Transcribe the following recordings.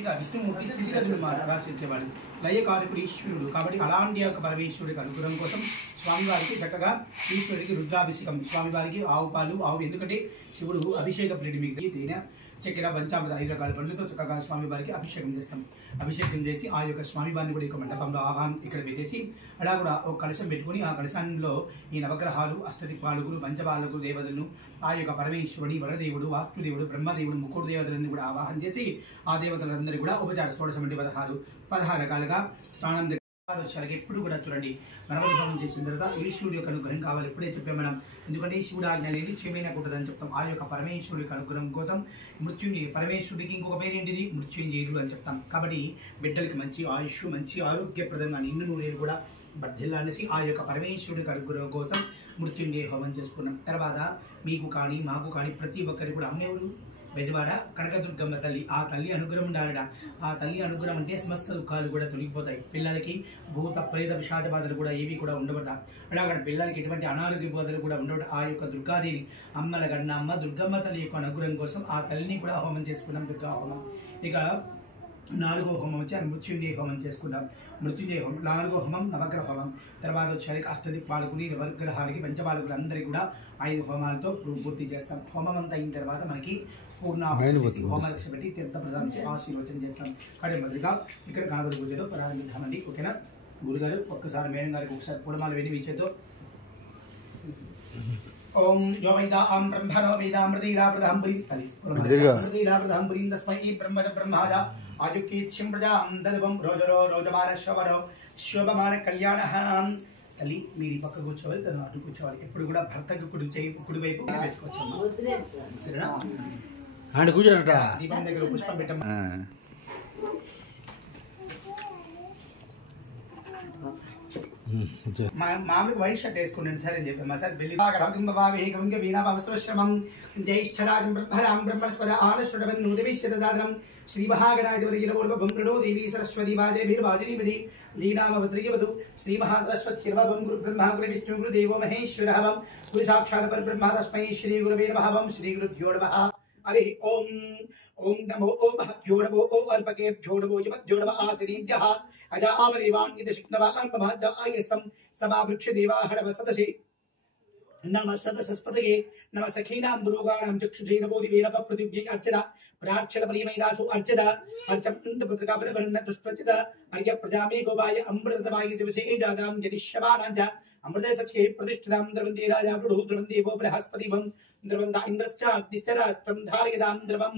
ఇక విష్ణుమూర్తి స్థితిగతులు రాసించేవాడు లయకారకుడు ఈశ్వరుడు కాబట్టి అలాంటి యొక్క పరమేశ్వరుడికి అనుగ్రహం కోసం స్వామివారికి చక్కగా ఈశ్వరుడికి రుద్రాభిషేకం స్వామివారికి ఆవు పాలు ఆవు ఎందుకంటే శివుడు అభిషేక ప్రీతి మీకు తేనె చక్కెర పంచామృత 5 రకాల పండ్లతో చక్కగా స్వామివారికి అభిషేకం చేస్తాం. అభిషేకం చేసి ఆ యొక్క స్వామివారిని కూడా ఒక మండపంలో ఆవాహన ఇక్కడ పెట్టేసి అలా కూడా ఒక కలశం పెట్టుకుని ఆ కలశాల్లో ఈ నవగ్రహాలు అష్టదిక్పాలకులు పంచపాలకులు దేవతలను ఆ యొక్క పరమేశ్వరుడి వరదేవుడు వాస్తుదేవుడు బ్రహ్మదేవుడు ముక్కుడు దేవతలను కూడా ఆవాహన చేసి ఆ దేవతలందరూ కూడా ఉపచార షోడశం అంటే 16 రకాలుగా స్నానం వచ్చారు. ఎప్పుడు కూడా చూడండి గణపతి హోమం చేసిన తర్వాత ఈశ్వరుడి యొక్క అనుగ్రహం కావాలి. ఎప్పుడే చెప్పాం మనం, ఎందుకంటే శివుడు ఆజ్ఞ అనేది చెమైనా కుట్టదని చెప్తాం. ఆ యొక్క పరమేశ్వరుడికి అనుగ్రహం కోసం మృత్యుంజయ పరమేశ్వరుడికి ఇంకొక పేరు ఏంటిది మృత్యుంజయుడు అని చెప్తాం. కాబట్టి బిడ్డలకి మంచి ఆయుష్ మంచి ఆరోగ్యప్రదంగా నిన్ను నూరేలు కూడా బర్ధిల్లానేసి ఆ యొక్క పరమేశ్వరుడికి అనుగ్రహం కోసం మృత్యుంజయ హోమం చేసుకున్నాం. తర్వాత మీకు కానీ మాకు కానీ ప్రతి ఒక్కరికి కూడా అమ్మేవుడు బెజవాడ కనకదుర్గమ్మ తల్లి, ఆ తల్లి అనుగ్రహం ఉండాలట. ఆ తల్లి అనుగ్రహం అంటే సమస్త దుఃఖాలు కూడా తొలగిపోతాయి. పిల్లలకి భూత ప్రేత విషాద బాధలు కూడా ఏవి కూడా ఉండబడ. అలాగే పిల్లలకి ఎటువంటి అనారోగ్య బాధలు కూడా ఉండబడ. ఆ యొక్క దుర్గాదేవి అమ్మల గన్న అమ్మ దుర్గమ్మ తల్లి యొక్క అనుగ్రహం కోసం ఆ తల్లిని కూడా హోమం చేసుకున్నాం, దుర్గా హోమం. ఇక 4వ హోమం వచ్చి మృత్యుంజయ హోమం చేసుకుంటాం. మృత్యుంజయ హోమం 4వ హోమం నవగ్రహ హోమం. తర్వాత వచ్చేసరికి అష్టదిక్పాలకుని నవగ్రహాలకి పంచపాలకులు అందరికీ కూడా 5 హోమాలతో పూర్తి చేస్తాం. హోమం అంతా అయిన తర్వాత మనకి పూర్ణాహుతి హోమలక్ష పెట్టి తీర్థ ప్రదానించి ఆశీర్వచనం చేస్తాం. కడే మొదలుగా ఇక్కడ గణపతి పూజలో ప్రారంభిద్దామండి. ఓకేనా గురుగారు? ఒక్కసారి మేడం గారికి ఒకసారి పూలమాల వేడి మీ చేతో ఓం యో వైదాం బ్రహ్మరో వేదామృతీరావృతాంబురీం తల్లి అమృతీరావృతాంబురీం తస్మై బ్రహ్మజ బ్రహ్మాజ ఆయుక్యీత్యం ప్రజాం దదవం రోజరో రోజమాన శోభరో శోభమాన కళ్యాణ తల్లి. మీరు ఈ పక్క కూర్చోవాలి, తను అటు కూర్చోవాలి. ఎప్పుడు కూడా భర్తకు కుడివైపు వేసుకోవచ్చు. సరేనా? దీపం దగ్గర పుష్పం పెట్టమ్మా. మామిడి వైట్ షర్ట్ వేసుకున్నాను సార్ అని చెప్పాను. సార్ పెళ్లి వీణాశ్రమం జ్యేష్ఠరాజం బ్రహ్మరాం బ్రహ్మస్పద ఆనశ్వరం నూతవిశ్యదాదనం శ్రీ మహాగణాధిపతిరూర్వం ప్రణో దేవీ సరస్వతి వాజేభిర్వాజనీపతి జీనామవద్రియవతు శ్రీ మహాసరస్వతిర్వం గురు బ్రహ్మ గురు విష్ణు గురు దేవో మహేశ్వరవం గురు సాక్షాత్ పరబ్రహ్మ తస్మై శ్రీ గురవే నమః శ్రీ గురుభ్యో నమః. హరి ఓం ఓం నమో ఓ భ్యో నమో ఓ అల్పకేభ్యో నమో యువభ్యో నమ ఆశ్రీభ్యః అజామదేవాన్యదశిక్నవాన్మహాజాయసం సమావృక్షదేవాహరవ సదశి నమ సదసస్పతయే నమ సఖీనాం భృగాణాం చక్షుషే నమోది వీరవ పృథివ్యై అర్చన ప్రార్చన ప్రియమైదాసు అర్చన అర్చంతపత్రకాపదవన్న దుష్ప్రచిత అర్య ప్రజామే గోపాయ అమృతమాయ దివసే జాతాం జనిష్యమానాంచ అమృత సఖ్యే ప్రతిష్ఠితాం ద్రవందే రాజా వృఢో ద్రవందేవో బృహస్పతివం ద్రవంద ఇంద్రశ్చ అగ్నిశ్చ రాష్ట్రం ధారయతాం ద్రవం.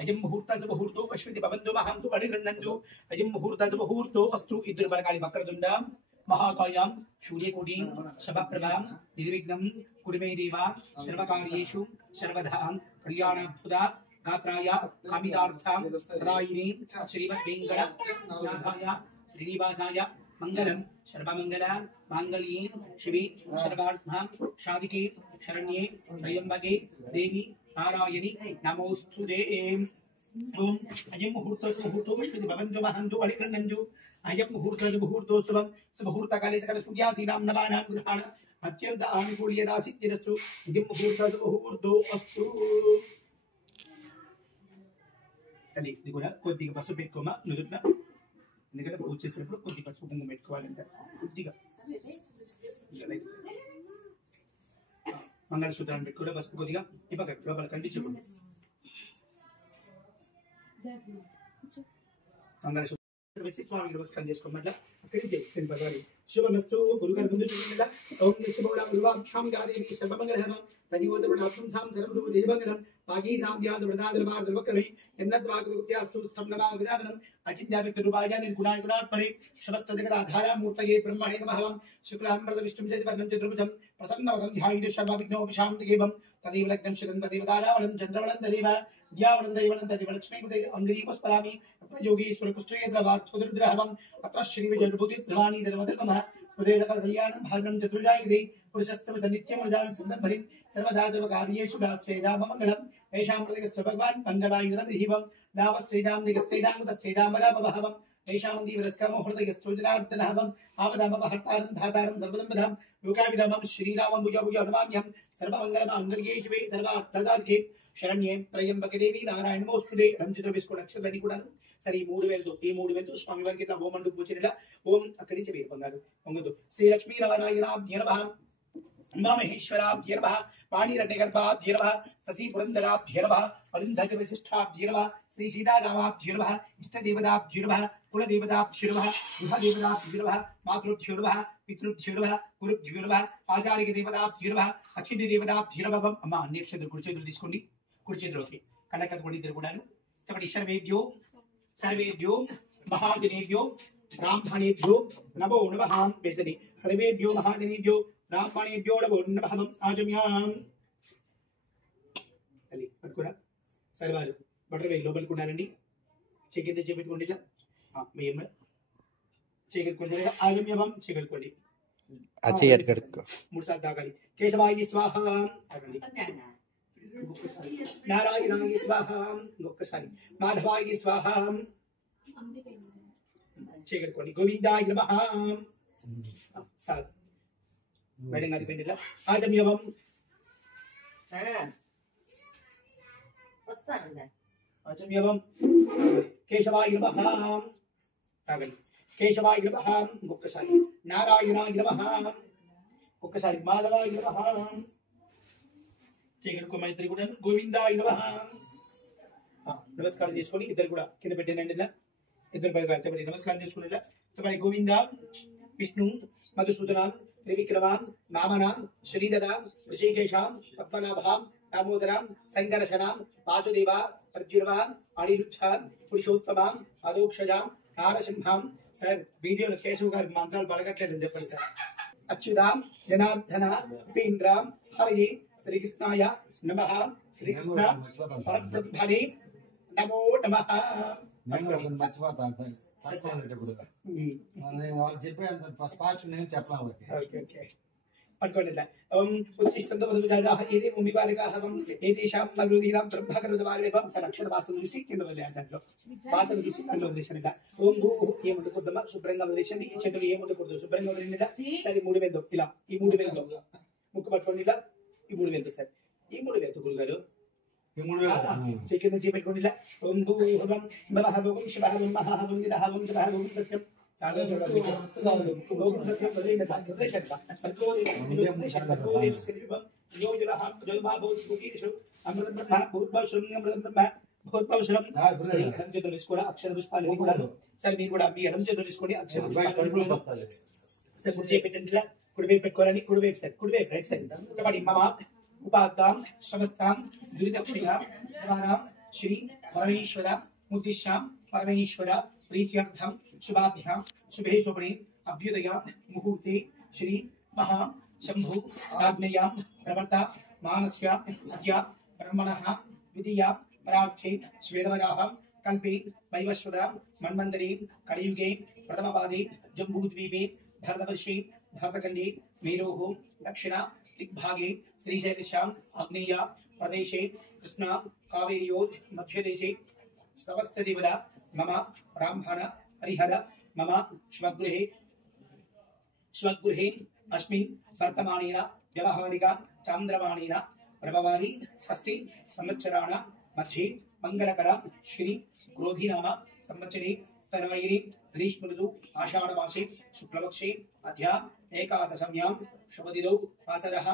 అయం ముహూర్త ముహూర్తో అశ్వితి భవంతు మహాంతు పరిగృహ్ణంతు అయం ముహూర్త ముహూర్తో అస్తు. ఇద్దరు బలకాలి వక్రతుండ మహాకాయాం సూర్యకోటి శుభప్రభాం నిర్విఘ్నం కురుమే దేవ సర్వకార్యేషు సర్వదా కళ్యాణాద్భుత గాత్రాయ కామితార్థాం ప్రదాయిని శ్రీమద్వేంకటనాథాయ శ్రీనివాసాయ మంగళం సర్వమంగళ మాంగళ్యే శివే సర్వార్థాం సాధికే శరణ్యే త్రయంబకే దేవి నారాయణి నమోస్తుతే. ఓం అయం ముహూర్తో అశ్వితి భవంతు మహంతు పరిగృహ్ణంతు అయం ముహూర్తోస్తువం సుముహూర్తకాలే సకల సూర్యాదీనాం నవానాం గృహాణ అత్యంత ఆనుకూల్యదాసిద్ధిరస్తు. అయం ముహూర్తో అస్తు. తల్లి ఇది కూడా కొద్దిగా పసుపు పెట్టుకోమా నుదుట్న, ఎందుకంటే పూజ చేసేటప్పుడు కొద్ది పసుపు కుంకుమ పెట్టుకోవాలంటే కొద్దిగా మంగళసూత్రాన్ని పెట్టుకోవడం పసుపు కొద్దిగా ఇవ్వక లోపల కంటించుకోండి. మంగళసూత్రం వేసి స్వామికి నమస్కారం చేసుకోమట్ల అక్కడికి చేసి పదవాలి. శుభమస్తు గురుగారు ముందు చూడండి. ఓం శుభోళ గురువాక్షాం గాదేవి సర్వమంగళహరం తనివోదవృతం సాం ధర్మరూ దేవమంగళం పాగీ సాంధ్యాద వృదాదర్వాదర్వకరై ఎన్నద్వాగృత్యాస్తు స్థం నమః విదానం అచింద్యావిక్రూపాయ నిర్గుణాయ గుణాత్మనే సమస్త జగదాధారా మూర్తయే బ్రహ్మణే నమః. శుక్లాంబరద విష్ణుం చతుర్వర్ణం చతుర్భుజం ప్రసన్నవదనం ధ్యాయేత్ సర్వవిఘ్నోపశాంతయేవం తదేవ లగ్నం శుకం తదేవ తారావళం చంద్రవళం తదేవ ద్యావళం దైవళం తదేవ లక్ష్మీపతే అంగరీపస్పరామి యోగీశ్వర కుష్ఠేంద్రవార్థోదరుద్రహవం అత్ర శ్రీ విజయభూతి ధ్రువాణి ధర్మధర్మః స్మృతేజక కళ్యాణం భాద్రం చతుర్జాయతే పురుషస్తమిత నిత్యం రజామి సందర్భరిం సర్వదా సర్వకార్యేషు రాశ్చేరామమంగళం ఏషాం ప్రతిగస్త భగవాన్ మంగళాయుధరం దిహివం నావశ్చేదాం నిగశ్చేదాం తశ్చేదాం వరామభవం ఏషాం దీవరస్కామో హృదయస్థోజనార్దనహవం ఆవదామపహర్తారం ధాతారం సర్వదంపదాం లోకాభిరామం శ్రీరామం భుజ భుజ నమామ్యం సర్వమంగళమాంగళ్యే శివే సర్వార్థదాదికే శరణ్యే త్రయంబకే దేవి నారాయణ నమోస్తుతే రంజిత వేసుకోండి అక్షరాన్ని కూడా సరే ఈ మూడు వేలతో స్వామి వారికి ఇట్లా ఓం అంటూ కూర్చొని ఓం అక్కడి నుంచి వేరు పొందారు పొంగదు శ్రీ లక్ష్మీ నారాయణాభ్య నమః మహేశ్వరాభ్య నమః పాణిరడ్డగర్భాభ్య నమః సచీ పురందరాభ్య నమః అరుంధక విశిష్టాభ్య నమః శ్రీ సీతారామాభ్య నమః ఇష్టదేవతాభ్య నమః కులదేవతాభ్య నమః గృహదేవతాభ్య నమః మాతృభ్యో నమః పితృభ్యో నమః గురుభ్యో నమః ఆచార్య దేవతాభ్య నమః అక్షిణ్య దేవతాభ్య నమః అమ్మ అన్ని అక్షరాలు కుడి చేతులు తీసుకోండి కుడి చేతులోకి కళ్ళకి కూడా ఇద్దరు కూడాను చెప్పండి సర్వేభ్యో మహాజనేభ్యో బ్రాహ్మణేభ్యో నమో నమః వేసని సర్వేభ్యో మహాజనేభ్యో బ్రాహ్మణేభ్యో నమో నమః ఆజమ్యాం తల్లి పట్టుకోరా సరే వారు బటర్ వేయి లోపలికి ఉండాలండి చెక్కింద చేపెట్టుకోండి ఇలా మేమ చేయగలుగుకోండి ఆజమ్యం చేయగలుగుకోండి మూడు సార్లు తాగాలి కేశవాయ స్వాహ తాగండి నారాయణాయ స్వాహ ఇంకొకసారి మాధవాయ స్వాహ చేయగలుగుకోండి గోవిందాయ నమః సార్ మేడం గారి పెండిలా ఆజమ్యవం ఆజమ్యవం కేశవాయ నమః తాగండి కేశవాయ నమః ఇంకొకసారి నారాయణాయ నమః ఒక్కసారి మాధవాయ నమః చేయగలుగుకో మైత్రి కూడా గోవిందాయ నమః నమస్కారం చేసుకొని ఇద్దరు కూడా కింద పెట్టానండి ఇలా ఇద్దరు చెప్పండి నమస్కారం చేసుకుని చెప్పండి గోవింద విష్ణు మధుసూదనాం త్రివిక్రమాం నామనాం శ్రీధరాం ఋషికేశాం పద్మనాభాం దామోదరాం సంకర్షణాం వాసుదేవ ప్రద్యుర్వాం అనిరుద్ధాం పురుషోత్తమాం అదోక్షజాం నారసింహాం సార్ వీడియోలో కేశవ్ గారి మంత్రాలు పలకట్లేదని చెప్పండి సార్ అచ్యుతాం జనార్దన ఉపేంద్రాం హరి శ్రీకృష్ణాయ నమః శ్రీకృష్ణ పరబ్రహ్మణే నమో నమః పట్టుకోండి చూసి కింద దాంట్లో పాత్రలు చూసి కళ్ళు వదిలేసండి ఓం భూ ఏముండకూడదమ్మా శుభ్రంగా వదిలేసండి ఈ చెట్టులు ఏముండకూడదు శుభ్రంగా వదిలేండి సరే 3 వేలు ఇలా ఈ 3 వేలు ముక్కు పట్టుకోండి ఇలా ఈ 3 వేలతో సార్ ఈ 3 వేలతో గురుగారు చికెన్ నుంచి పెట్టుకోండి ఇలా ఓం భూహవం భవహవం శివహవం మహాహవం నిరహవం శివహవం సత్యం చాలా చూడాలి ఓం సత్యం వదిలేండి వదిలేసండి యోజనహం జల్మాభూతిషు అమృత బ్రహ్మ భూత్భవశం అమృత బ్రహ్మ భూత్భవశం ఎడం చేతులు తీసుకోండి అక్షర పుష్పాలు కూడా సరే మీరు కూడా మీ ఎడం చేతులు తీసుకోండి అక్షర పుష్పాలు సరే కుడి చేయి పెట్టండి ఇలా కుడివైపు పెట్టుకోవాలని కుడివైపు సైడ్ కుడివైపు రైట్ సైడ్ చెప్పండి మమ ఉపాద్దాం సమస్తాం దురితక్షయ ద్వారా శ్రీ పరమేశ్వర ముద్దిశ్యాం పరమేశ్వర ప్రీత్యర్థం శుభాభ్యాం శుభే శుభే అభ్యుదయ ముహూర్తే శ్రీ మహా శంభు ఆజ్ఞయాం ప్రవర్త మానస్య సత్య బ్రహ్మణః ద్వితీయ పరార్థే శ్వేతవరాహ కల్పే వైవస్వత మన్వంతరే కలియుగే ప్రథమపాదే జంబూద్వీపే భరతవర్షే భరతఖండే మేరోః దక్షిణ దిగ్భాగే శ్రీశైలశ్యాం ఆగ్నేయ ప్రదేశే కృష్ణా కావేర్యోర్ మధ్యదేశే సమస్తదేవత మమ బ్రాహ్మణ హరిహర మమ స్వగృహే అస్మిన్ వర్తమానేన వ్యవహారిక చాంద్రమాణేన ప్రభవాది షష్ఠి సంవత్సరాణ మధ్యే మంగళకర శ్రీ క్రోధినామ సంవత్సరే ఉత్తరాయణే గ్రీష్మృతు ఆషాఢమాసే శుక్లపక్షే అధ్యా ఏకాదశమ్యాం శుభదినౌ వాసరః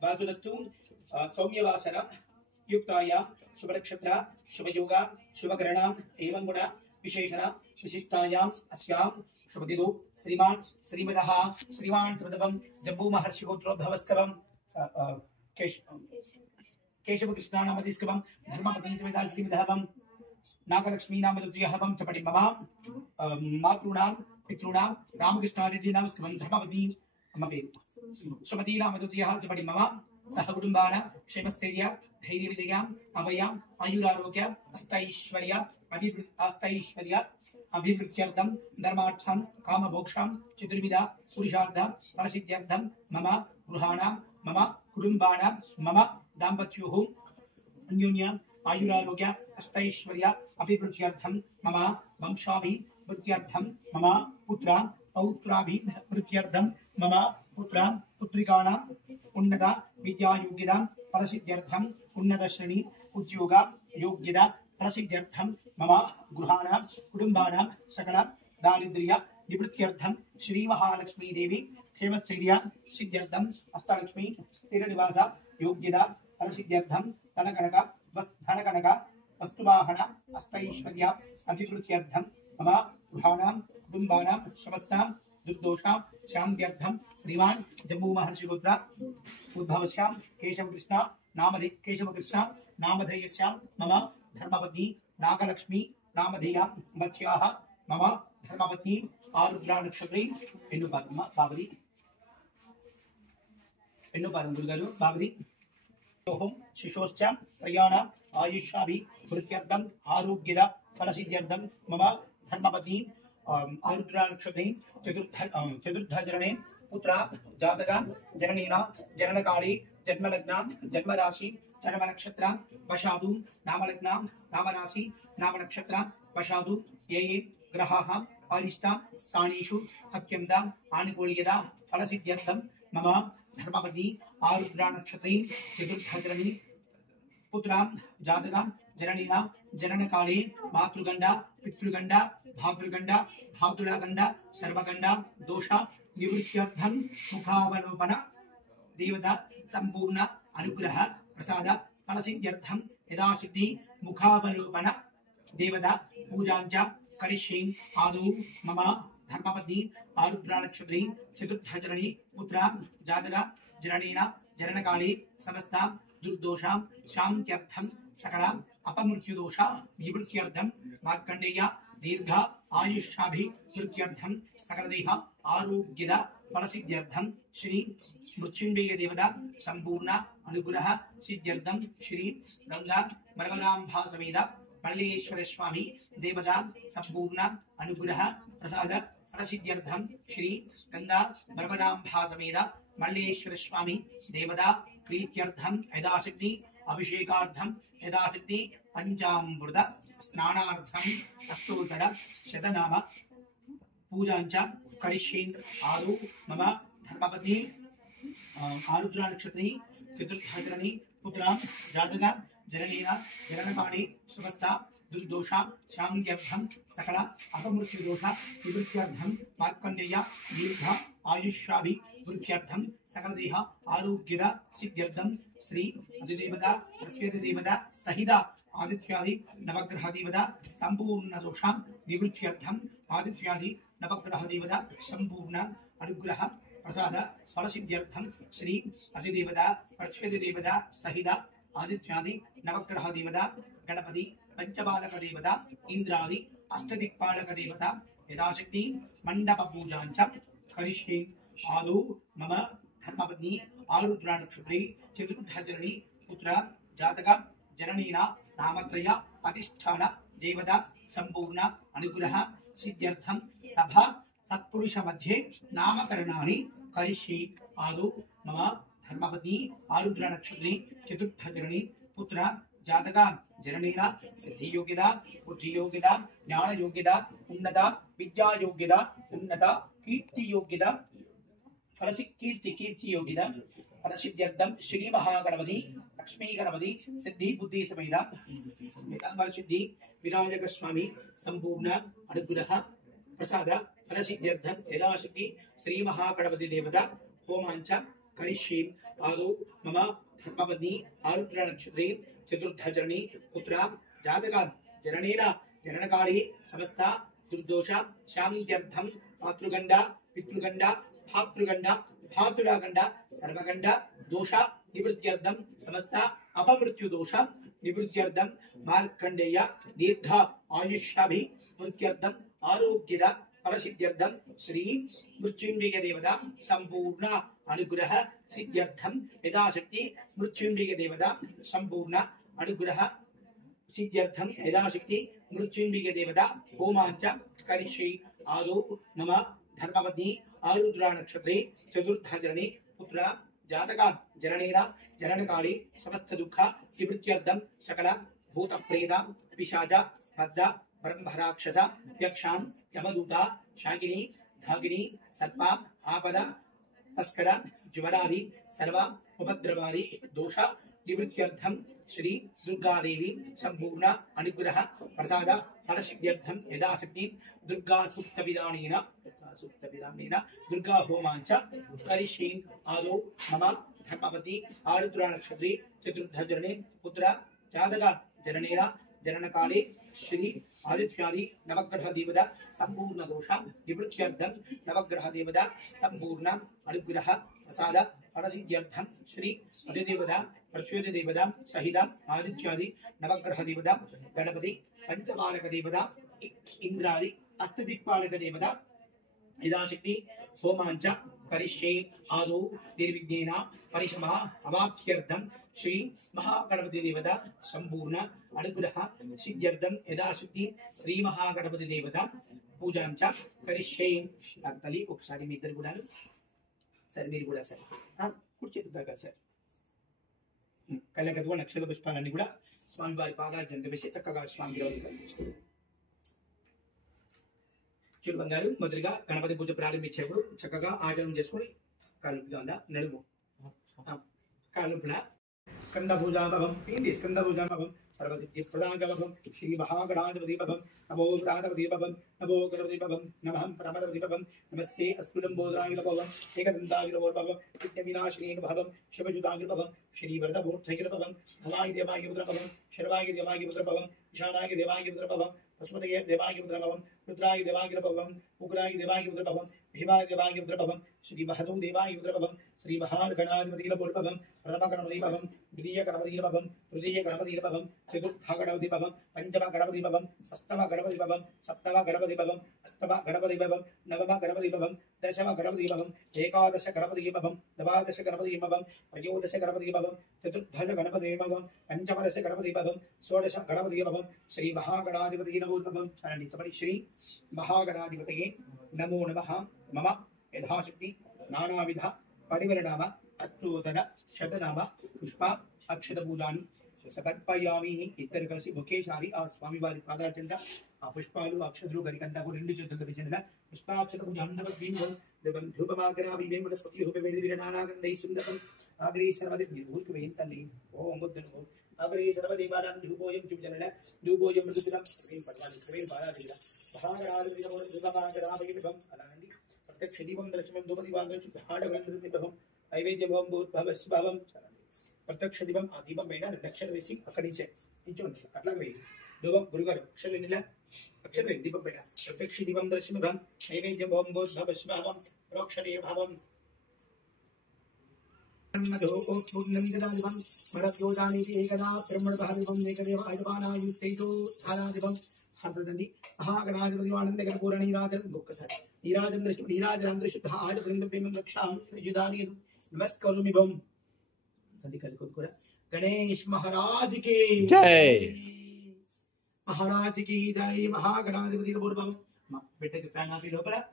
వాసురస్తు సౌమ్యవాసర యుక్తాయాం శుభనక్షత్ర శుభయోగ శుభగ్రహణాం ఏవం గుణ విశేషణ విశిష్టాయాం అస్యాం శుభదినౌ శ్రీమాన్ శ్రీమదం జంబూ మహర్షి గోత్రోద్భవస్కవం కేశవ కృష్ణానామధిస్కవం ధర్మపతివేదా శ్రీమదహవం నాగలక్ష్మీ నామ ద్వితీయహవం చపడి మమ మాతృణాం పితॄణాం రామకృష్ణారెడ్డినాం స్కవం ధర్మపతి అమ్మ పేరు సుమతీ నామ ద్వితీయః చపడి మమ సహ కుటుంబాన క్షేమస్థైర్య ధైర్య విజయాం అభయాం ఆయురారోగ్య అష్టైశ్వర్య అభివృద్ధ్యర్థం ధర్మార్థం కామమోక్షాం చతుర్విధ పురుషార్థ ఫలసిద్ధ్యర్థం మమ గృహాణాం మమ కుటుంబానాం మమ దాంపత్యోః అన్యోన్య ఆయురారోగ్య అష్టైశ్వర్య అభివృద్ధ్యర్థం మమ వంశాభివృద్ధ్యర్థం మమ పుత్ర పౌత్రాభివృద్ధ్యర్థం మమ పుత్ర పుత్రికాణాం उन्नत विद्या योग्यता फलसिद्ध्यर्थम उन्नत श्रेणी उद्योग योग्यता फलसिद्ध्यर्थम मम गृहाणां कुटुंबानां सकल दारिद्र्य निवृत्त्यर्थम श्री महालक्ष्मी देवी क्षेमस्थैर्य सिद्ध्यर्थम अष्टलक्ष्मी स्थिर निवास योग्यता फलसिद्ध्यर्थम धनकनक वस्तुवाहन अष्टैश्वर्य अभिवृद्ध्यर्थम मम गृहाणां कुटुंबानां समस्तां दुर्दोषां शान्त्यर्थम श्रीमान जम्बू महर्षि गोत्र उद्भवस्यां केशवकृष्ण नामधेयस्यां मम धर्मपत्नी नागलक्ष्मी नामधेया मत्स्याः मम धर्मपत्नी आरुद्रा नक्षत्री बाबरी गुरुगारु बाबरी ओम शिशोश्च प्रयाण आयुष्याभि वृत्त्यर्थम आरोग्यद फलसिद्ध्यर्थम मम धर्मपत्नी आरुद्रा नक्षत्री चतुर्धजरणे पुत्र जातक जननीना जननकाले जन्मलग्न जन्मराशि जन्मनक्षत्र वशादु नामलग्न नामराशि नामनक्षत्र वशादु ये ग्रहाः अरिष्ट स्थानेषु अत्यन्त आनुकूल्यता फलसिद्ध्यर्थम मम धर्मपत्नी आरुद्रा नक्षत्री चतुर्धजरणे पुत्र जातक जननीना जननकाले मातृगंड पितृगंड भातृगंड भातुलगंड सर्वगंड दोष निवृत्त्यर्थम मुखावलोकन देवता संपूर्ण अनुग्रह प्रसाद फलसिद्ध्यर्थम यदासिद्धि मुखावलोकन देवता पूजांच करिष्ये आदौ मम धर्मपत्नी आरुद्रा नक्षत्री चतुर्धजरणी पुत्र जातक जननीना जननकाले समस्त दुर्दोषां शान्त्यर्थम सकल अपमृत्युदोष निवृत्त्यर्थम मार्कंडेय दीर्घ आयुष्याभिवृद्ध्यर्थम सकलदेह आरोग्यद फलसिद्ध्यर्थम श्री मृत्युंजय देवता संपूर्ण अनुग्रह सिद्ध्यर्थम श्री गंगा मरगलांभा समेत मल्लेश्वर स्वामी देवता संपूर्ण अनुग्रह प्रसाद फलसिद्ध्यर्थम श्री गंगा मरगलांभा समेत मल्लेश्वर स्वामी देवता प्रीत्यर्थम यदाशक्ति अभिषेकार्थम यदाशक्ति पंचामृत स्नानार्थम अष्टोत्तर शतनाम पूजांच करिष्ये आदौ मम धर्मपत्नी आरुद्रा नक्षत्री चतुर्धजरणी पुत्र जातक जननीना जननकाले समस्त दुर्दोषा शान्त्यर्थम सकल अपमृत्युदोष निवृत्त्यर्थम मार्कंडेय दीर्घ आयुष्याभिवृद्ध्यर्थम सकलदेह आरोग्यद सिद्ध्यर्थम श्री अधिदेवता प्रत्यधिदेवता सहित आदित्यादि नवग्रह देवता संपूर्ण दोषां निवृत्त्यर्थम आदित्यादि नवग्रह देवता संपूर्ण अनुग्रह प्रसाद फलसिद्ध्यर्थम श्री अधिदेवता प्रत्यधिदेवता सहित आदित्यादि नवग्रह देवता गणपति पंचबालक देवता इंद्रादि अष्टदिक्पालक देवता यथाशक्ति मंडप पूजांच करिष्ये आदौ मम धर्मपत्नी आरुद्रा नक्षत्री चतुर्धजरणी पुत्र जातक जननीना नामत्रय अधिष्ठान देवता संपूर्ण अनुग्रह सिद्ध्यर्थम सभा सत्पुरुष मध्ये नामकरणानि करिष्ये आदौ मम धर्मपत्नी आरुद्रा नक्षत्री चतुर्धजरणी पुत्र जातक जननीना सिद्धि योग्यता बुद्धि योग्यता ज्ञान योग्यता उन्नत विद्या योग्यता उन्नत कीर्ति योग्यता कीर्ति योग्यता फलसिद्ध्यर्थम श्री महागणपति लक्ष्मी गणपति सिद्धि बुद्धि समेत सिद्धि विराजक स्वामी संपूर्ण अनुग्रह प्रसाद फलसिद्ध्यर्थम यदाशक्ति श्री महागणपति देवता होमांच करिष्ये आदौ मम धर्मपत्नी आरुद्रा नक्षत्री चतुर्धजरणी पुत्र जातक जननीना जननकाले समस्त दुर्दोष शान्त्यर्थम मातृगंड पितृगंड भातृगंड भातुलगंड सर्वगंड दोष निवृत्त्यर्थम समस्त अपमृत्यु दोष निवृत्त्यर्थम मार्कंडेय दीर्घ आयुष्याभिवृद्ध्यर्थम आरोग्यद फलसिद्ध्यर्थम श्री मृत्युंजय देवता संपूर्ण अनुग्रह सिद्ध्यर्थम यथाशक्ति मृत्युंजय देवता संपूर्ण अनुग्रह सिद्ध्यर्थम यथाशक्ति मृत्युंजय देवता होमांच करिष्ये आदौ मम धर्मपत्नी आरुद्रा नक्षत्री चतुर्धजरणी पुत्र जातक जननीना जननकाले समस्त दुःख निवृत्त्यर्थम सकल भूत प्रेत पिशाच वज्र ब्रह्मराक्षस यक्षां यमदूता शाकिनी धाकिनी सर्प आपद तस्कर ज्वरादि सर्व उपद्रवादि दोष निवृत्त्यर्थम श्री दुर्गा देवी संपूर्ण अनुग्रह प्रसाद फलसिद्ध्यर्थम यदाशक्ति दुर्गा सूक्त विधानेन दुर्गा होमांच करिष्ये आदौ मम धर्मवती आरुद्रा नक्षत्रे चतुर्धजरणे पुत्र जातक जननेन जनन काले श्री आदित्यादि नवग्रह देवता संपूर्ण दोष निवृत्त्यर्थम नवग्रह देवता संपूर्ण अनुग्रह प्रसाद फलसिद्ध्यर्थम श्री अधिदेवता प्रचोद देवता सहित आदित्यादि नवग्रह देवता गणपति पंचपालक देवता इंद्रादि अष्टदिक्पालक देवता यदाशक्ति होमांच करिष्ये आदौ निर्विघ्नेन परिश्रम अवाप्त्यर्थम श्री महागणपति देवता संपूर्ण अनुग्रह सिद्ध्यर्थम यदाशक्ति श्री महागणपति देवता पूजांच करिष्ये तली ఒకసారి మీ ఇద్దరు కూడా సరే మీరు కూడా సరే కూర్చుంటారు కదా సార్ కళ్ళకదువ నక్షత్ర పుష్పాలన్నీ కూడా స్వామి వారి పాదాల చెంత వేసి చక్కగా స్వామికి రోజు చూడు బంగారు మొదలుగా గణపతి పూజ ప్రారంభించేప్పుడు చక్కగా ఆచరణ చేసుకుని కాలుపుగా ఉందా నడుము కాలుపున స్కంద పూజాభవం ఏంటి స్కంద పూజాభవం सर्वसिद्धि प्रदानभवं श्री महागणाधिपति भवं नमो प्राणपति भवं नमो गणपति भवं नमः परमपति भवं नमस्ते अस्तुलंबोधराय भवं एकदंताय भवं विघ्नविनाशिने भवं शिवजुताय भवं श्री वरदमूर्तये भवं भवाय देवाय भवं शर्वाय देवाय भवं ईशानाय देवाय भवं पशुपतये देवाय भवं रुद्राय देवाय भवं उग्राय देवाय भवं भीमाय देवाय भवं श्री महदो देवाय भवं श्री महागणाधिपति भवं प्रथम गणपति भवं द्वितीय गणपति भवं तृतीय गणपति भवं चतुर्थ गणपति भवं पंचम गणपति भवं षष्ठम गणपति भवं सप्तम गणपति भवं अष्टम गणपति भवं नवम गणपति भवं दशम गणपति भवं एकादश गणपति भवं द्वादश गणपति भवं त्रयोदश गणपति भवं चतुर्दश गणपति भवं पंचमदश गणपति भवं षोडश गणपति भवं श्री महागणाधिपति नमो भवं श्री महागणाधिपतये नमो नमः मम यथाशक्ति नानाविध परिमलनाम अष्टोत्तर शतनाम पुष्प अक्षत पूजानि సమర్పయామి ఇద్దరు కలిసి ఒకేసారి ఆ స్వామి వారి పాదాల చెంత ఆ పుష్పాలు అక్షతులు గరికంతా కూడా రెండు చేతులతో వేసిన పుష్పాక్షత పూజాంధవం ధూపమాగ్రావి వనస్పతి హోపవేడి వీరనానాగంధై సుందరం ఆగ్రే సర్వది నిర్భూతి వేయంతల్లి ఓం బుద్ధను ఆగ్రే సర్వది బాలం ధూపోయం చుజనల ధూపోయం మృదుతం క్రీం పర్వాలి క్రీం బాలాదిల మహాగణాలు వినోద ధూపమాగ్రావి విభం అలాంటి ప్రత్యక్ష దీపం దర్శనం ధూపది వాంగ శుద్ధాడ విభవం నైవేద్య భవం భవస్భవం प्रत्यक्ष दीपम आ दीपम पైన అక్షర వేసి అక్కడి నుంచి నించోండి అట్లా వేయి దూపం గురుగారు అక్షర నిల అక్షర వేయి దీపం పైన ప్రత్యక్ష దీపం దర్శనం నైవేద్యం ఓం భవస్భవం ప్రోక్షరే భావం నదో పూర్ణం జదాదివం మరత్యోజానీతి ఏకదా బ్రహ్మణభావివం ఏకదేవ ఐదవానాయుక్తైతో ధారాదివం హంతదండి మహాగణాధిపతి ఆనందగణ పూర్ణ నీరాజనం ఒక్కసారి నీరాజం దర్శనం నీరాజనాంధ్ర శుద్ధ ఆజ బృందం రక్షాం యుధాని నమస్కరుమివం गणेश महाराज की जय महाराज की जय महागणाधिपति बोलबम बेटे के प्राण भी लोपरा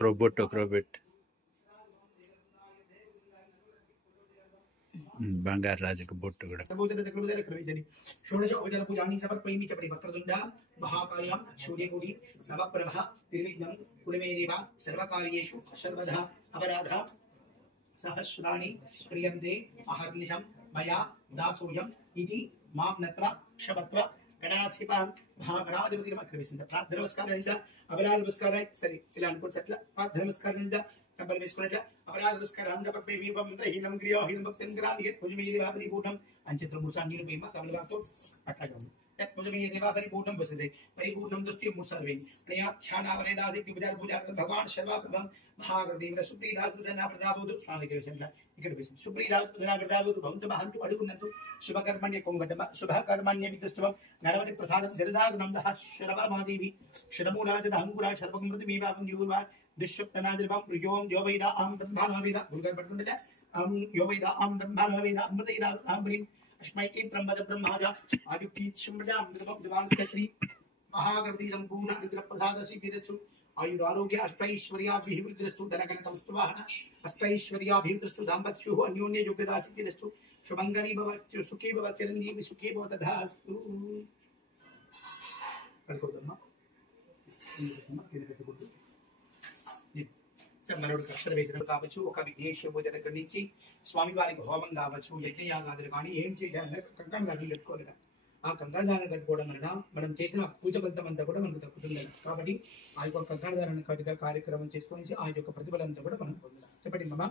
रोबोट బంగారు రాజుకు బొట్టు కూడా షోడశ ఉపచార పూజాని సమర్పయామి చ వక్రతుండ మహాకాయ సూర్యకోటి సమప్రభ నిర్విఘ్నం కులమే దేవ సర్వకార్యేషు సర్వదా అపరాధ సహస్రాణి క్రియంతే అహర్నిశం మయా దాసోయం ఇది మాం నత్ర క్షమత్వ గణాధిప మహాగణాధిపతి నమస్కరిస్తుంది ప్రార్థన నమస్కారం అపరాధ నమస్కారం సరే ఇలా అనుకోండి అట్లా ప్రార్థన నమస్కారం चंबल वेसुकुनट्ला अपराध नमस्कारं तपपे वीपम त्रहीनं क्रियाहीनं भक्तं ग्राम यत् पूजमे देवा परिपूर्णं अंचित्रमूर्सा नीलपेमा तमिलवाक्तो अट्लागम यत् पूजमे देवा परिपूर्णं वससे परिपूर्णं दस्ति मूर्सावे प्रयाध्यानावरेदासि पूजा पूजा भगवान सर्वप्रभं महागणदेव सुप्रीदास प्रसन्ना प्रदाबोधु स्वामी के विषय ఇక్కడ విషయం సుప్రీదాస్ ప్రసన్న ప్రదాబోధు భవంతు మహంతు అడుగున్నట్టు శుభకర్మణ్య కొంగటమ శుభకర్మణ్య విదుష్టవం గణపతి ప్రసాదం జలదాగుణందః శరవమాదేవి శరమూలాజద అంకురా శర్వకమృతి మీవాపం యూవా दुष्यप्तनाजरभं योम योवैदा आम ब्रह्माणवेदा गुरुगर पठुंडले आम योवैदा आम ब्रह्माणवेदा अमृतैदा आम्रीं अस्मै एत्रं वद ब्रह्माजा आयुक्ति सम्रजां दिवांस्क श्री महागणपति संपूर्ण अनुग्रह प्रसाद सिद्धिरस्तु आयुर आरोग्य अष्टैश्वर्याभिवृद्धिरस्तु धनगणकौस्तुवाहन अष्टैश्वर्याभिवृद्धिरस्तु दाम्पत्योः अन्योन्य योग्यता सिद्धिरस्तु शुभंगली भव सुखी भव चिरंजीवी सुखी भव तथास्तु కడుకోదమ్మా కింద పెట్టుకుంటూ మనోడు అక్షర వేసిన కావచ్చు, ఒక విఘ్నేశ పూజ దగ్గర నుంచి స్వామివారికి హోమం కావచ్చు, యజ్ఞయాగాదులు కానీ ఏం చేశారంటే కంకణదారులు కట్టుకోలేదా. ఆ కంకణదారులు కట్టుకోవడం వలన మనం చేసిన పూజ ఫలితం అంతా కూడా మనకు తప్పుతుంది. కాబట్టి ఆ యొక్క కంకణదారులను కట్టుగా కార్యక్రమం చేసుకొని ఆ యొక్క ప్రతిఫలంతా కూడా మనం పొందాలి. చెప్పండి. మమ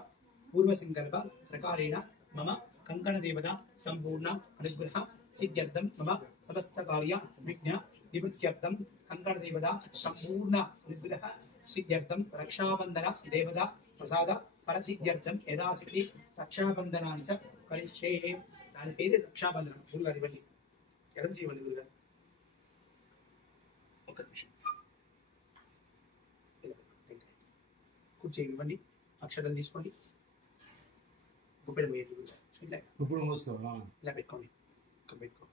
పూర్వ సంకల్ప ప్రకారేణ మమ కంకణ దేవత సంపూర్ణ అనుగ్రహ సిద్ధ్యర్థం మమ సమస్త కార్య విఘ్న నివృత్త్యర్థం కంకణ దేవత సంపూర్ణ అనుగ్రహ సిద్ధ్యర్థం రక్షాబంధన దేవత ప్రసాద పరసిద్ధ్యర్థం యథాశక్తి రక్షాబంధనాంచ కలిసే. దాని పేరు రక్షాబంధనం. గురుగారు ఇవ్వండి, ఎడం చేయండి గురుగారు. ఒక నిమిషం కూర్చో ఇవ్వండి. అక్షతలు తీసుకోండి. గుప్పెడు పోయేది గురుగారు. ఇలా పెట్టుకోండి. పెట్టుకో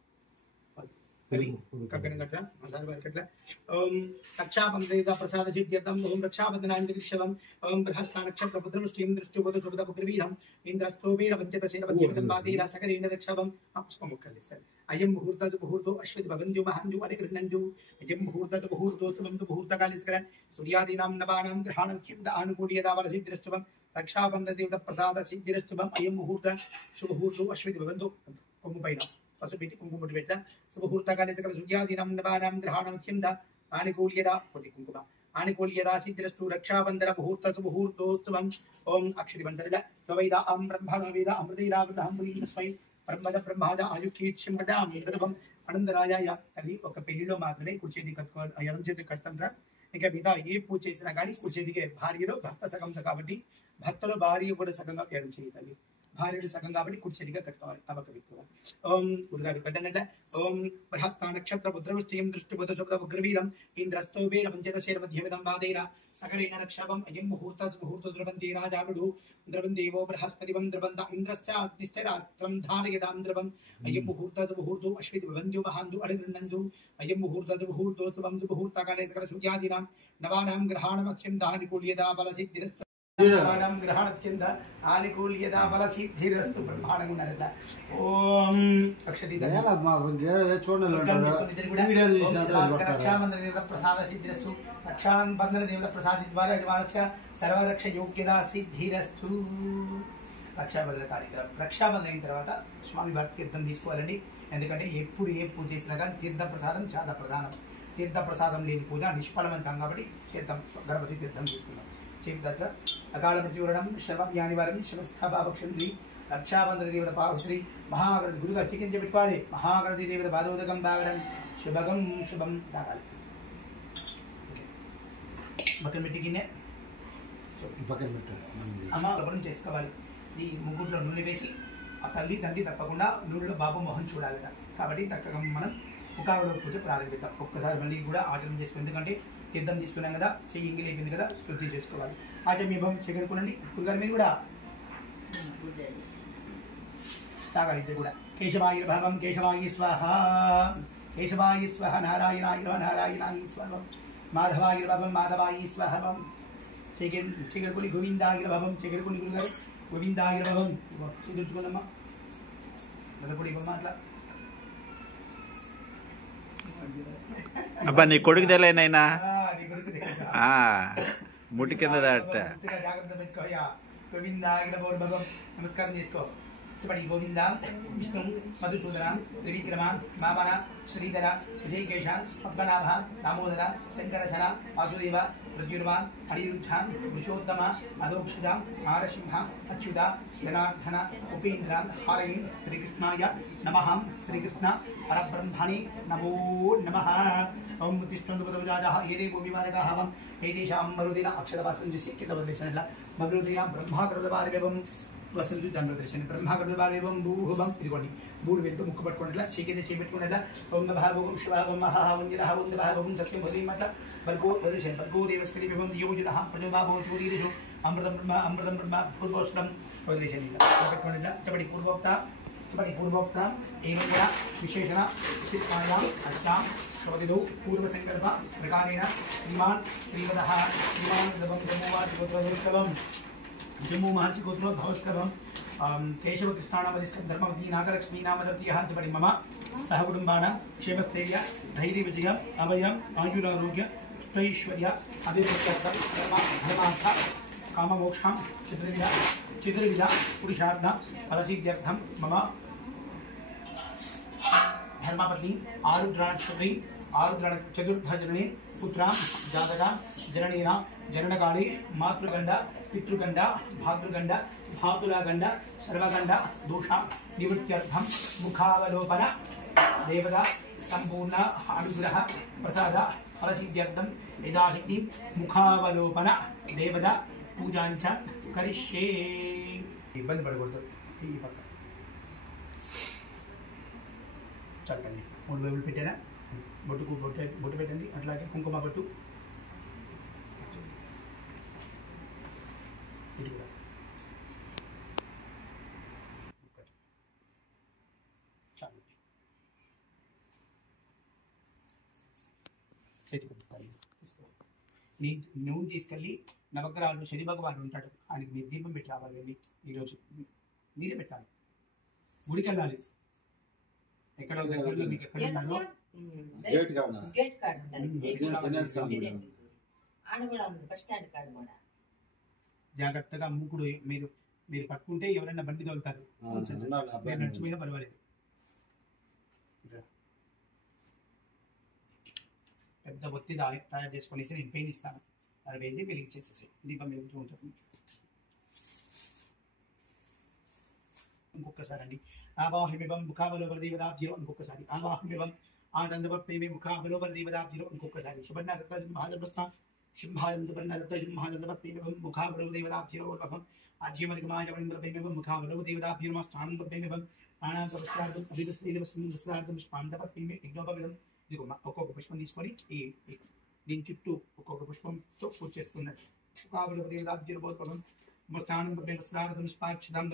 రక్షాబంధన ప్రసాద సిద్ధ్యర్థం ఓం రక్షాబంధనాంతరిక్షవం ఓం బృహస్తా నక్షత్ర పుత్రముష్టిం దృష్టిబోధ శుభద పుత్రవీరం ఇంద్రస్తోబీర వంచత శీలవద్యమిదం వాదీర సకరేణ రక్షవం. పుష్పముఖల్లి సార్. అయం ముహూర్త ముహూర్తో అశ్వతి భవంజు మహంజు అనిగృహ్ణంజు అయం ముహూర్త ముహూర్తోస్తవం ముహూర్తకాలిస్కర సూర్యాదీనాం నవానాం గ్రహాణం కిం ఆనుకూల్యదా వర సిద్ధిరస్తువం రక్షాబంధన దేవత ప్రసాద సిద్ధిరస్తువం అయం ముహూర్త శుభముహూర్తో అశ్వతి భవంతు కొమ్ము పైన పసుపెట్టి కుంకుమ పెట్ట శుభముహూర్తకాలే సకల సూర్యాదీనాం నవానాం గ్రహాణం కిం ఆనుకూల్యదా కొద్ది కుంకుమ ఆనుకూల్యదా సిద్ధిరస్తు రక్షాబంధన ముహూర్త సుముహూర్తోస్తవం. ఓం అక్షరి బంధన ద్వైద అం బ్రహ్మవేద అమృతైరావృతాం పురీస్మై బ్రహ్మద బ్రహ్మాద ఆయుక్ష్యం ప్రజాం అనందరాయ. అది ఒక పెళ్లిలో మాత్రమే కుర్చేది కట్టుకోవాలి, ఎడం చేతి కట్టంగా. ఇంకా మిగతా ఏ పూజ చేసినా కానీ కుర్చేదికే భార్యలో భర్త సగం కాబట్టి భర్తలో భార్య కూడా సగంగా ఎడం చేయాలి, భార్యలు సగం కాబట్టి కుర్చేదిగా కట్టుకోవాలి. అవక వ్యక్తులు ఓం గురుగారు కట్టనట్ల ఓం బృహస్తా నక్షత్ర పుత్రవృష్టిం దృష్టిబోధ శుభద ఉగ్రవీరం ఇంద్రస్తోబీర పంచత శేరమధ్యమిదం వాదైర సకరేణ రక్షవం అయం ముహూర్త ముహూర్త ద్రవంతి రాజాగుడు ద్రవందేవో బృహస్పతివం ద్రవంత ఇంద్రశ్చ అగ్నిశ్చరాస్త్రం ధారయదాం ద్రవం అయం ముహూర్త ముహూర్తో అశ్వితి భవంజు మహాందు అడిగృహ్ణంజు అయం ముహూర్త ముహూర్తోస్తవం ముహూర్తకాలే సకల సూర్యాదీనాం నవానాం గ్రహాణమఖ్యం దానికూల్యదా బల సిద్ధిరస్త గ్రహణత్యంత ఆనుకూల్యదా బల సిద్ధిరస్తు. బ్రహ్మాండంగా ఉన్నారట. ఓం రక్షాబంధన దేవత ప్రసాద సిద్ధిరస్తు రక్షాబంధన దేవత ప్రసాద ద్వారా సర్వరక్ష యోగ్యత సిద్ధిరస్తు. రక్షాబంధన కార్యక్రమం రక్షాబంధన అయిన తర్వాత స్వామి వారి తీర్థం తీసుకోవాలండి. ఎందుకంటే ఎప్పుడు ఏ పూజ చేసినా కానీ తీర్థ ప్రసాదం చాలా ప్రధానం. తీర్థ ప్రసాదం లేని పూజ నిష్ఫలమంటాం కాబట్టి తీర్థం గణపతి తీర్థం తీసుకున్నాం. చేత అకాళమృత్యువరణం శర్మజ్ఞానివారం శివస్థాపక్షి రక్షాబంధన దేవత పావశ్రీ మహాగణపతి గురుగా చికెన్ చెప్పాలి. మహాగణపతి దేవత బాధోదకం తాగడం శుభగం శుభం తాగాలి. పక్కన పెట్టి గిన్నె అమ్మ లోపల చేసుకోవాలి. ఈ ముగ్గుట్లో నూనె వేసి ఆ తల్లి తండ్రి తప్పకుండా నూనెలో బాబు మొహం చూడాలి. కాబట్టి చక్కగా మనం ముఖావళ పూజ ప్రారంభిద్దాం. ఒక్కసారి మళ్ళీ కూడా ఆచరణ చేసుకోవాలి. ఎందుకంటే తీర్థం తీసుకున్నాం కదా, చెయ్యి ఇంగిలి అయిపోయింది కదా, శుద్ధి చేసుకోవాలి. ఆచమ్యభం చేయగలుగునండి. గురుగారు మీరు కూడా తాగాలి. ఇద్దరు కూడా కేశవాయి భవం కేశవాయి స్వాహ కేశవాయి స్వహ నారాయణాయ నారాయణాయ స్వహం మాధవాయి భవం మాధవాయి స్వహం చెగడుకుని గోవిందాయ భవం చెగడుకుని గురుగారు గోవిందాయ భవం చూపించుకోండమ్మా. మొదటి ఇవ్వమ్మా అట్లా. అబ్బా నీ కొడుకు తెలియనైనా ముట్టి కింద జాగ్రత్త పెట్టుకోయా. గోవిందాగిరభవం నమస్కారం చేసుకో. చెప్పండి. గోవింద విష్ణు మధుసూదన త్రివిక్రమ వామన శ్రీధర విజయకేశ పద్మనాభ దామోదర శంకరశన వాసుదేవ ప్రత్యుర్వ అనిరుద్ధ పురుషోత్తమ అధోక్షుద నారసింహ అచ్యుత జనార్దన ఉపేంద్ర హారయే శ్రీకృష్ణాయ నమః. శ్రీకృష్ణ పరబ్రహ్మణే నమో నమః. ఓం తిష్టోజాజ ఏదే భూమివారగా హవం ఏదేశాం మరుదిన అక్షరవాసం చేసి కింద వదిలేసినట్ల మరుదిన బ్రహ్మాకృతవారివం వసంతు దండదర్శని బ్రహ్మాకృతవారివం భూహువం. ఇదిగోండి 3 వేలతో ముక్కు పట్టుకున్నట్ల చీకింద చేపెట్టుకున్నట్ల ఓం నభాగం శివాగం మహావంజరహం నభాగం సత్యం వదిమట బర్గో వదిలేసిన బర్గో దేవస్కరి వివం యోజన ప్రజోభావం చూరీరు అమృతం బ్రహ్మ పూర్వోష్టం వదిలేసిన పెట్టుకున్నట్ల. చెప్పండి పూర్వోక్త చెప్పండి పూర్వోక్త ఏం కూడా విశేషణ సిద్ధాయాం అష్టాం శోధిదో పూర్వసంకల్ప ప్రకారేణ శ్రీమాన్ శ్రీమద శ్రీమాన్ జమ్మూవాదిగోత్రం జమ్మూ మహర్షి గోత్రోద్భవస్కరం కేశవ కృష్ణానామధిష్కం ధర్మవతి నాగలక్ష్మీ నామదత్య చెప్పండి. మమ सहकुटुम्बानां क्षेमस्थैर्य धैर्यविजय अभयम् आयुरारोग्य अष्टैश्वर्य अभिवृद्ध्यर्थं धर्मार्थ काममोक्षां चित्रविध पुरुषार्थ फलसिद्ध्यर्थं मम धर्मपत्नी आरुद्राक्षरी आरुद्रण चतुर्भजने पुत्रां जातकां जननीना जननकाले मातृगंड पितृगंड भातृगंड भातुलागंड सर्वगंड दोष निवृत्त्यर्थं मुखावलोकन देवता संपूर्ण अनुग्रह प्रसाद फलसिद्ध्यर्थं यदाशक्ति मुखावलोकन देवता पूजांच करिष्ये इब्बंदि पडकूडదు ఈ పక్క చక్కని 3 వేలు పెట్టారా బొట్టు పెట్టండి అట్లాగే కుంకుమ బొట్టు ఇది కూడా చాలు చేతికి నీ నువ్వు తీసుకెళ్ళి నవగ్రహాలు శని భగవానుడు ఉంటాడు ఆయనకి మీరు దీపం పెట్టి రావాలి వెళ్ళి ఈరోజు మీరే పెట్టాలి గుడికి వెళ్ళాలి ఎక్కడ మీకు ఎక్కడ ఉన్నారో జాగ్రత్తగా మూకుడు మీరు పట్టుకుంటే ఎవరైనా బండి తోలుతారు నడిచిపోయినా పర్వాలేదు పెద్ద ఒత్తి తయారు చేసుకునేసి నేను పెయిన్ ఇస్తాను అది వేసి వెలిగించేసేసి దీపం వెలుగుతూ ఉంటుంది ఇంకొకసారి అండి ఆవాహమివం ముఖావలోపరదేవదాబ్జిలో ఇంకొకసారి ఆవాహమివం ఆనందపేమే ముఖావలోపరదేవదాబ్జిలో ఇంకొకసారి సువర్ణరత్న సింహాయంతపర్ణరత్నసింహానందపేమం ముఖావలోపరదేవదాబ్జిలో ఆజ్యమరికమాయమణింద్రపేమం ముఖావలోపరదేవదాబ్జిలో స్నానంతపేమం ప్రాణాంతపశ్చార్థం అభివస్త్రీలవస్త్రార్థం పుష్పాంతపేమే యజ్ఞోపవిధం ఇదిగో ఒక్కొక్క పుష్పం తీసుకొని దీని చుట్టూ ఒక్కొక్క పుష్పంతో పూజ చేస్తున్నారు ముఖావలోపరదేవదాబ్జిలో స్నానంతపేమ స్నార్థం స్పాక్షదాం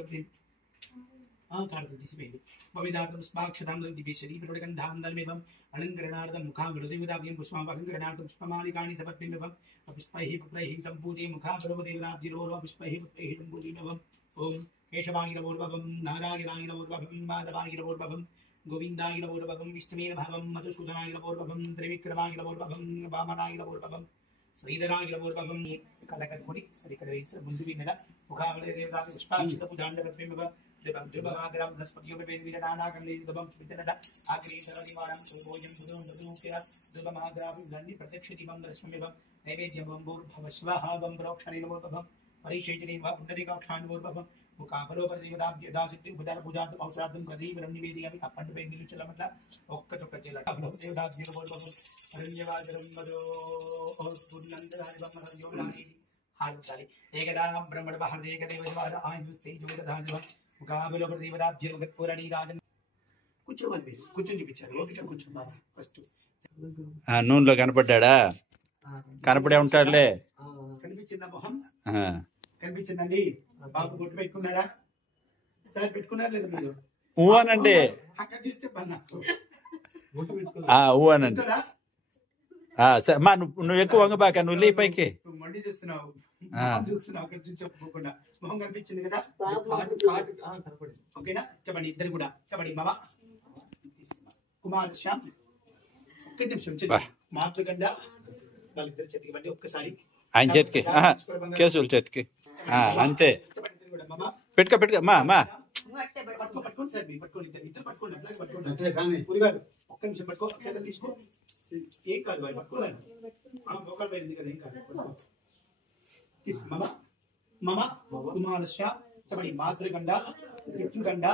कार्य తీసివేయండి పవిత్రార్థం స్పాక్షదాంలో దివ్యశ్రీ ప్రగంధాందల్మేవం అలంకరణార్థం ముఖావలోదేవదాభ్యం పుష్పాలంకరణార్థం పుష్పమాలికాని సమర్పయామి పుష్పైః పుత్రైః సంపూజే ముఖావలోదేవదాభ్యో పుష్పైః పుత్రైః సంపూజయామి ఓం కేశవాంగిరవోర్భవం నారాయణాంగిరవోర్భవం మాధవాంగిరవోర్భవం గోవిందాంగిరవోర్భవం విష్ణుమేరభవం మధుసూదనాంగిరవోర్భవం త్రివిక్రమాంగిరవోర్భవం వామనాంగిరవోర్భవం శ్రీధరాంగిరవోర్భవం కలకత్కొని సరికడ వేసి ముందు విన్నడ ముఖావలోదేవదాభ్య పుష్పాక్షిత పూజాండపేమవ देवभाग्रम बृहस्पतियों में वेद नाना करने दबम चितनड आग्रे दरनिवारम भोजन बुदो ददुक्या देवभाग्राभि धन्य प्रत्यक्ष दीपम दर्शनमेव नैवेद्यं भूर्भुवः स्वः वं प्रोक्षणेनमोर्भवं परिचैतनेन वा पुण्डरीकाक्षान्मोर्भवं मुखाफलोपदेवदाब्ज दासित्ति उपचार पूजार्थं अवसरार्थं प्रदीपं निवेदयामि अप्पण्डपे निलुचलमट्ल ఒక్క చొక్క చేల దేవదాబ్జోర్భవం అరణ్యవాదరం వదో పూర్ణంతరాయవం యోగాని హాల్చాలి ఏకదా బ్రహ్మణ బహదేక దేవదేవాద ఆయుస్తే యోగదాజవ కూర్చొని చూపించారు ఓపిక కూర్చున్నారు ఫస్ట్ నూనెలో కనపడ్డా కనపడే ఉంటాడులే కనిపించిందా మొహం కనిపించిందండి బాబు గుట్టు పెట్టుకున్నాడా సార్ పెట్టుకున్నారు లేదా మీరు ఊ అనండి ఊ అనండి మా నువ్వు ఎక్కువ వంగబాక నువ్వు లే పైకి మండి చూస్తున్నావు చూస్తున్నావు అక్కడ చూసి చెప్పుకోకుండా మొహం కనిపించింది కదా ఓకేనా చెప్పండి ఇద్దరు కూడా చెప్పండి బాబా కుమార్ శ్యామ్ ఒక్క నిమిషం మాతృగండ వాళ్ళిద్దరు చేతికి బండి ఒక్కసారి ఆయన చేతికి కేసులు చేతికి అంతే పెట్టుకో పెట్టుకో మా పట్టుకోండి సార్ పట్టుకోండి ఇద్దరు పట్టుకోండి ఒక్క నిమిషం పట్టుకో తీసుకో ఏం కాదు బాయ్ పట్టుకోవాలి మోకాలు పోయింది కదా ఏం కాదు మమ కుమారస్య చెప్పండి మాతృగండ పితృగండ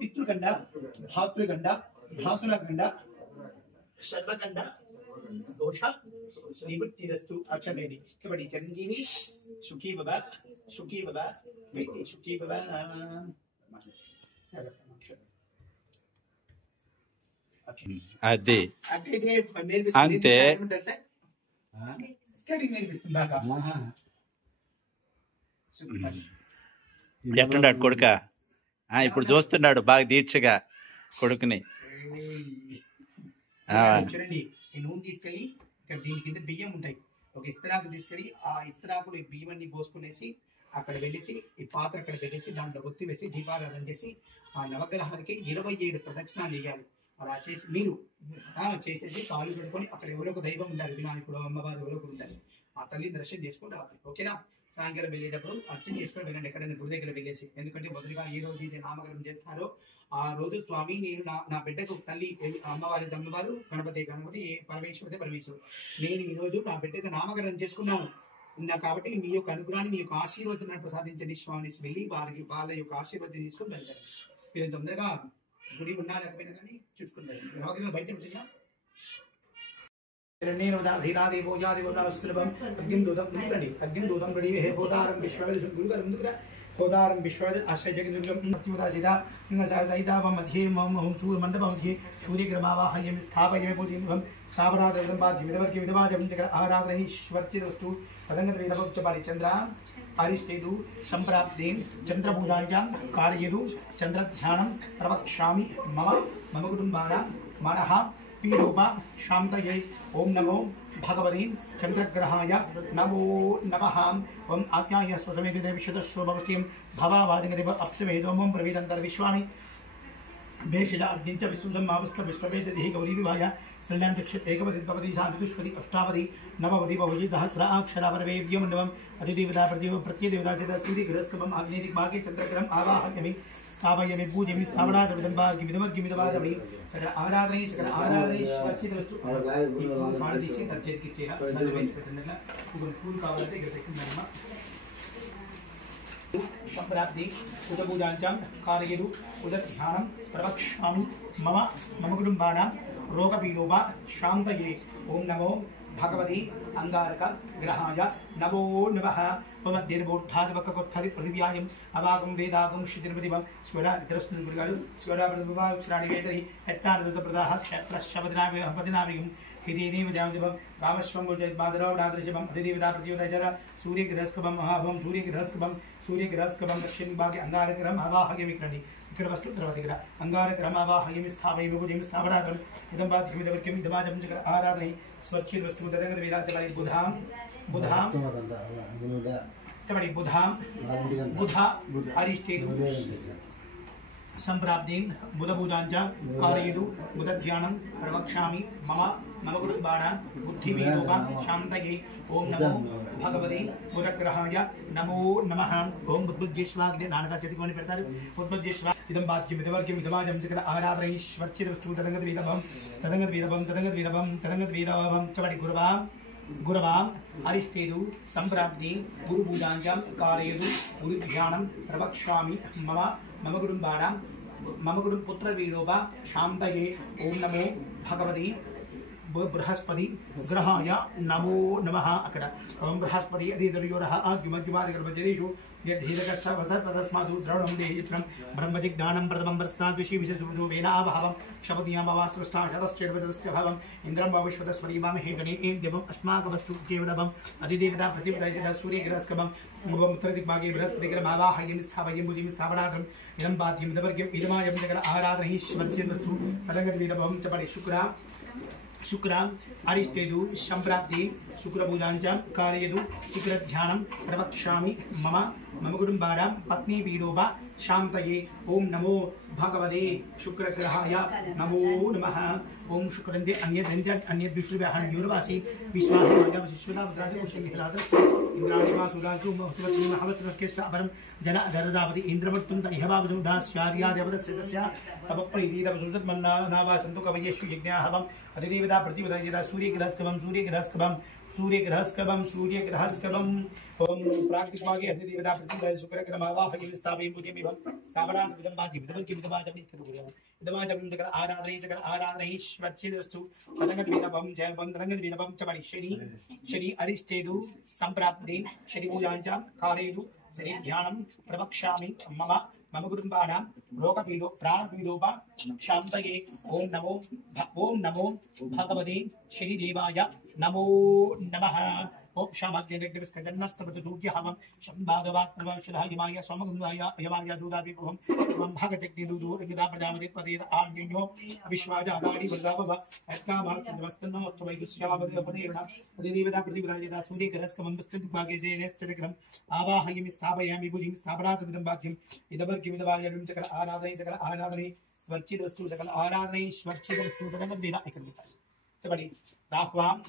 పితృగండ భాతృగండ భాతులగండ సర్వగండ దోష నివృత్తిరస్తు అక్షమేది చెప్పండి చిరంజీవి సుఖీ భవ సుఖీ భవ సుఖీ భవ అది అంతే ఎట్టున్నాడు కొడుక ఇప్పుడు చూస్తున్నాడు బాగా దీక్షగా కొడుకుని చూడండి ఈ నూనె తీసుకెళ్ళి ఇక్కడ దీని కింద బియ్యం ఉంటాయి ఒక ఇస్తరాకు తీసుకెళ్ళి ఆ ఇస్తరాకులు బియ్యం అన్ని పోసుకునేసి అక్కడ వెళ్ళేసి ఈ పాత్ర అక్కడ పెట్టేసి దాంట్లో ఒత్తి వేసి దీపారాధన చేసి ఆ నవగ్రహానికి 27 ప్రదక్షిణాలు చేయాలి. అలా చేసి మీరు చేసేసి కాళ్ళు పెట్టుకొని అక్కడ ఎవరో ఒక దైవం ఉండాలి, వినాయకుడు అమ్మవారు ఎవరో ఒకరు ఉండాలి, ఆ తల్లిని దర్శనం చేసుకొని రావాలి. ఓకేనా? సాయంకాలం వెళ్ళేటప్పుడు అర్చన చేసుకొని వెళ్ళండి ఎక్కడైనా గుడి దగ్గర వెళ్ళేసి. ఎందుకంటే మొదటిగా ఏ రోజు అయితే నామకరణం చేస్తున్నారో ఆ రోజు స్వామి నేను నా బిడ్డకు తల్లి అమ్మవారి అమ్మవారు గణపతి పరమేశ్వరుడే పరమేశ్వరుడు, నేను ఈ రోజు నా బిడ్డకు నామకరణం చేసుకున్నాను కాబట్టి మీ యొక్క అనుగ్రహాన్ని మీ యొక్క ఆశీర్వచనాన్ని ప్రసాదించండి స్వామి వెళ్ళి వాళ్ళ యొక్క ఆశీర్వాదం తీసుకుని వెళ్తారు. మీరు తొందరగా గుడి ఉన్నా లేకపోయినా కానీ చూసుకుంటారు. బయట ఉంటుందా హోదారం విశ్వవేద మధ్యే మండపం మధ్యే సూర్యగ్రమావాహయం స్థాపయమే పూజం స్థాపనాదం బాధ్యమిదవర్కి విధవాజం ఆరాధనీశ్వర్చిదస్తు పదంగత వీరభక్చపాలి చంద్ర హరిష్టేదు సంప్రాప్తి చంద్రపూజాంజాం కార్యదు చంద్రధ్యానం ప్రవక్ష్యామి మమ కుటుంబానాం మనః పీడోప శాంతయై ఓం నమో భగవతి చంద్రగ్రహాయ నమో నమః ఓం ఆజ్ఞాయ స్వసమేత విశుద్ధస్వభవస్యం భవావాదిగదేవ అప్సమేదోమం ప్రవేదంతర్విశ్వాని భేషజ అగ్నించ విశుద్ధం మావస్థ విశ్వవేదధిः గౌరీ వివాయ శ్రీలాంతక్షత్ ఏకవది భవతి శాంతిష్వతి అష్టావది నవవది భవతి సహస్రాక్షరావరవేవ్యం నవం అతిదేవతా ప్రత్యేదేవతా చేత సూర్యగ్రహస్కమం ఆగ్నేయదిగ్భాగే చంద్రగ్రహం ఆవాహయామి స్థాపయామి పూజయామి స్థాపనాదమిదంబాగిమిదవర్గిమిదవాదమి సకల ఆరాధనే స్వచ్చితవస్తు తీసి చేతికి ఇచ్చేలా వేసి పెట్టండి. పూలు కావాలంటే ఇక్కడ పెట్టిందమ్మా. సంప్రాప్తి ఉదపూజాంచాం కార్యదు ఉదధ్యానం ప్రవక్ష్యామి మమ కుటుంబానాం రోగపీడోప శాంతయే ఓం నమో భగవతి అంగారక గ్రహాయ నమో నమః మధ్యర్బోద్ధాదివక్కొత్థాది పృథివ్యాయం అవాగం వేదాగం శితిర్మదివం స్వర ఇతరస్మిన్ గురుగారు స్వరాక్షరాణి వేదరి హెచ్చారదృతప్రదాహ క్షేత్రశవదినామిగం హిదేనేవ జామజపం రామశ్వం బాధరావడాదృజపం అధిదేవతా ప్రతివదచర సూర్యగ్రహస్కభం మహాభం సూర్యగ్రహస్కభం దక్షిణ భాగే అంగారగ్రహం అవాహయమిక్రణి. ఇక్కడ ఫస్ట్ తర్వాత ఇక్కడ అంగారగ్రహం అవాహయమి స్థాపయమి పూజయమి స్థాపనాగ్రం ఇదం బాధ్యమిదవర్గ్యం ఇదమాజం చ ఆరాధన స్వచ్ఛిర్ వస్తు తదంగ వీరాజలి బుధాం చమడి బుధ అరిష్టేదు సంప్రాప్తి బుధపూజాంచ కార్యదు బుధధ్యానం ప్రవక్ష్యామి మమ కుటుంబానాం బుద్ధిమేదోప శాంతయే ఓం నమో భగవతి బుధగ్రహాయ నమో నమః. ఓం బుద్బుజ్జేశ్వాగ్ని నానక చేతికొని పెడతారు. బుద్బుజ్జేశ్వ ఇదం బాధ్యం ఇదవర్గ్యం ఇదమాజం చ ఆరాధనైశ్వర్చిరవస్తు తదంగ వీరభం చమడి గురవాం అరిష్టేదు సంప్రాప్తి గురుపూజాంచ కార్యదు గురుధ్యానం ప్రవక్ష్యామి మమ కుటుంబానాం పుత్రవీడోప శాంతయే ఓం నమో భగవతి బృహస్పతి గ్రహాయ నమో నమః. అక్కడ ఓం బృహస్పతి అధిదర్యోరః ఆగ్యుమగ్యుమాదిగర్భజరేషు యద్ధీరగచ్చ వసత్ తదస్మాదు ద్రవణం దేహిత్రం బ్రహ్మజిజ్ఞానం ప్రథమం ప్రస్థాద్విషీ విశేషుజో వేనాభావం శపథియామవాస్రష్టాశతశ్చేర్వదస్య భావం ఇంద్రం భవిష్వతస్వరీమామహే గణే ఏం దేవం అస్మాకవస్తు కేవలభం అధిదేవతా ప్రతిపదయత సూర్యగ్రహస్కభం ఉత్తరదిగ్భాగే బృహస్పతిగ్రహమావాహయం స్థాపయం భుజిం స్థాపనాథం ఇదం బాధ్యం ఇదవర్గ్యం ఇదమాయం జగల ఆరాధనైశ్వర్చిర్వస్తు తదంగద్వీరభవం చపడి శుక్రాం అరిష్టేదు సంప్రాప్తి శుక్రపూజాంచ కార్యదు శుక్రధ్యానం ప్రవక్ష్యామి మమ కుటుంబానాం పత్నీపీడోప శాంతయే ఓం నమో భగవతే శుక్రగ్రహాయ నమో నమః. ఓం శుక్రందే అన్యద్విష్ణువ్యాహన్యూర్వాసి విశ్వాహం జన దరదావతి ఇంద్రమత్తం ఇహవావజం దాస్యార్యాదేవతస్య తపప్రీతిరవసుమన్నావాసంతు కవయేషు యజ్ఞాహవం అధిదేవతా ప్రతిపదయత సూర్యగ్రహస్కభం ఓం ప్రాక్తిపాగే అధిదేవతా ప్రతిపదయ శుక్రగ్రహమావాహయం స్థాపయం పూజయమివం స్థాపనాం విదం బాధ్యం ఇదవర్గ్యం ఇదమాజం జగల ఆరాధనైశ్వర్చిదస్తు తదంగద్వీరభం జయభం తదంగద్వీరభం చమడి శని అరిష్టేదు సంప్రాప్తి శని పూజాంచ కార్యేదు శని ధ్యానం ప్రవక్ష్యామి మమ కుటుంబానాం ప్రాణపీడోప శాంతయే ఓం నమో భగవతే శనిదేవాయ నమో నమః. ఓం శామాగ్నిర్గస్కజన్నస్తపతూర్యహవం శంభాగవాత్మవశధాయమాయ సోమగుందాయ యమాయ దూదాభిభవం మం భాగజగ్నిదూదో ఇంగిదా ప్రజాపతి పదేద ఆజ్ఞో విశ్వాజాదాని వల్లాభవ యత్కామాస్తన్నమస్తు వైదుశ్యామపదేవణ ప్రతిదేవతా ప్రతిపదాయదా సూర్యకరస్కమం స్థితిభాగే జేనేశ్చరగ్రం ఆవాహయమి స్థాపయామి భుజిం స్థాపనాతమిదం వాక్యం ఇదవర్గిమిదవాయడం సకల ఆరాధనే స్వర్చిత వస్తు సకల ఆరాధనే స్వర్చిత వస్తు తదనందేన ఇక్కడ చెప్పండి రాహ్వాం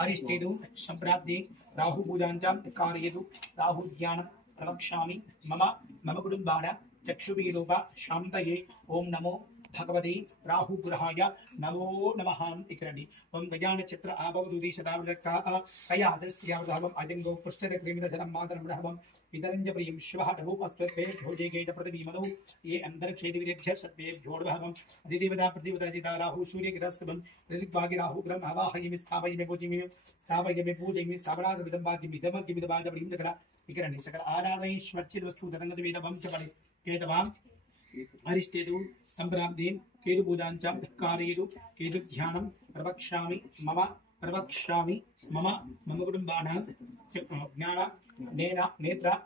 అరిష్టేదు సంప్రాప్తి రాహు పూజాంచాం కారయేదు రాహు ధ్యానం ప్రవక్ష్యామి మమ కుటుంబాన చక్షువీరూప శాంతయే ఓం నమో భగవతే రాహు గ్రహాయ నమో నమః ఇక్కడండి ఓం గజాన చిత్ర ఆభవదూది శతావృతయావధావం అజంగో పుష్ఠద క్రీమిదశరం మాతరం వితరంజ ప్రియం శివః నమోపస్త్వే భోజే గేద ప్రతిమనో ఏ అంతరిక్షేది విదేభ్య సర్వేభ్యోర్భవం అధిదేవతా ప్రతిపదాజిత రాహు సూర్యగ్రహస్తమం ఋగ్వాగి రాహు బ్రహ్మ ఆవాహయమి స్థాపయమి పూజయమి స్థాపనాదమిదం వాద్యమి ఇదమగ్గిమిదవాజపడిం సకల ఇక్కడండి సకల ఆరాధనేశ్వర్చిత వస్తు తదంగత వేదవం చెప్పండి కేతవాం అరిష్టేదు సంప్రాప్తి కేతు పూజాంచాం కారయేదు కేతు ధ్యానం ప్రవక్ష్యామి మమ కుటుంబానాం జ్ఞాన నేత్ర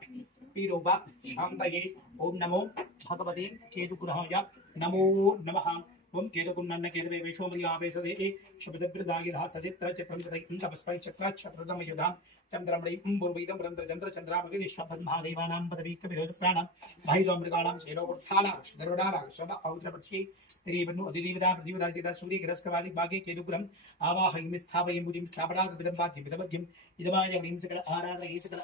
పీరూప శాంతయే ఓం నమో భగవతే కేతు గ్రహాయ నమో నమః ఓం కేతుకున్నన్న కేతవే వేషోమది ఆవేశదే శబ్దద్రదాగిరః సచిత్ర చక్రం తపస్పై చక్రక్షత్రదమయుధాం చంద్రమణి పూర్వైదం బ్రహ్మచంద్ర చంద్రామగిరిశ్వబ్రహ్మాదేవానాం పదవీక విరోధప్రాణం మహిజోమృగాణాం శైలోపుత్థానా దరుడారా శోభ ఔద్రపక్షి శ్రీవన్ను అధిదేవతా ప్రతిపదాసిత సూర్యగ్రస్కవాలి భాగే కేతుగ్రం ఆవాహయమి స్థాపయం భుజిం స్థాపనాదమిదం వాద్యమిదమగ్యం ఇదమాయ హ్రీం సకల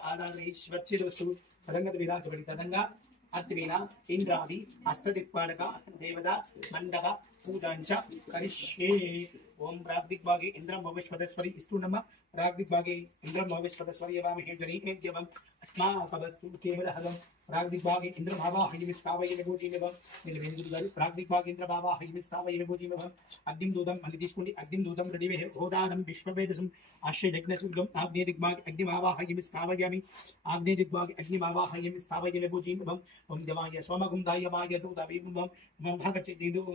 ఆరాధనే స్వర్చిత వస్తు తదంగత విరాజపడి తదంగా అద్వేన ఇంద్రాది హస్తదిక్పాలక దేవత మండప పూజాంచ కరిష్యే ఓం ప్రాగ్దిగ్భాగే ఇంద్రం భవిష్వతస్వరి ఇస్తుండమ్మ ప్రాగ్దిగ్భాగే ఇంద్రం భవిష్వతస్వరి యవామహే జనీకేద్యవం అస్మాకవస్తు కేవలహరం ప్రాగ్దిగ్భాగే ఇంద్రం ఆవాహయమి స్థాపయమి భూజిమేవం నిలవేంద్రుగారు ప్రాగ్దిగ్భాగే ఇంద్రం ఆవాహయమి స్థాపయమి భూజిమేవం అగ్నిం దూతం మళ్ళీ తీసుకోండి అగ్నిం దూతం రెడీవే హోదానం విశ్వవేదసం ఆశ్రయజ్ఞశుద్ధం ఆగ్నేయ దిగ్భాగే అగ్నిం ఆవాహయమి స్థాపయామి ఆగ్నేయ దిగ్భాగే అగ్నిం ఆవాహయమి స్థాపయమి భూజిమేవం ఓం జమాయ సోమగుందాయమాయ దూతవీమం మం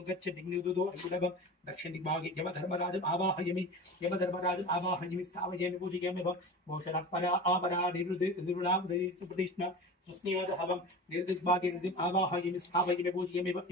గచ్చ అంగుళవం దక్షిణ దిగ్భాగే యమధర్మరాజం ఆవాహయమి స్థాపయామి భూజిమేవం మోషరపరా ఆపరా నిరుదిరుణాం హవం నిర్దిగ్భాగే నిర్దిం ఆవాహయమి స్థాపయమి భూజిమేవం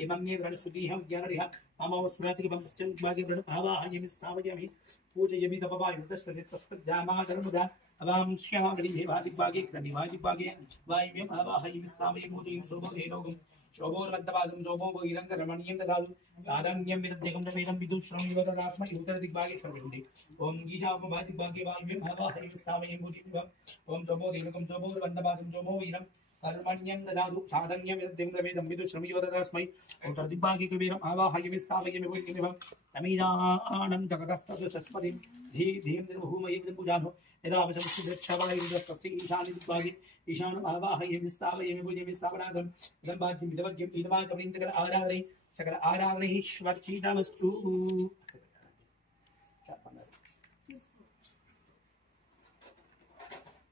ఇమం మే వ్రణశుద్ధీహం జ్ఞానరిహ అమావస్మృతికి పశ్చిమదిగ్భాగే వ్రణం ఆవాహయమి స్థాపయామి పూజయమి తపవాయుస్తస్పద్యామాచరముదా అవాంశ్యామణి వాదిగ్భాగే వాదిగ్భాగే వాయువ్యం ఆవాహయమి స్థాపయమి భూజయం శోభోధేనోగం శోభోర్వంతపాదం శోభోభగిరంగ రమణీయం దదాదు సాధాన్యం విదద్యగం వేదం విదుశ్రవం యువతరాత్మ యువతర దిగ్భాగే స్వర్గండి ఓం గీషాపవాదిగ్భాగే వాయువ్యం ఆవాహయమి స్థాపయమి భూజయం ఓం శోభోధేనోగం శోభోర్వంతపాదం శోభోవీరం कर्मण्यं ददातु साधन्यं यद्दिव्यवेदं विदुश्रम योददास्मै ऊर्ध्व दिग्भागे कुबेरम् आवाहयमि स्थापयमि भूमिमिवं तमीनानं जगतस्तु सस्पतिं धीं निर्भूमयं पूजानो यदा वशमस्तिरक्षवायुर्दस्ति ईशानि दिग्भागे ईशानम् आवाहयमि स्थापयमि भूमिमि स्थापनादं इदं वाद्यं इदवर्ग्यं इदमाकवलिं सकल आराधने ईश्वर्चितमस्तु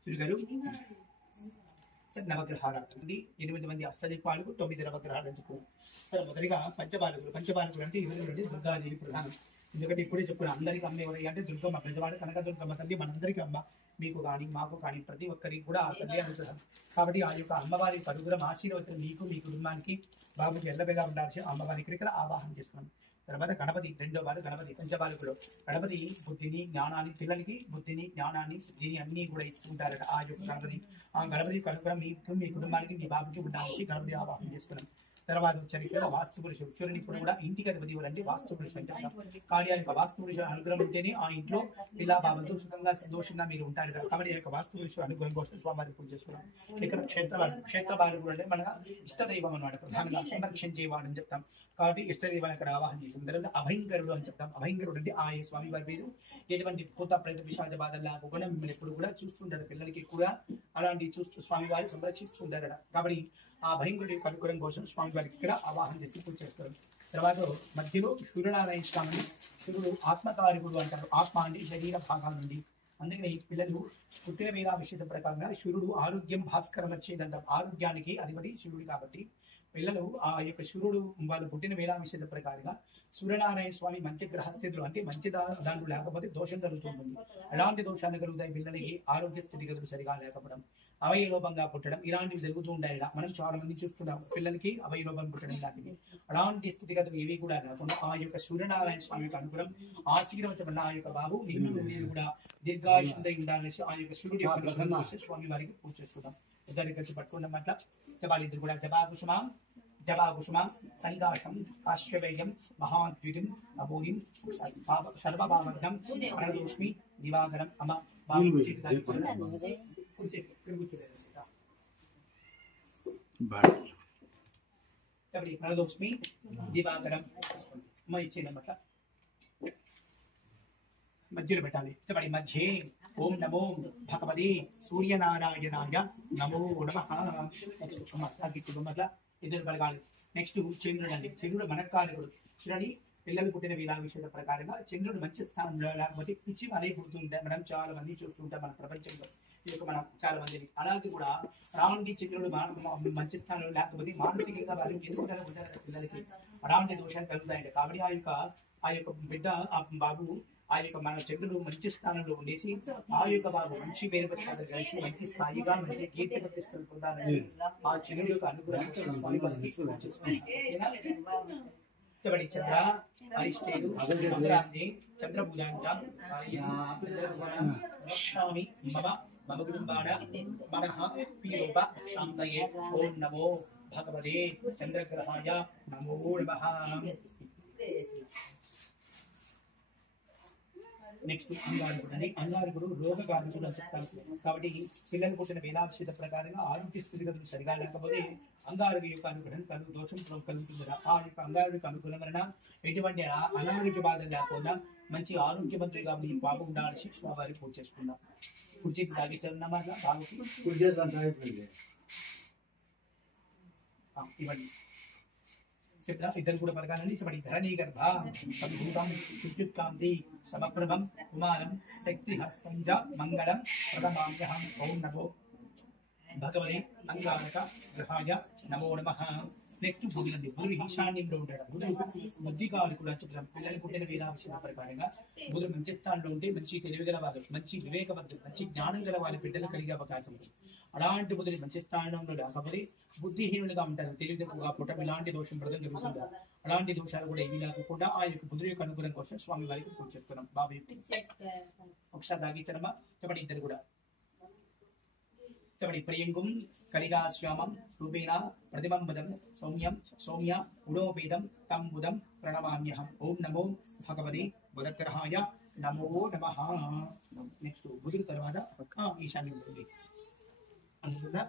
सुरगारु నవగ్రహాలు 8 మంది అష్టదిక్పాలకు 9 నవగ్రహాలు ఎందుకు మొదటిగా పంచబాలకులు అంటే 20 నుండి దుర్గాదేవి ప్రధానం ఎందుకంటే ఇప్పుడే చెప్పుకున్నా అందరికీ అమ్మ ఎవరు అంటే దుర్గమ్మ పెద్దవాడు కనకదుర్గమ్మ తల్లి మనందరికీ అమ్మ మీకు కానీ మాకు కానీ ప్రతి ఒక్కరికి కూడా ఆ తల్లి అనుగ్రహం కాబట్టి ఆ యొక్క అమ్మవారి అనుగ్రహం ఆశీర్వచనం మీకు మీ కుటుంబానికి బాబుకి ఎల్లబెగా ఉండాల్సి అమ్మవారి ఇక్కడ ఆవాహన చేస్తున్నాం తర్వాత గణపతి రెండో వారు గణపతి పంచబాలకులు గణపతి బుద్ధిని జ్ఞానాన్ని పిల్లలకి బుద్ధిని జ్ఞానాన్ని సిద్ధిని అన్ని కూడా ఇస్తుంటారట ఆ యొక్క గణపతి ఆ గణపతి కనుక మీకు మీ కుటుంబానికి మీ బాబుకి ఉండాల్సి గణపతి ఆవాహన చేసుకున్నాం తర్వాత వచ్చారు ఇక్కడ వాస్తు పురుషుడు చూడండి ఇప్పుడు కూడా ఇంటికి అధిపతి అంటే వాస్తు పురుషుడు అని చెప్తాం కార్యానికి వాస్తు పురుషుడు అనుగ్రహం ఉంటేనే ఆ ఇంట్లో పిల్ల బాబుతో సుఖంగా సంతోషంగా మీరు ఉంటారు కదా కాబట్టి యొక్క వాస్తు పురుషుడు అనుగ్రహం కోసం స్వామివారి పూజ చేసుకున్నాం ఇక్కడ క్షేత్రబాలుడు అంటే మన ఇష్టదైవం అన్నమాట ప్రధానంగా సంరక్షించేవాడు అని చెప్తాం కాబట్టి ఇష్టదైవాన్ని ఇక్కడ ఆవాహన చేసిన తర్వాత అభయంకరుడు అని చెప్తాం అభయంకరుడు అంటే ఆ స్వామివారి పేరు ఎటువంటి భూత ప్రేత పిశాచ బాధల్లా కూడా మిమ్మల్ని ఎప్పుడు కూడా చూస్తుంటారు పిల్లలకి కూడా అలాంటి చూస్తూ స్వామివారి సంరక్షిస్తుంటారట కాబట్టి ఆ భయంకరుడి యొక్క అనుగ్రహం కోసం స్వామివారికి ఇక్కడ ఆవాహన చేసి పూజ చేస్తారు తర్వాత మధ్యలో సూర్యనారాయణ స్వామిని సూర్యుడు ఆత్మకారకుడు అంటారు ఆత్మ అంటే శరీర భాగాల నుండి అందుకని పిల్లలు పుట్టిన వేళ విశేష ప్రకారంగా సూర్యుడు ఆరోగ్యం భాస్కరం వచ్చేదంటాం. ఆరోగ్యానికి అధిపతి సూర్యుడు కాబట్టి పిల్లలు ఆ యొక్క సూర్యుడు వాళ్ళు పుట్టిన వేళ విశేష ప్రకారంగా సూర్యనారాయణ స్వామి మంచి గ్రహస్థితులు అంటే మంచి దాంట్లో లేకపోతే దోషం జరుగుతుంటుంది. అలాంటి దోషాలు కలుగుతాయి. పిల్లలకి ఆరోగ్య స్థితిగతులు సరిగా లేకపోవడం, అవయలోపంగా పుట్టడం ఇలాంటివి జరుగుతూ ఉంటాయి. మనం చాలా మంది చూస్తున్నాం పిల్లలకి అవయలోపం పుట్టడం ఇలాంటివి. అలాంటి స్థితిగతులు ఏవి కూడా లేకుండా ఆ యొక్క సూర్యనారాయణ స్వామికి అనుగ్రహం ఆశీర్వచన ఆ యొక్క బాబు నిన్ను మీరు కూడా దీర్ఘాయుషంతో ఉండాలనేసి ఆ యొక్క సూర్యుడి స్వామి వారికి పూజ చేసుకుంటాం. ఇద్దరికి కలిసి పట్టుకున్నాం అట్లా జపాలు ఇద్దరు కూడా జపాకుసుమం సంఘాషం ఆశ్రవేయం మహాద్వితం అభూరిం సర్వభావగ్నం ప్రణదోష్మి దివాకరం అమ్మ ప్రణదోష్మి దివాకరం అమ్మ ఇచ్చేదన్నమాట. మధ్యలో పెట్టాలి. చెప్పండి మధ్యే ఓం నమో భగవతే సూర్యనారాయణాయ నమో నమః. అట్లా ఇద్దరు పలకాలి. నెక్స్ట్ చంద్రుడు అండి. చంద్రుడు మనకారకుడు. చూడండి పిల్లలు పుట్టిన వీళ్ళ విషయాల ప్రకారంగా చంద్రుడు మంచి స్థానంలో లేకపోతే పిచ్చి మరీ పుడుతుంటాయి. మనం చాలా మంది చూస్తుంటాం మన ప్రపంచంలో మనం చాలా మందిని. అలాగే కూడా రావణుడి చంద్రుడు మంచి స్థానంలో లేకపోతే మానసికంగా వాళ్ళు ఎదుగుదల ఉంటారు పిల్లలకి అలాంటి దోషాలు కలుగుతాయండి. కాబట్టి ఆ యొక్క బిడ్డ ఆ బాబు ఆ యొక్క మన చంద్రుడు మంచి స్థానంలో ఉండేసి ఆ యొక్క బాబు మంచి పేరు పెట్టాలి కలిసి మంచి స్థాయిగా మంచి కీర్తి ప్రతిష్టలు పొందాలని ఆ చంద్రుడు యొక్క అనుగ్రహం చెప్పండి. చంద్ర అరిష్టేలు చంద్రాన్ని చంద్రభూజాంచామి మమ మమ కుటుంబాన మనః పీరూప శాంతయే ఓం నమో భగవతే చంద్రగ్రహాయ నమో నమః. నెక్స్ట్ అంగారకుడు అని. అంగారకుడు రోగకారకుడు అని చెప్తారు. కాబట్టి పిల్లలు పుట్టిన వేలాభిషేక ప్రకారంగా ఆరోగ్య స్థితిగతులు సరిగా లేకపోతే అంగారుడి యొక్క అనుగ్రహం దోషం కలుగుతుంది. ఆ యొక్క అంగారుడికి అనుకూలం వలన ఎటువంటి అనారోగ్య బాధ లేకుండా మంచి ఆరోగ్యవంతుడిగా మీ బాబు ఉండాలని స్వామివారి పూజ చేసుకుందాం. పూజ తాగిస్తున్నమాట బాబుకి ఇవ్వండి. చెప్తా ఇద్దరు కూడా పలకాలని. చెప్పండి ధరణీ గర్భ సంభూతం విద్యుత్కాంతి సమప్రభం కుమారం శక్తి హస్తంజ మంగళం ప్రథమామ్యహం ఓం నమో భగవతే అంగారక గ్రహాయ నమో నమః. నెక్స్ట్ బుధుడు అండి. బుధుడు ఈశాన్యంలో ఉంటాడు. బుధుడు బుద్ధికారకుడు అని చెప్తాం. పిల్లలు పుట్టిన వేదాంశం ప్రకారంగా బుధుడు మంచి స్థానంలో ఉంటే మంచి తెలివి గల వారు, మంచి వివేకవంతులు, మంచి జ్ఞానం గల వారి బిడ్డలు కలిగే అవకాశం ఉంది. అలాంటి బుధుడు మంచి స్థానంలో లేకపోతే బుద్ధిహీనులుగా ఉంటారు, తెలివి తక్కువగా పుట్టడం ఇలాంటి దోషం పడడం జరుగుతుంది. అలాంటి దోషాలు కూడా ఏమీ లేకుండా ఆ యొక్క బుధుడు యొక్క అనుగ్రహం కోసం స్వామి వారికి పూజ చేస్తున్నాం. బాబు ఒకసారి దాగించడమా. చెప్పండి ఇద్దరు కూడా చెప్పండి. ప్రియంగుం కలిగాశ్యామం రూపేణ ప్రతిబంబదం సౌమ్యం సౌమ్య ఉడోపేదం తం బుధం ప్రణమామ్యహం ఓం నమో భగవతే బుధగ్రహాయ నమో నమః. నెక్స్ట్ బుధుడు తర్వాత ఈశాన్యం ఉంటుంది అందుకుందా.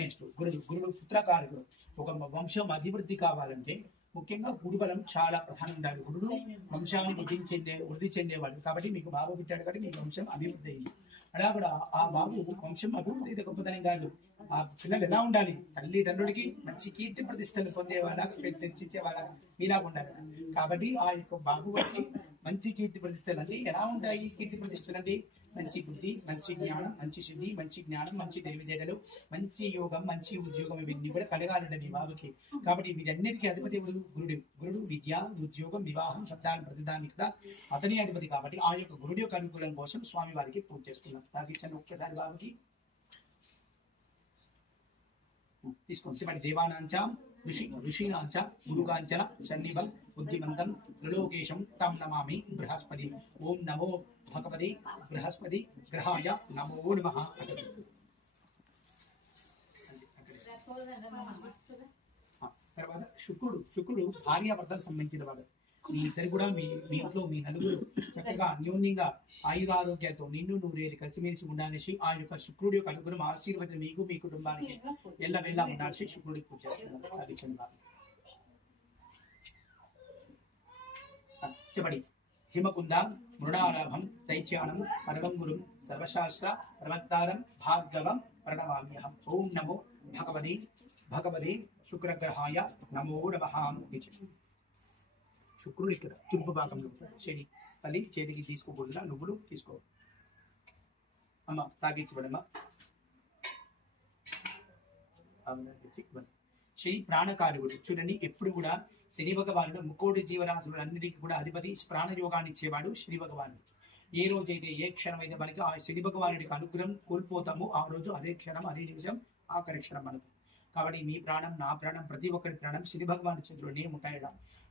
నెక్స్ట్ గురుడు పుత్రకారకుడు. ఒక వంశం అభివృద్ధి కావాలంటే ముఖ్యంగా గురు బలం చాలా ప్రధానం ఉండాలి. గురుడు వంశాన్ని వృద్ధి చెందేవాడు. కాబట్టి మీకు బాబు పుట్టాడు కాబట్టి మీకు వంశం అభివృద్ధి అయ్యింది. అలా కూడా ఆ బాబు వంశం అభివృద్ధి గొప్పతనం కాదు. ఆ పిల్లలు ఎలా ఉండాలి, తల్లిదండ్రులకి మంచి కీర్తి ప్రతిష్టలు పొందేవాళ్ళ చర్చించేవాళ్ళ మీలాగా ఉండాలి. కాబట్టి ఆ యొక్క బాబు వారికి మంచి కీర్తి ప్రతిష్టలు అంటే ఎలా ఉంటాయి? కీర్తి ప్రతిష్టలు అంటే మంచి బుద్ధి, మంచి జ్ఞానం, మంచి శుద్ధి, మంచి జ్ఞానం, మంచి తెలివితేటలు, మంచి యోగం, మంచి ఉద్యోగం ఇవన్నీ కూడా కలగాలండి మీ బాబుకి. కాబట్టి వీటన్నిటికీ అధిపతి గురుడు. గురుడు విద్య, ఉద్యోగం, వివాహం, శబ్దాలు ప్రతిదానికి కూడా అతని అధిపతి. కాబట్టి ఆ యొక్క గురుడు యొక్క అనుకూలం కోసం స్వామి వారికి పూజ చేసుకున్నాం. తాగిచ్చాను ఒక్కసారి బాబుకి తీసుకోండి. మరి దేవానాంచ ఋషీనాంచ గురుకాంచన సన్నిభం బుద్ధిమంతం త్రిలోకేశం తం నమామి బృహస్పతి ఓం నమో భగవతే బృహస్పతి గ్రహాయ నమో నమః. తర్వాత శుక్రుడు భార్యాభర్తలకు సంబంధించిన వాడు. మీ ఇద్దరు కూడా మీ ఇంట్లో మీ నలుగురు చక్కగా అన్యోన్యంగా ఆయురారోగ్యాలతో నిన్ను నూరేళ్ళు కలిసిమెలిసి ఉండాలని ఆ యొక్క శుక్రుడి యొక్క అనుగ్రహం ఆశీర్వచనం మీకు మీ కుటుంబానికి ఎల్లవెల్లా ఉండాల్సి శుక్రుడికి పూజ చేస్తున్నారు. చెప్పండి హిమకుంద మృడాలాభం దైత్యానం పరమం గురుం సర్వశాస్త్ర ప్రవక్తారం భార్గవం ప్రణమామ్యహం ఓం నమో భగవతే శుక్రగ్రహాయ నమో నమః. శుక్రుడు ఇక్కడ తూర్పు భాగంలో శని తల్లి చేతికి తీసుకోకూడదురా, నువ్వులు తీసుకో అమ్మ, తాగించబడమ్మా. శ్రీ ప్రాణకారుడు చూడండి, ఎప్పుడు కూడా శని భగవానుడు ముక్కోటి జీవరాశులన్నిటికీ కూడా అధిపతి, ప్రాణయోగాన్ని ఇచ్చేవాడు శ్రీ భగవానుడు. ఏ రోజైతే ఏ క్షణం అయితే మనకి ఆ శని భగవానుడికి అనుగ్రహం కోల్పోతామో ఆ రోజు అదే క్షణం, అదే నిమిషం, ఆఖరి క్షణం మనకు. కాబట్టి మీ ప్రాణం, నా ప్రాణం, ప్రతి ఒక్కరి ప్రాణం శని భగవాను చేతిలోనే ఉంటాయట.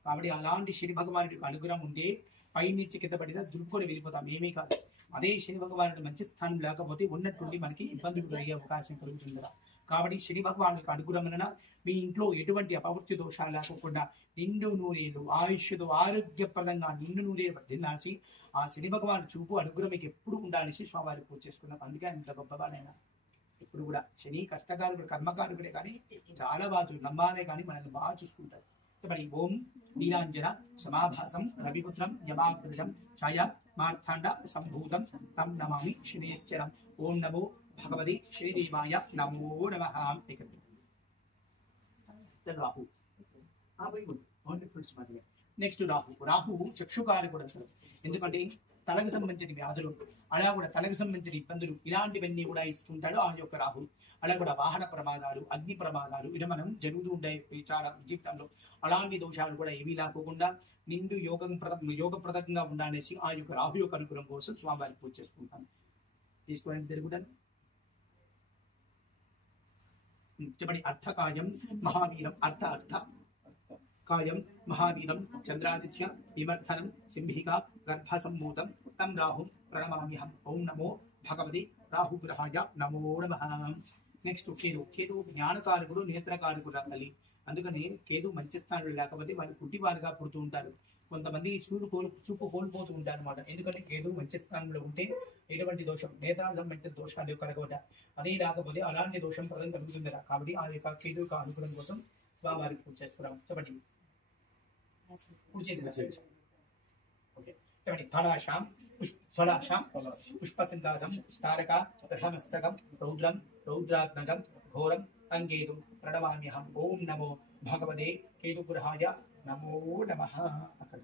కాబట్టి అలాంటి శని భగవానుడికి అనుగ్రహం ఉంటే పై నుంచి కింద పడినా దులుపుకొని వెళ్ళిపోతాం, ఏమీ కాదు. అదే శని భగవానుడు మంచి స్థానం లేకపోతే ఉన్నట్టుండి మనకి ఇబ్బందులు కలిగే అవకాశం కలుగుతుంది. కాబట్టి శని భగవానుడికి అనుగ్రహం వలన మీ ఇంట్లో ఎటువంటి అపవృత్తి దోషాలు లేకుండా నిండు నూరేళ్ళు ఆయుష్తో ఆరోగ్యప్రదంగా నిండు నూరేళ్ళు వర్ధిల్లాల్సి ఆ శని భగవాను చూపు అనుగ్రహం మీకు ఎప్పుడు ఉండాలని స్వామివారికి పూజ చేసుకున్నాం. అందుకే అంత గొప్పవాడైనా. ఇప్పుడు కూడా శని కష్టకారుడు, కర్మకారుడే కానీ చాలా బాగా నమ్మాలే కానీ మనల్ని బాగా చూసుకుంటారు. మరి ఓం నీలాంజన సమాభాసం రవిపుత్రం యమాపురుషం ఛాయ మార్తాండ సంభూతం తం నమామి శనేశ్వరం. ఓం నమో భగవతి శ్రీదేవాయ నమో నమః. రాహు నెక్స్ట్ రాహు చక్షుకారకుడు అసలు. ఎందుకంటే తలకు సంబంధించిన వ్యాధులు, అలా కూడా తలకు సంబంధించిన ఇబ్బందులు, ఇలాంటివన్నీ కూడా ఇస్తుంటాడు ఆ యొక్క రాహు. అలా కూడా వాహన ప్రమాదాలు, అగ్ని ప్రమాదాలు ఇలా మనం జరుగుతూ ఉంటాయి చాలా జీవితంలో. అలాంటి దోషాలు కూడా ఏమీ లేకుండా నిండు యోగప్రదంగా ఉండాలనేసి ఆ యొక్క రాహు యొక్క అనుగ్రహం కోసం స్వామివారికి పూజ చేసుకుంటాను. తీసుకోవడానికి తెలుగుతాను. చెప్పండి. అర్థకాయం మహావీరం, అర్థ కాయం మహావీరం చంద్రాదిత్య వివర్ధనం సింహిక గర్భసమ్మూతం తం రాహుం ప్రణమామ్యహం. ఓం నమో భగవతి రాహుగ్రహాయ నమో నమః. నెక్స్ట్ కేతు జ్ఞానకారకుడు, నేత్రకారకుడు తల్లి. అందుకని కేతు మంచి స్థానంలో లేకపోతే వాళ్ళు పుట్టివారుగా పుడుతూ ఉంటారు. కొంతమంది చూపు కోల్పోతూ ఉంటారు అనమాట. ఎందుకంటే కేతు మంచి స్థానంలో ఉంటే ఎటువంటి దోషం, నేత్రాలకు సంబంధించిన దోషాలు కలగవట. అదే రాకపోతే అలాంటి దోషం ప్రజలు కలుగుతుంది. కాబట్టి ఆ యొక్క కేతు యొక్క అనుగ్రహం కోసం స్వామివారికి పూజ చేసుకున్నాం. చెప్పండి. పుష్పసిందాసం తారక గ్రహమస్తకం రౌద్రం రౌద్రాత్మకం ఘోరం అంగేదు ప్రణమామ్యహం. ఓం నమో భగవతే కేతుగ్రహాయ నమో నమః. అక్కడ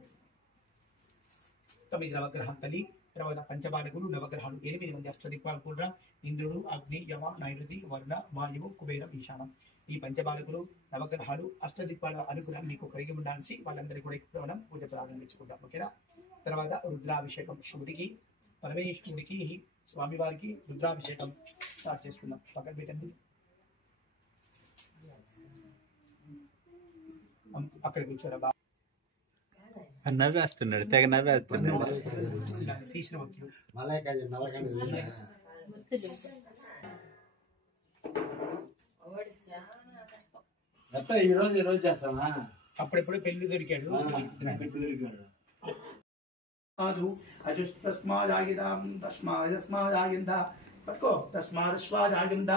9 నవగ్రహం తల్లి. తర్వాత పంచబాలకులు, నవగ్రహాలు 8 మంది అష్టదిక్పాలు కూడా ఇంద్రుడు, అగ్ని, యమ, నైరుతి, వర్ణ, వాయువు, కుబేరం, ఈశానం. ఈ పంచబాలకులు, నవగ్రహాలు, అష్టదిక్పాల అనుగ్రహం మీకు కలిగి ఉండాల్సి వాళ్ళందరికీ కూడా ఇప్పుడు మనం పూజ ప్రారంభించుకుంటాం. ఓకేనా. తర్వాత రుద్రాభిషేకం శివుడికి, పరమేశ్వరుడికి, స్వామివారికి రుద్రాభిషేకం స్టార్ట్ చేసుకుందాం. పక్కన పెట్టండి. అక్కడ కూర్చోరా బా. నవ్వేస్తున్నాడు, తెగ నవ్వేస్తున్నాడు. తీసిన వక్తులు ఈ రోజు చేస్తామా? అప్పుడెప్పుడు పెళ్లి దొరికాడు. అజుస్తస్మాదాగిదాం తస్మాదస్మాదాగింద పట్టుకో తస్మాదస్మాదాగింద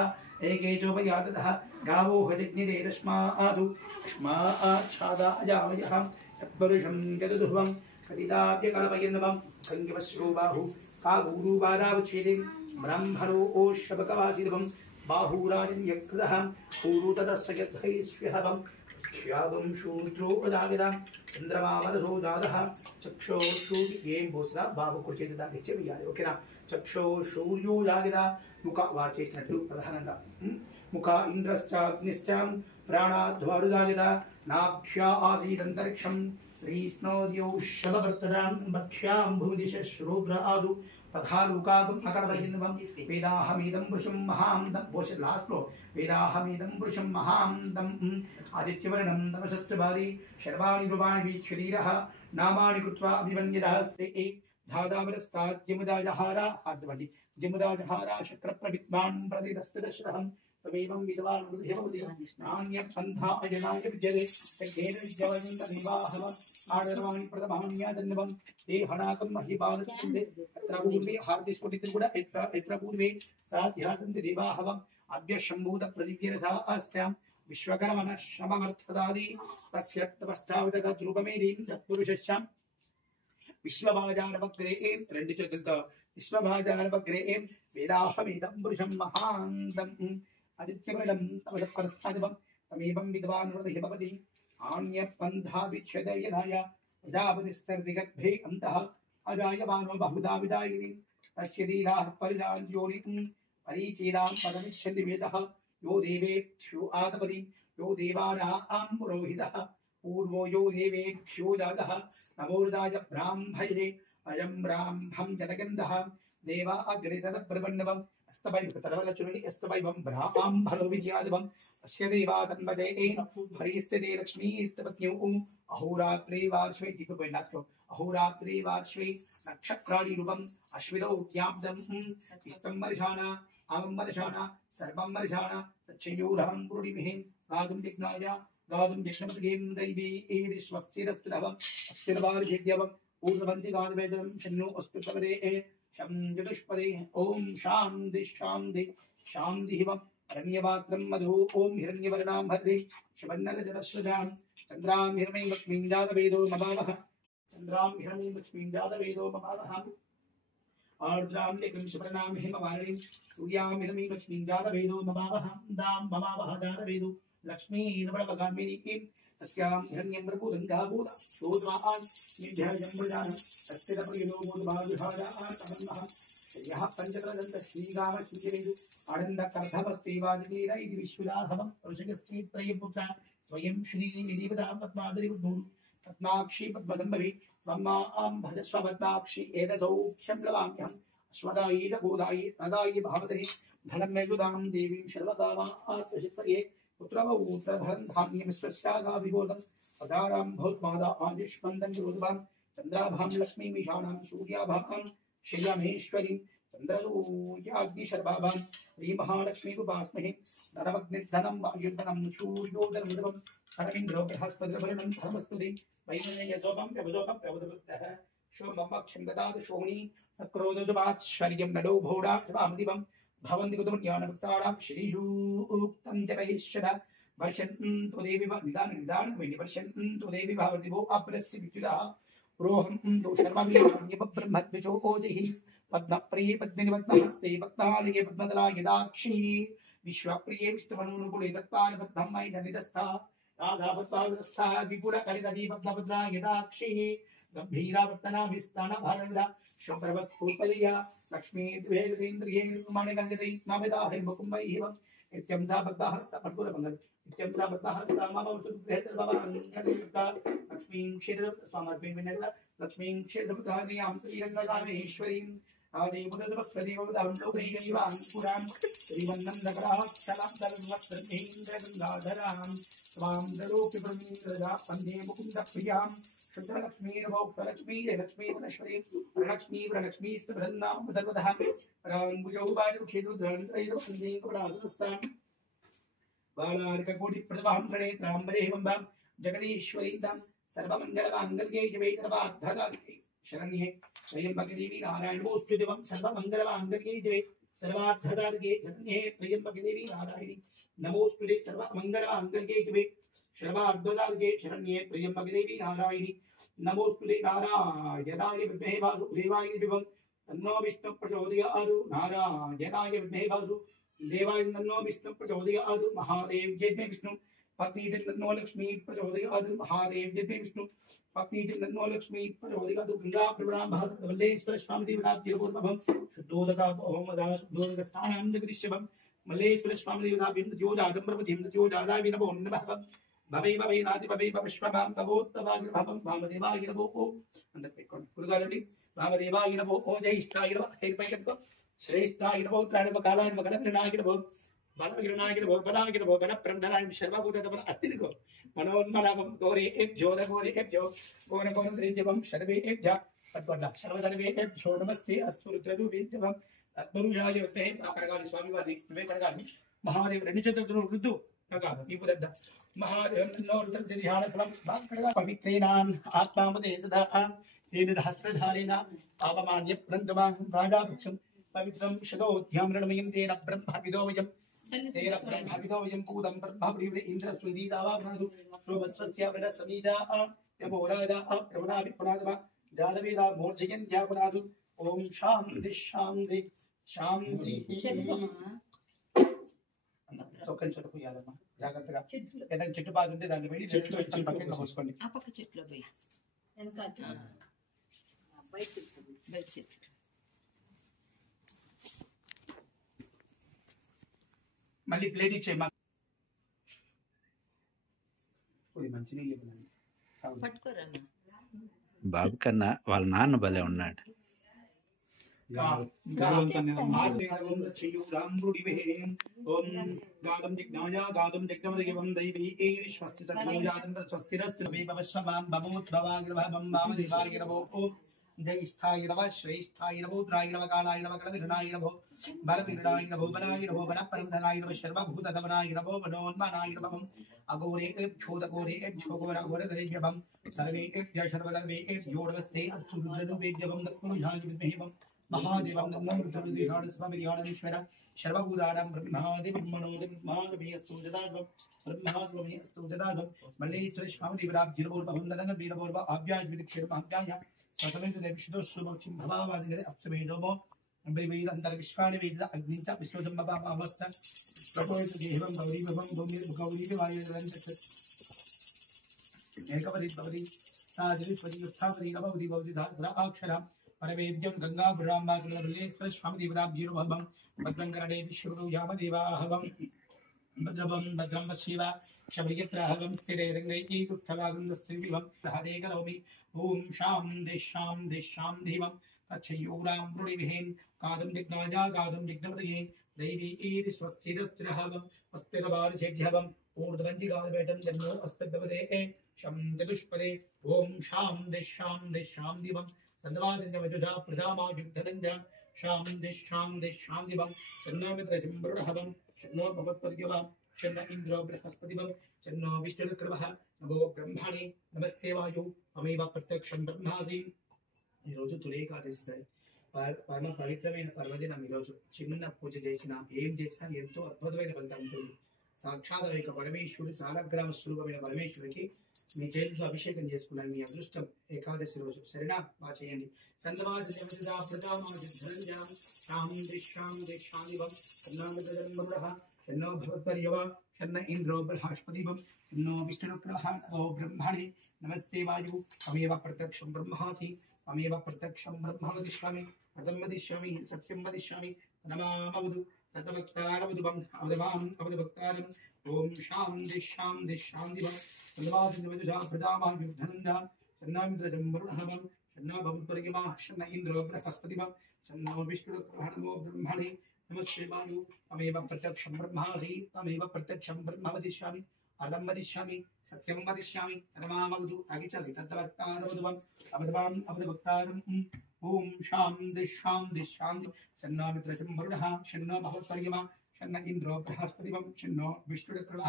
ఏకేజోపయాతః గావో హజగ్నిదే తస్మాదు తస్మాచ్ఛాదాజామయః తత్పురుషం యదుదుహ్వం కదిదాప్యకల్పయన్వం కంగివశ్రోబాహు కాగూరుబాదావచ్ఛేదిం బ్రహ్మరో ఓషభకవాసిదవం బాహూరాజన్యకృతః పూరుతదస్సయద్భైస్వ్యహవం క్షయాగం శూద్రోపదాగిదాం చంద్రమామరసో జాతః చక్షో ఏం పోసినా బాబు కుడి చేతి దాకా ఇచ్చే వేయాలి. ఓకేనా. చక్షో సూర్యో జాగిదా ముఖ వారు చేసినట్లు ప్రధానంగా ముఖ ఇంద్రశ్చాగ్నిశ్చాం ప్రాణాధ్వారుదాగిదా నాభ్యా ఆసీదంతరిక్షం శ్రీష్ణోద్యౌ శభవర్తదాం మధ్యాం భూదిశ శ్రోభ్ర ఆదు తథాలుకాగం అకడవైన్వం వేదాహమీదం వృషం మహాందం పోష లాస్ట్ లో వేదాహమీదం వృషం మహాందం ఆదిత్యవర్ణం తమసస్త్రబాలి శర్వాణి రూపాణి వీక్షరీరః నామాని కృత్వా అభిమన్యదహస్తే ధాదావరస్తాద్యముదాజహార అర్థవండి జముదాజహార శక్రప్రవిద్వాన్ ప్రతిదస్తదశ్రహం తమేవం విద్వాన్ హృదయవది నాణ్యపంథాయనాయ విద్యతే తేన విద్యవంత నివాహవ ఆడర్వాణి ప్రథమాన్యాదన్వం ఏ హణాకం మహిపాదస్కందే అత్ర పూర్వే హార్దిస్ఫుటితం కూడా ఎత్ర పూర్వే సాధ్యాసంతి దేవాహవం అభ్య శంభూత ప్రదివ్యరసా ఆస్త్యాం విశ్వకర్మణ శ్రమమర్థదాది తస్య తపస్థావిత తద్రూపమేదీం తత్పురుషస్యాం విశ్వభాజానవగ్రే రెండు చేతులతో విశ్వభాజానవగ్రే వేదాహమేదం పురుషం మహాంతం ఆదిత్యవర్ణం తమసత్పరస్థాదివం తమేవం విద్వాన్ హృదయ భవతి ఆన్యపంథా విచ్ఛేదయనాయ ప్రజాపతిస్తర్దిగర్భే అంతః अजायमानो बहुधा विदायिनी तस्य दीनाः परिजान्योनिं परिचेदां पदमिच्छन्ति वेदः यो देवेभ्यो आतपति यो देवानां पुरोहितः पूर्वो यो देवेभ्यो जातः नमोर्दाय ब्राह्मणे अयं ब्राह्मं जनगन्धः देवा अग्रे तदप्रबन्धवम् अस्तवैवतरवलचुरुणि अस्तवैवं ब्राह्मणो विद्यादिवम् अस्य देवा तन्वदे हरिस्ते लक्ष्मीस्तपत्न्यौ अहोरात्रे वार्ष्वे दीपवेण्डास्लो अहोरात्रे वार्ष्वे नक्षत्राणि रूपम् अश्विनौ ज्ञाब्दम् इष्टं वर्षाणा आवं वर्षाणा सर्वं वर्षाणा तच्छयोरहं पुरुडिमिहे गातुं विघ्नाय गातुं विष्णुपतिं दैवी एरिष्वस्तिरस्तु नवम् अस्तिर्वार्षेद्यवम् ऊर्ध्वपञ्चगानवेदं शन्नो अस्तु प्रपदे शं चतुष्पदे ॐ शान्ति शान्ति शान्तिः हिरण्यपात्रं मधु ॐ हिरण्यवर्णां भद्रे शबन्नरजतश्रजां चन्द्रां हिरण्यं लक्ष्मीं जातवेदो ममावः चन्द्रां हिरण्यं लक्ष्मीं जातवेदो ममावः आर्द्रां निकं सुवर्णां हेमवारिणीं सूर्यां हिरण्यं लक्ष्मीं जातवेदो ममावः दां ममावः जातवेदो लक्ष्मीर्वरवगामिनीं तस्यां हिरण्यं प्रभुदङ्गाभूत शोद्वान् निभ्यजम्बुजान् तस्यप्रियो बोधभाविहारान् तमन्नः यः पञ्चकलदन्त श्रीगाम श्रीवेदु आनन्दकर्धवस्तेवादिनीरैति विश्वदाहवं ऋषिकश्चैत्रयपुत्रा स्वयं श्रीनिधिपदां पद्मादरिबुद्धूं पद्माक्षी पद्मसम्भवी त्वम्मां भजस्व पद्माक्षी एतसौख्यं लवाम्यहम् अश्वदायी च गोदायी नदायी भावदहि धनं मेजुदां देवीं शर्वकामात्मचित्तये पुत्रवौत्रधरं धान्यं स्वस्यागाभिबोधं पदारां भौस्मादा आदिष्मन्दं विरोधवां चन्द्राभां लक्ष्मीमीशानां सूर्याभां श्रीरामेश्वरीं चन्द्रसूर्याग्निशर्वाभां श्रीमहालक्ष्मीरुपास्महे धनमग्निर्धनं वायुर्धनं सूर्योदरमुदरं धनमिन्द्रो बृहस्पतिर्वरुणं धर्मस्तुतिं वैनयसोपं प्रभुजोपं प्रभुदपुत्रः शोममक्षं ददातु शोणी क्रोधोदवात्श्वर्यं नडो भोडा जपामदिवं भवन्ति कुतुमज्ञानभक्तानां श्रीसूक्तं जपयिष्यत वर्षन्तु देवी निदानं देवी भावदिवो अपरस्य विद्युतः रोहं दो शर्मब्रह्मद्विषोजिः पद्मप्रिये पद्मिनिपद्महस्ते पद्मालये पद्मदलाय दाक्षी विश्वप्रिये विष्णुमनोनुकूले तत्पादपद्मं मयि जनितस्था राधा पद्माग्रस्था विपुलकलितदी पद्मभद्राय दाक्षी गम्भीरावर्तनाभिस्तानभारदा शुभ्रवस्फूर्पयया लक्ष्मीर्वेदेन्द्रिये निर्माणगङ्गदै स्नामिदाहै मुकुम्बैः नित्यं सा बद्धहस्तमर्पुरमङ्गल नित्यं सा बद्धहस्ता मम सुगृहतर्भवाङ्गलेका लक्ष्मीं क्षीरसमर्पिं विनय लक्ष्मीं क्षीरसमुद्रादियां श्रीरङ्गदामेश्वरीं आदिमुदसुभस्वदेवतां लोकैकैवां पुरां श्रीवन्नन्दकराक्षलां दलवस्त्रमेन्द्रगङ्गाधरां स्वां दरोपि ब्रह्मीन्द्रदा वन्दे मुकुन्दप्रियां शुद्धलक्ष्मीर्भोक्तलक्ष्मी लक्ष्मीश्वरी प्रलक्ष्मी प्रलक्ष्मीस्तप्रसन्नां सर्वतः राङ्गुजौ वायुखेदुद्रन्त्रैरोपन्देकपराधुस्तां बालार्ककोटिप्रभां प्रणेत्राम्बरेवम्बां जगदीश्वरीतां सर्वमङ्गलमाङ्गल्ये शिवे सर्वार्थदायिके शरण्ये त्र्यम्बके देवी नारायणोऽस्तुतिवं सर्वमङ्गलमाङ्गल्ये शिवे सर्वार्थदायिके शरण्ये त्र्यम्बके देवी नारायणी नमोऽस्तुते सर्वमङ्गलमाङ्गल्ये शिवे सर्वार्थदायिके शरण्ये त्र्यम्बके देवी नारायणी नमोऽस्तुते नारायणाय विद्महे वासुदेवाय दिवं तन्नो विष्णु प्रचोदयात् नारायणाय विद्महे वासुदेवाय तन्नो विष्णु प्रचोदयात् महादेव जय विष्णु पत्नी तन्नो लक्ष्मी प्रचोदयात् महादेव जय विष्णु पत्नी तन्नो लक्ष्मी प्रचोदयात् गंगा प्रवणां भगवल्लेश्वर स्वामी देवताभ्यपूर्वं शुद्धोदका होमदा शुद्धोदक स्नानं जगदीश्वरं मल्लेश्वर स्वामी देवताभ्यं तयोजातं प्रपतिं तयोजादाय विनमो नमः भवे भवे नाति भवे भविष्वभां तवोत्तवाग्रभवं वामदेवाय नमो अंदर पेट्कोंడి గురుగారండి వామదేవాయ నమో ఓ జైష్ఠాయ నమో హైర్పైకట్కో శ్రేష్ఠాయ నమో త్రాణపకాలాయ నమో గణప్రణాయ నమో బలవిగ్రహణాయ నమో బలాయ నమో బలప్రంధనాయ సర్వభూతతమన అత్తిదిగో మనోన్మనామం గౌరేభ్యో గౌరేభ్యో గౌరగౌరద్రేజవం సర్వేభ్య పద్కొండ సర్వసర్వేభ్యో నమస్తే అస్తు రుద్రరూపేభ్యం తద్మరుజాయ విద్మహే ఆకరగాలి స్వామి వారి వివేకరగాలి మహాదేవ రెండు చేతులతో రుద్దు నగాదు ఈ పుదద్ద महादेव नोर्धन ध्यानफलम भागकड़गा पवित्रेणान आत्मामते सदा तेनदहस्रधारेण पावमान्य प्रन्तमां राजापक्षं पवित्रं शतोऽध्यां रणमयं तेन ब्रह्मविदोवयं कूतं ब्रह्मप्रिय इन्द्रस्वदीतावाभ्रातु शोभस्वस्य वृणसमीजा यमो राजा प्रवणाभिपुरादवा जातवेदा मोर्जयन्त्यापुरादु ॐ शान्ति शान्ति शान्ति टोकन चोट పోయాలమ్మా జాగ్రత్తగా ఏదైనా చెట్టు పాదు ఉంటే దాన్ని వెళ్ళి చెట్టు పక్కన పోసుకోండి ఆ పక్క చెట్లో పోయి వెనకాల మళ్ళీ ప్లేట్ ఇచ్చేయి మాకు మంచినీళ్ళు బాబు కన్నా వాళ్ళ నాన్న భలే ఉన్నాడు. जय स्थाय नव श्रेष्ठाय नव रुद्राय नव कालाय नव कलविरणाय नव बलविरणाय नव बलाय नव बलपरमधनाय नव सर्वभूतधवनाय नव मनोन्मनाय नव अघोरे क्षोदघोरे क्षोघोरघोरधरेभ्यं सर्वेभ्यः सर्वधर्मेभ्यो नमस्ते अस्तु रुद्ररूपेभ्यं दत्तमनुजाय विद्महे महादेवं नमो रुद्ररूपेभ्यः सर्वभूतानां ब्रह्मादिवं मनोदिवमानभेस्तु जदाद्वं ब्रह्मास्मि जदाद्वं मल्लेश्वर स्वामिदेवराब्जिरवोर्वं नदनं वीरवोर्व आभ्याज्विदिक्षेरमाभ्याय सतमेतु देवशिदोस्सुमोक्षिं भवावादिगते अप्समेदोमो अम्बरिवेद अन्तर्विश्वानि वेद अग्निञ्च विश्वसम्भवामवस्थ प्रभोयतु देवं गौरीभवं भूमिर्गौरीवायुरन्तच्छ एकपदी भवति साजरिपदी उत्थापदी नवपदी भवति सहस्राक्षरं परमेभ्यं गङ्गापुराम्बासुरमल्लेश्वर स्वामिदेवताभ्युर्भवं भद्रं करणे विश्वगुरु यामदेवाहवं भद्रवं भद्रं पश्येव शबरियत्रहवं स्थिरे रङ्गैः कुष्ठवागुन्दस्त्रिविवं प्रहदे करोमि ओम शाम देशाम धीमं तच्छयोरां प्रणिभिः कादं दिग्नाजा कादं दिग्नमदये दैवी ईर स्वस्तिरस्त्रहवं अस्तिरवार्जेभ्यवं ऊर्ध्वञ्जिगावैतं जन्मो अस्तिभवते शं चतुष्पदे ओम शाम देशाम धीमं सन्वादिन्यवजुजा प्रजामा युद्धनञ्जा शाम देशाम धीमं सन्नमित्रसिंहरुडहवं शन्नो भवत्पर्यवं शन्न इन्द्रो बृहस्पतिवं शन्नो विष्णुरुक्रमः नमो ब्रह्मणे नमस्ते वायु अमेव प्रत्यक्षं ब्रह्मासि ఈ రోజు తొలి ఏకాదశి సార్ పరమ పవిత్రమైన పర్వదినం. ఈ రోజు చిన్న పూజ చేసినా ఏం చేసినా ఎంతో అద్భుతమైన ఫలితం ఉంటుంది. సాక్షాత్ యొక్క పరమేశ్వరుడు సాలగ్రామ స్వరూపమైన పరమేశ్వరుడికి మీ చేతితో అభిషేకం చేసుకున్నాను. మీ అదృష్టం ఏకాదశి రోజు సరేనా బాగా చేయండి. शन्नो भवत्पर्यव शन्न इंद्रो बृहस्पतिवं शन्नो विष्णुक्रमः नमो ब्रह्मणे नमस्ते वायु अमेव प्रत्यक्षं ब्रह्मासि अमेव प्रत्यक्षं ब्रह्म वदिष्यामि पदं वदिष्यामि सत्यं वदिष्यामि नमामवदु तद्वक्तारवदुवं अवदवां अवदवक्तारं ओम शान्ति शान्ति शान्तिवं तन्वादिनवजुजा प्रजामा युद्धनञ्जा शन्नामिन्द्रजं वरुणहवं शन्नो भवत्पर्यव शन्न इंद्रो बृहस्पतिवं शन्नो विष्णुक्रमः नमो ब्रह्मणे नमस्ते वायु अमेव प्रत्यक्षं ब्रह्मासि अमेव प्रत्यक्षं ब्रह्म वदिष्यामि अदं वदिष्यामि सत्यं वदिष्यामि नमामवदु अगिचलि तद्वक्तारवदुवं अवदवां अवदवक्तारं ओम शान्ति शान्ति शान्ति शन्नामित्रजं वरुणः शन्नो भवत्पर्यव शन्न इंद्रो बृहस्पतिवं शन्नो विष्णुक्रमः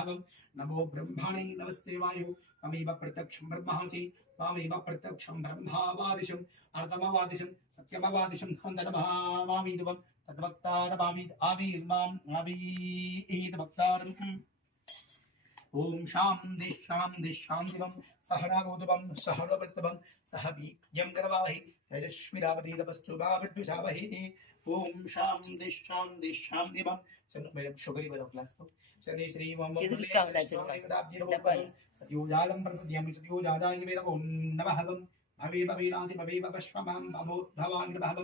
नमो ब्रह्मणे नमस्ते वायु अमेव प्रत्यक्षं ब्रह्मासि वामेव प्रत्यक्षं ब्रह्मावादिशं अर्धमवादिशं सत्यमवादिशं हन्तनमामीदवं तद्वक्तारमामीद आवीर्माम् आवीदवक्तारम् ओम शान्ति शान्ति शान्तिवं सहनागोदवं सहनोवृत्तवं सह वीर्यं करवावहै तेजस्विनावधीतमस्तु मा विद्विषावहै ओम शान्ति शान्ति शान्तिवं सन्नो मेरे शुगरी वाला क्लास तो सने श्री ओम सत्योजालं प्रपद्यामि सत्योजादाय मेरा ओम नमः भवे भवेनादि भवे भवश्वमां भवो भवाय नमः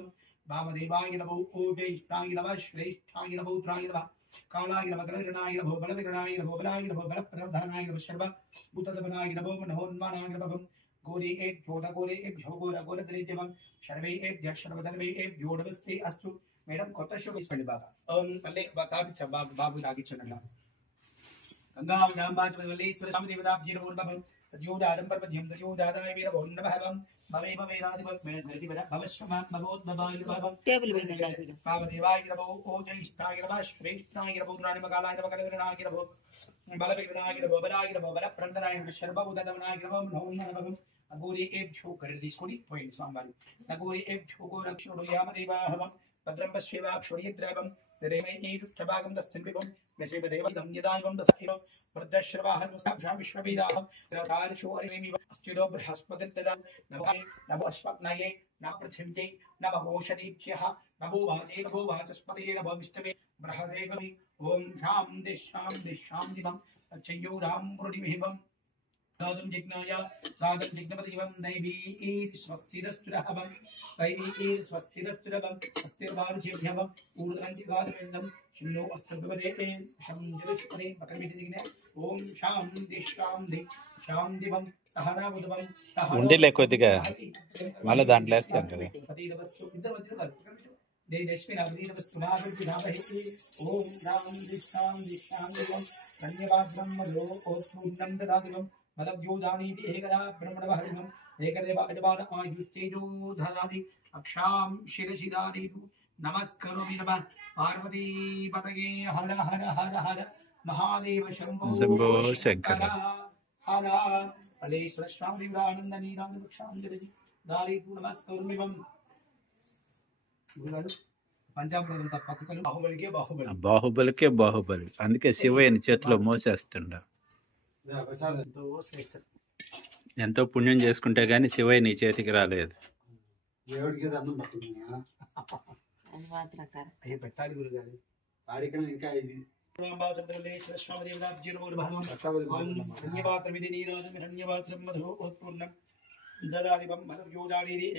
वामदेवाय नमो ओजैष्ठाय नमः श्रेष्ठाय नमो रुद्राय नमः कालाय नमः कलविरणाय नमो बलविरणाय नमो बलाय नमो बलप्रधानाय नमः सर्वभूतधवनाय नमो मनोन्मनाय नमः गोरे एक जोधा गोरे एक झोगोरा गोरधरेभ्यं सर्वेभ्यः सर्वधर्मेभ्यो नमस्ते अस्तु మేడం కొత్త షో ఇస్పండి బాగా మళ్ళీ కాపించ బాబు రాగించండి గంగా రాంబాచమల్లేశ్వర స్వామి దేవతాభ్యుర్భవం సత్యోదాదం పర్వద్యం సత్యోదాదాయ వీరభో నమః భవే భవేనాదిభవం మేధరివర భవశ్వమాన్ భవోద్భవాయ భవం టేబుల్ మీద పావదేవాయ నమో ఓజైష్ఠాయ నమః శ్రేష్ఠాయ నమో రుద్రాణిమకాలాయ నమః కలవిరణాయ నమో బలవిరణాయ నమో బలాయ నమో బలప్రందనాయ నమః సర్వభూతధవనాయ నమో నమః అగోరి ఏభ్యో కర్ర తీసుకొని పోయింది స్వామివారు అగోరి ఏభ్యో గోరక్షణో యామదేవాహవం भद्रं पश्येवा क्षोर्यद्रावं रेमैनीष्ठभागं दस्थिन्विवं नशेवदेवं यदायवं दस्थिवं वृद्धश्रवाहनुस्ताभ्यां विश्ववेदाहं राधारिशोरिमिव अस्तिरो बृहस्पतिर्ददां नमो अश्वग्नये नमो पृथिव्यै नमो ओषधीभ्यः नमो वाचस्पतये नमो विष्णवे बृहदेवमि ॐ शान्ति शान्ति शान्तिवं तच्छयोरां प्रणिभिवं साधुं जिज्ञाय साधुं जिज्ञपतिवं दैवीर्स्वस्तिरस्तुरहवं दैवीर्स्वस्तिरस्तुरवं स्वस्तिर्वारुज्यभ्यवं ऊर्ध्वञ्चिगादवेन्दं शिन्नो अस्तभवते शं जलस्पदे पकर्मितिजिग्ने ओम शांति शांति शांतिवं सहनावुदवं ఉండిలే కొద్దిగా మళ్ళీ దాంట్లో వేస్తాం కదా. पतिदवस्तु इदवदिनवत् देशस्मिन् अवदीनवस्तु नाभिर्विनाभयते ओम शांति शांति शांतिवं धन्यवादं मधो पूर्णं ददातिवं मदव्योदानीति एकदा ब्रह्मणवहरिणम् एकदेव अजवान आयुस्तेजो ददाति अक्षां शिरशिदानीतु नमस्करोमि नमः पार्वती पतगे हर हर हर हर महादेव शंभो शंभो शंकर हर हरेश्वर स्वामी आनंद नीरांग वक्षांजलि दारी नमस्करोमि పంచామృతం పక్కకలు బాహుబలికే బాహుబలి బాహుబలికే బాహుబలి. అందుకే శివయ్యని చేతిలో మోసేస్తుండ. ఎంతో పుణ్యం చేసుకుంటే గాని శివయ్య నీ చేతికి రాలేదు. అయ్యో పెట్టాలి గురుగారు.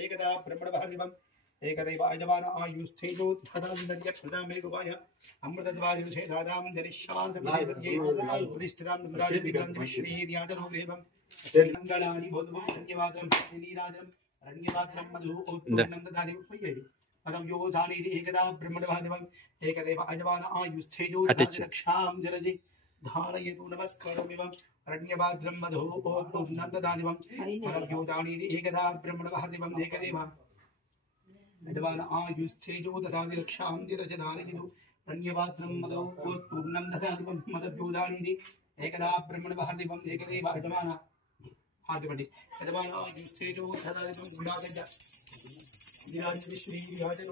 एकदा ब्रह्मणवहरिणम् एकदैव अजवान आयुस्थेजो धदान्दर्य प्रदामे गुवाय अमृतद्वाजुषे दादां दरिश्यान्तर्ये प्रतिष्ठितां राजदिव्यं श्रीर्याजनोग्रेवं मंगलानि बोधवं धन्यवादं नीराजं रण्यवात्रं मधु ओत्तनन्ददानि उपयति पदं यो जानीति एकदा ब्रह्मणवहरिणम् एकदैव अजवान आयुस्थेजो रक्षां जलजि धारयतु नमस्कारोमिवं रण्यवात्रं मधु ओत्तनन्ददानि पदं यो जानीति एकदा ब्रह्मणवहरिणम् एकदैव अजवान आयुस्थेजो ददाति रक्षां दिरजदानिधु रण्यवात्रं मदो पूर्णं ददाति मदभ्योदानीति एकदा ब्रह्मणवहरिणम् एकदेव अजवान हादिपति अजवान आयुस्थेजो ददाति विराजय विराजय श्री विराजय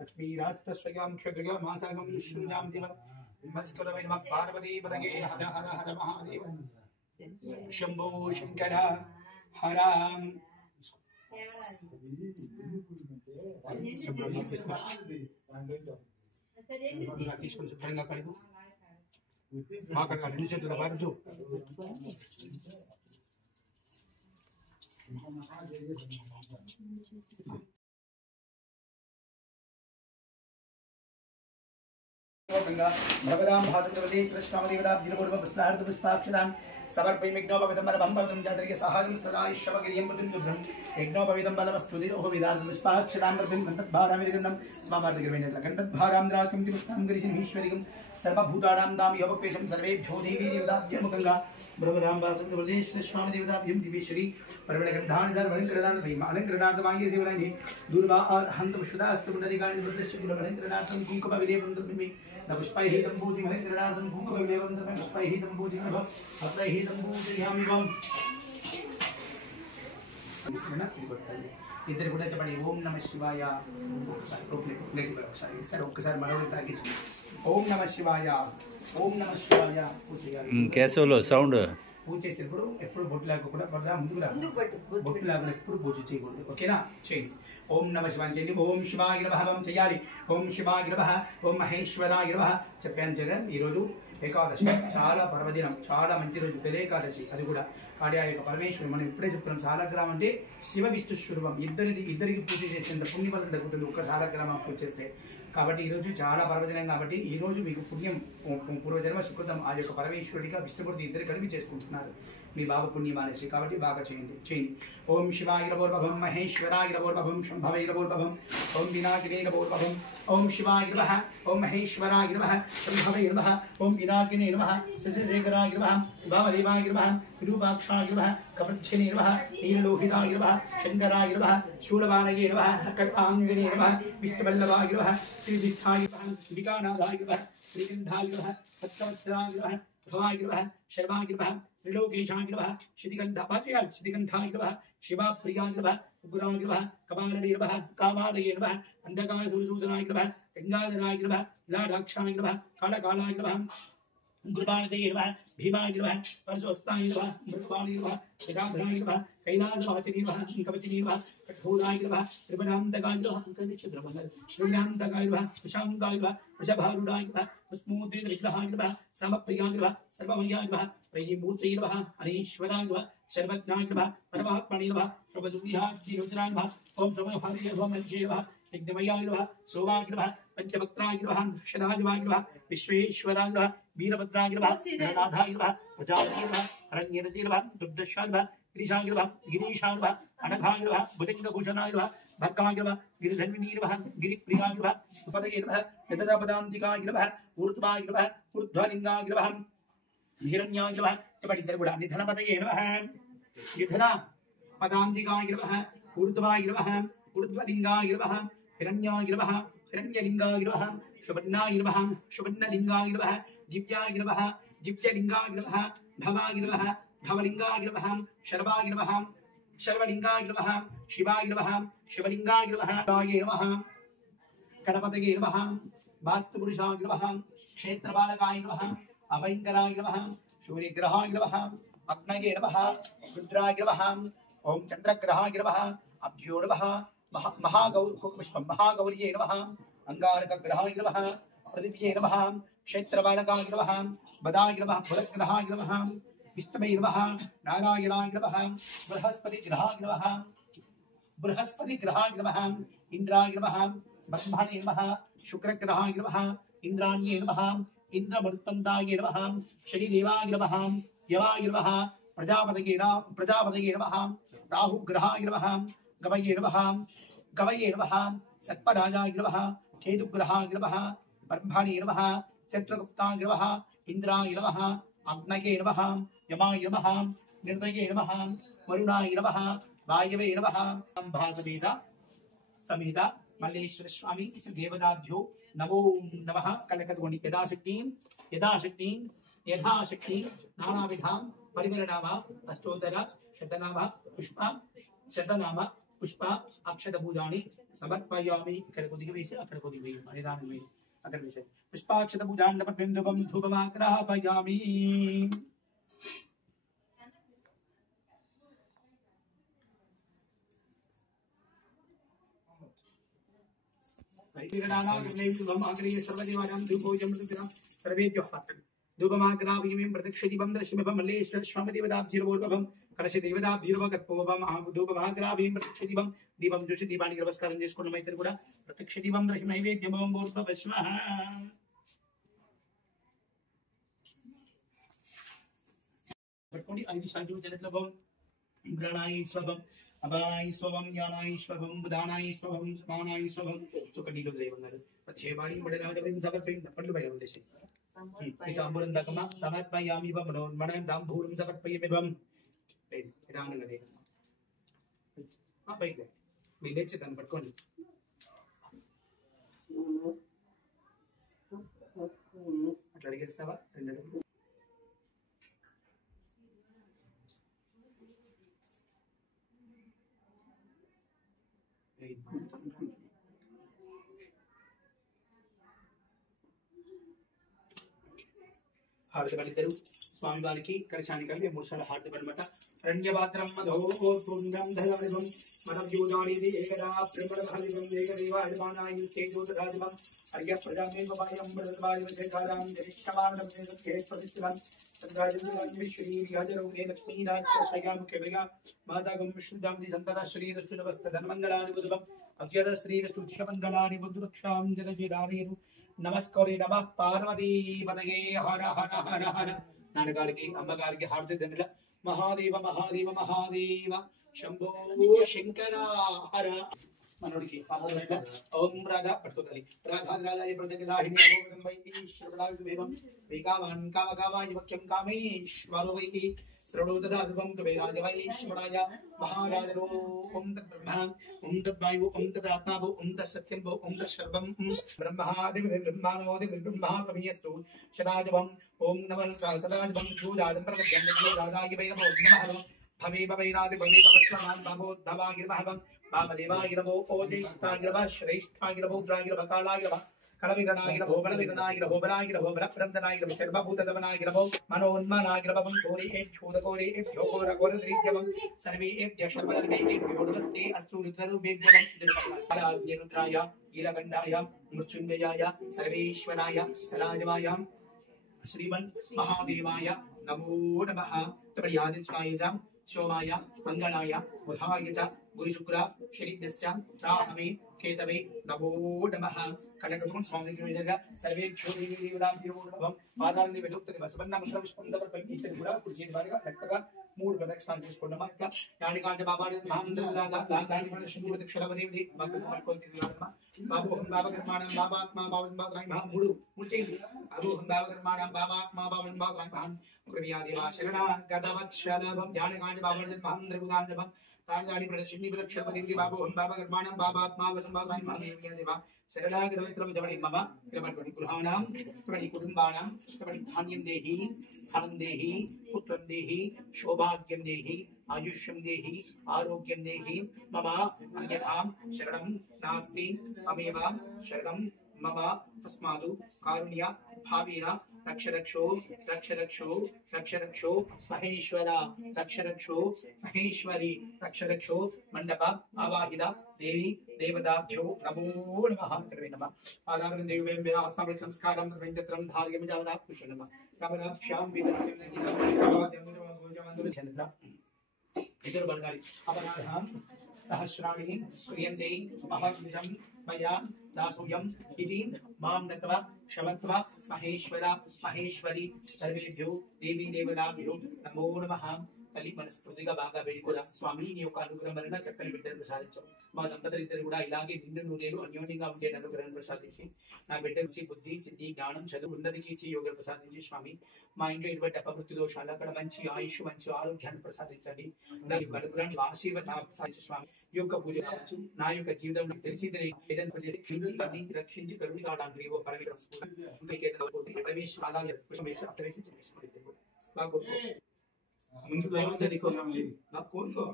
लक्ष्मीराष्ट्रस्वयं क्षत्रया मासागं श्रुजां दिव नमस्करोमि नमः पार्वती पदगे हर हर हर महादेव शंभो शंकर हर తీసుకొని శుభ్రంగా కడుగు బాగా రెండు చేతుల బారు भगवान भासुदेवले श्रीस्वामदेवदाब्जिपूर्व प्रश्नार्थ पुष्पाक्षदान समर्पयामि यज्ञोपवीतं बलमं जातर्य सहायं तदा ईश्वरगिरियं मृत्युं यज्ञोपवीतं बलमस्तुति ओपवीदार्थ पुष्पाक्षदान प्रभुं गन्धद्भारामि गन्धं स्वामार्थिकर्मेण गन्धद्भारां द्राक्षं तिपुष्टां गिरिशं ईश्वरिकं सर्वभूतानां दामि अवपेशं सर्वेभ्यो देवी देवताभ्यमुखंगा ब्रह्मराम वासुदेवले श्रीस्वामदेवदाब्जिं दिव्यश्री परमगन्धानि धर्मलिंगरणानि अलंकरणार्थमाय देवरानि दुर्वा हन्त शुदास्तुण्डरिकाणि वृद्धस्य कुलमलिंगरणार्थं कुंकुमविदेवं द्रव्यमि नपुष्पैहितं पूजि मलिंगरणार्थं कुंकुमविदेवं द्रव्यमि पुष्पैहितं पूजि नभ अत्रैहितं पूजयामि वं इधर కూడా చెప్పండి ఓం నమః శివాయ ఒకసారి మనోని తాగించు ఓం నమః శివాయ ఓం నమః శివాయ కేశవులో సౌండ్ పూజ చేసేటప్పుడు ఎప్పుడు బొట్టు లేకుండా ముందుకు రా బొట్టు లేకుండా ఎప్పుడు పూజ చేయకూడదు ఓకేనా చేయండి ఓం నమః శివాయ చేయండి ఓం శివాయ నమః చేయాలి ఓం శివాయ నమః ఓం మహేశ్వరాయ నమః చెప్పాను జగన్ ఈరోజు ఏకాదశి చాలా పర్వదినం చాలా మంచి రోజు పెద్ద ఏకాదశి అది కూడా కాడి ఆ యొక్క పరమేశ్వరుడు మనం ఇప్పుడే చెప్తున్నాం సాలగ్రామం అంటే శివ విష్ణు స్వరూపం ఇద్దరికి పూజ చేసేంత పుణ్యఫలం దక్కుతుంది ఒక్క సాలగ్రామం పూజ చేస్తే కాబట్టి ఈరోజు చాలా పర్వదినం కాబట్టి ఈరోజు మీకు పుణ్యం పూర్వజన్మ సుకృతం ఆ యొక్క పరమేశ్వరుడిగా విష్ణుమూర్తి ఇద్దరు కలిపి చేసుకుంటున్నారు మీ బాబు పుణ్యమానేసి కాబట్టి బాగా చేయండి ఓం శివాయ నమోర్భవం మహేశ్వరాయ నమోర్భవం శంభవే నమోర్భవం ఓం వినాయకే నమోర్భవం ఓం శివాయ నమః ఓం మహేశ్వరాయ నమః శంభవే నమః ఓం వినాయకే నమః శశిశేఖరాయ నమః వామదేవాయ నమః విరూపాక్షాయ నమః కపర్ఛినే నమః నీలలోహితాయ నమః శంకరాయ నమః శూలవానయే నమః కటాంగినే నమః విష్ణువల్లభాయ నమః శ్రీవిష్ఠాయ నమః వికానాథాయ నమః శ్రీగంధాయ నమః పద్మవత్సరాయ నమః భవాయ నమః శర్వాయ నమః त्रिलोकेशाय नमः शितिगन्धाय नमः शिवाप्रियाय नमः उग्राय नमः कपालने नमः कामालये नमः अंधकाय सुरसूदनाय नमः गंगाधराय नमः लाडाक्षाय नमः कालकालाय नमः गुरुबाणदये नमः भीमाय नमः परशोस्ताय नमः मृत्वाय नमः जटाधराय नमः कैलासवासिने नमः कवचिने नमः कठोराय नमः त्रिपुरान्तकाय नमः श्रीनान्तकाय नमः कुशाङ्गाय नमः वृषभारूढाय नमः विष्णुदेवविग्रहाय नमः समप्रियाय नमः सर्वमयाय नमः प्रेयमूर्तये नमः अनीश्वराय नमः सर्वज्ञाय नमः परमात्मने नमः सर्वसुविहार्थियोजनाय नमः ओम समयहार्य होमज्ये नमः यज्ञमयाय नमः सोमाय नमः पंचवक्त्राय नमः शदाय नमः विश्वेश्वराय नमः वीरभद्राय नमः गणनाथाय नमः प्रजापतये नमः अरण्यरसे नमः दुर्दशाय नमः गिरीशाय नमः गिरीशाय नमः अनघाय नमः भुजङ्गभूषणाय नमः भर्गाय नमः गिरिधन्विनी नमः गिरिप्रियाय नमः उपदये नमः यतरापदान्तिकाय नमः ऊर्ध्वाय नमः ऊर्ध्वलिङ्गाय नमः हिरण्याय नमः इवरिद्दरु కూడా నిధనపదయే నమః నిధన పదాంతికాయ నమः ऊर्ध्वाय नमः ऊर्ध्वलिङ्गाय नमः हिरण्याय नमः हिरण्यलिङ्गाय नमः शुभन्नाय नमः शुभन्नलिङ्गाय नमः दिव्याय नमः दिव्यलिङ्गाय नमः भवाय नमः भवलिङ्गाय नमः शर्वाय नमः शर्वलिङ्गाय नमः शिवाय नमः शिवलिङ्गाय नमः गाय नमः गणपतये नमः वास्तुपुरुषाय नमः क्षेत्रपालकाय नमः अभयङ्कराय नमः सूर्यग्रहाय नमः अग्नये नमः रुद्राय नमः ओम चंद्रग्रहाय नमः अभ्यो नमः महागौर्ये नमः अंगारकग्रहाय नमः पृथिव्ये नमः क्षेत्रपालकाय नमः बदाय नमः बुधग्रहाय नमः विष्णवे नमः नारायणाय नमः बृहस्पतिग्रहाय नमः इंद्राय नमः ब्रह्मणे नमः शुक्रग्रहाय नमः इंद्राण्ये नमः इंद्रमरुत्पन्दाय नमः शनिदेवाय नमः यवाय नमः प्रजापतये नमः राहुग्रहाय नमः गवये नमः सर्पराजाय नमः केतुग्रहाय नमः ब्रह्मणे नमः चित्रगुप्ताय नमः इंद्राय नमः अग्नये नमः यमाय नमः निर्दये नमः वरुणाय नमः वायवे नमः समेत मल्लेश्वर स्वामी देवताभ्यो नमो नमः कलकत्वनि यथाशक्ति नानाविधां परिमलनाम अष्टोत्तर शतनाम पुष्प अक्षतपूजानि समर्पयामि पुष्पाक्षतपूजान् समर्पयामि धूपमाग्रापयामि धूपमाग्रापयामि प्रदक्षिणीपं दर्शमिपं मल्लेश्वर स्वामी देवताभ्युर्वोर्वभं कलश देवताभ्युर्वगर्भोभं धूपमाग्रापयामि प्रदक्षिणीपं दीपं చూసి దీపానికి నమస్కారం చేసుకున్న మైత్రి కూడా ప్రదక్షిణీపం దర్శి నైవేద్యం ఓర్వభస్మః పట్టుకోండి 5 సార్లు జలత్లభం గ్రహణాయ స్వభం అబాయ స్వభం జ్ఞానాయ స్వభం బుధానాయ స్వభం సమానాయ స్వభం చుకనీలో దేవన్నారు ప్రత్యేవాణి మడరాజవిం సమర్పయం పళ్ళు బయ ఉండేసి ఇతాంబురం దకమ సమర్పయామి మనోన్మణం దాంభూరం సమర్పయమివం ఇదానంగదే పైకి మీ లేచి దాన్ని పట్టుకోండి అట్లా అడిగేస్తావా 2 అడుగులు హారతి పలిద్దరు స్వామి వారికి కలశాన్ని కలిపి 3 సార్లు హారతి పడమట రణ్యపాత్రం మధోత్పుండం ధరాదివం మనవ్యూజానిది ఏకదా ప్రేమరభాదివం ఏకదేవాదిమానాయ తేజోదరాదివం అర్ఘ్య ప్రజామేవపాయం మృతవాదివ చేకారాం జనిష్టమానం కేత్పతిష్టం సంగాజన్మి శ్రీ విహాజరౌనే లక్ష్మీరాజస్వయాం కేవగా మాతాగం విష్ణుదాంది సంపద శ్రీరస్తునవస్త ధన్మంగళాని బుధవం అవ్యద శ్రీరస్తుక్షమంగళాని బుద్ధురక్షాం జగజీరానేరు నమస్కారే నమః పార్వతీ పదగే హర హర హర హర నాన్నగారికి అమ్మగారికి హారతి దండల మహాదేవ మహాదేవ మహాదేవ శంభో శంకర హర మనోడికి ఓం రాధా పట్టుకోవాలి రాధారాజాయ ప్రజగదాహిని ఓం వైశ్వరాయువేవం వేకావాన్ కామకామాయ వక్యం కామేశ్వరో వైకి శ్రవణోదదాదువం కవేరాజ వైశ్వరాయ మహారాజరో ఓం తద్బ్రహ్మ ఓం తద్వాయు ఓం తదాత్మావో ఓం తత్సత్యం వో ఓం తత్సర్వం బ్రహ్మాదివిధి బ్రహ్మానోదివిధి బ్రహ్మా కవియస్తు సదాజవం ఓం నమః సదాజవం జూజాజం ప్రగత్యం జూజాదాయ వై నమో నమః భవే భవైనాది భవే భవస్వాన్ భవోద్భవాయ నమః వామదేవాయ నమో ఓజేష్ఠాయ నమః శ్రేష్ఠాయ నమో ఉగ్రాయ నమః కాళాయ నమః కళవిగణాయ నమో బలవిగణాయ నమో బలాయ నమో బలప్రందనాయ నమో సర్వభూతదమనాయ నమో మనోన్మనాయ నమో కోరి క్షోదకోరి ఘోరఘోరద్రీజమం సర్వేభ్యః సర్వసర్వేభ్యో నమస్తే అస్తు రుద్రరూపేభ్యో రుద్రాయ నీలకంఠాయ మృత్యుంజయాయ సర్వేశ్వరాయ సదాజవాయ श्रीमन् महादेवाय नमो नमः तपरि आदित्याय च सोमाय मंगलाय बुधाय च गुरुशुक्र शनिभ्यश्च राहवे केतवे नमो नमः कनकदुर्गं स्वामी सर्वेभ्यो देवताभ्यो नमः पादालनि వెలుగుతుంది వసవన్న మంత్రం స్పందన పలికించిన కూడా కుర్చీ వారిగా చక్కగా మూడు ప్రదక్షిణాలు చేసుకున్నాం ఇట్లా యాడికాంజ బాబాడి మహామంత్రలాగా దాని మన శుద్ధి క్షరవదేవి భక్తులు పట్టుకొని బాబోహం బాబకర్మాణం బాబాత్మా బావన్ బావరాయి మహా మూడు ముట్టేది బాబోహం బాబకర్మాణం బాబాత్మా బావన్ బావరాయి మహా కృపయా దేవా శరణ గతవత్సలభం యాడికాంజ బాబాడి మహామంత్రగుదాంజభం ताणी प्रदर्शनी प्रदक्षिणपति बाबोहं बाबकर्माणं बाबात्मा वचन बाबाय महादेव्या देवा सरलागतवत्रम जवणि मम क्रमणि गृहाणां क्रमणि कुटुंबाणां क्रमणि धान्यं देहि धनं देहि पुत्रं देहि सौभाग्यं देहि आयुष्यं देहि आरोग्यं देहि मम अन्यथां शरणं नास्ति अमेव शरणं मम तस्मादु कारुण्य भावेन रक्ष रक्षो रक्ष रक्षो रक्ष रक्षो महेश्वर रक्ष रक्षो महेश्वरी रक्ष रक्षो मंडप आवाहित देवी देवताभ्यो नमो नमः कर्वे नमः आदानं देवेभ्यो आत्मवृत् संस्कारं वेंद्रं धार्यं जावना पुष्य नमः कमलाभ्यां विदर्भं इधर बलगारी अपराधं सहस्राणि क्रियन्ते महद्विजं मया दासोऽयं इति मां नत्वा क्षमत्व महेश्वर महेश्वरी सर्वेभ्यो देवी देवताभ्यो नमो नमः తల్లి మనస్ఫూర్తిగా బాగా వేడుకోరా స్వామి నీ యొక్క అనుగ్రహం వలన చక్కని బిడ్డను ప్రసాదించావు మా దంపతులిద్దరు కూడా ఇలాగే నిండు నూరేలు అన్యోన్యంగా ఉండే అనుగ్రహం ప్రసాదించి నా బిడ్డ నుంచి బుద్ధి సిద్ధి జ్ఞానం చదువు ఉన్నతికి ఇచ్చి యోగం ప్రసాదించి స్వామి మా ఇంట్లో ఇటువంటి అపవృత్తి దోషాలు అక్కడ మంచి ఆయుష్ మంచి ఆరోగ్యాన్ని ప్రసాదించండి నా యొక్క అనుగ్రహాన్ని ఆశీర్వాదాన్ని ప్రసాదించు స్వామి ఈ యొక్క పూజ కావచ్చు నా యొక్క జీవితం తెలిసి ఏదైనా రక్షించి కరుణి కావడానికి ఓ పరమేశ్వర బాగా ముందు దైవం తెలియకున్నాం లేదు నాకు కోరుకో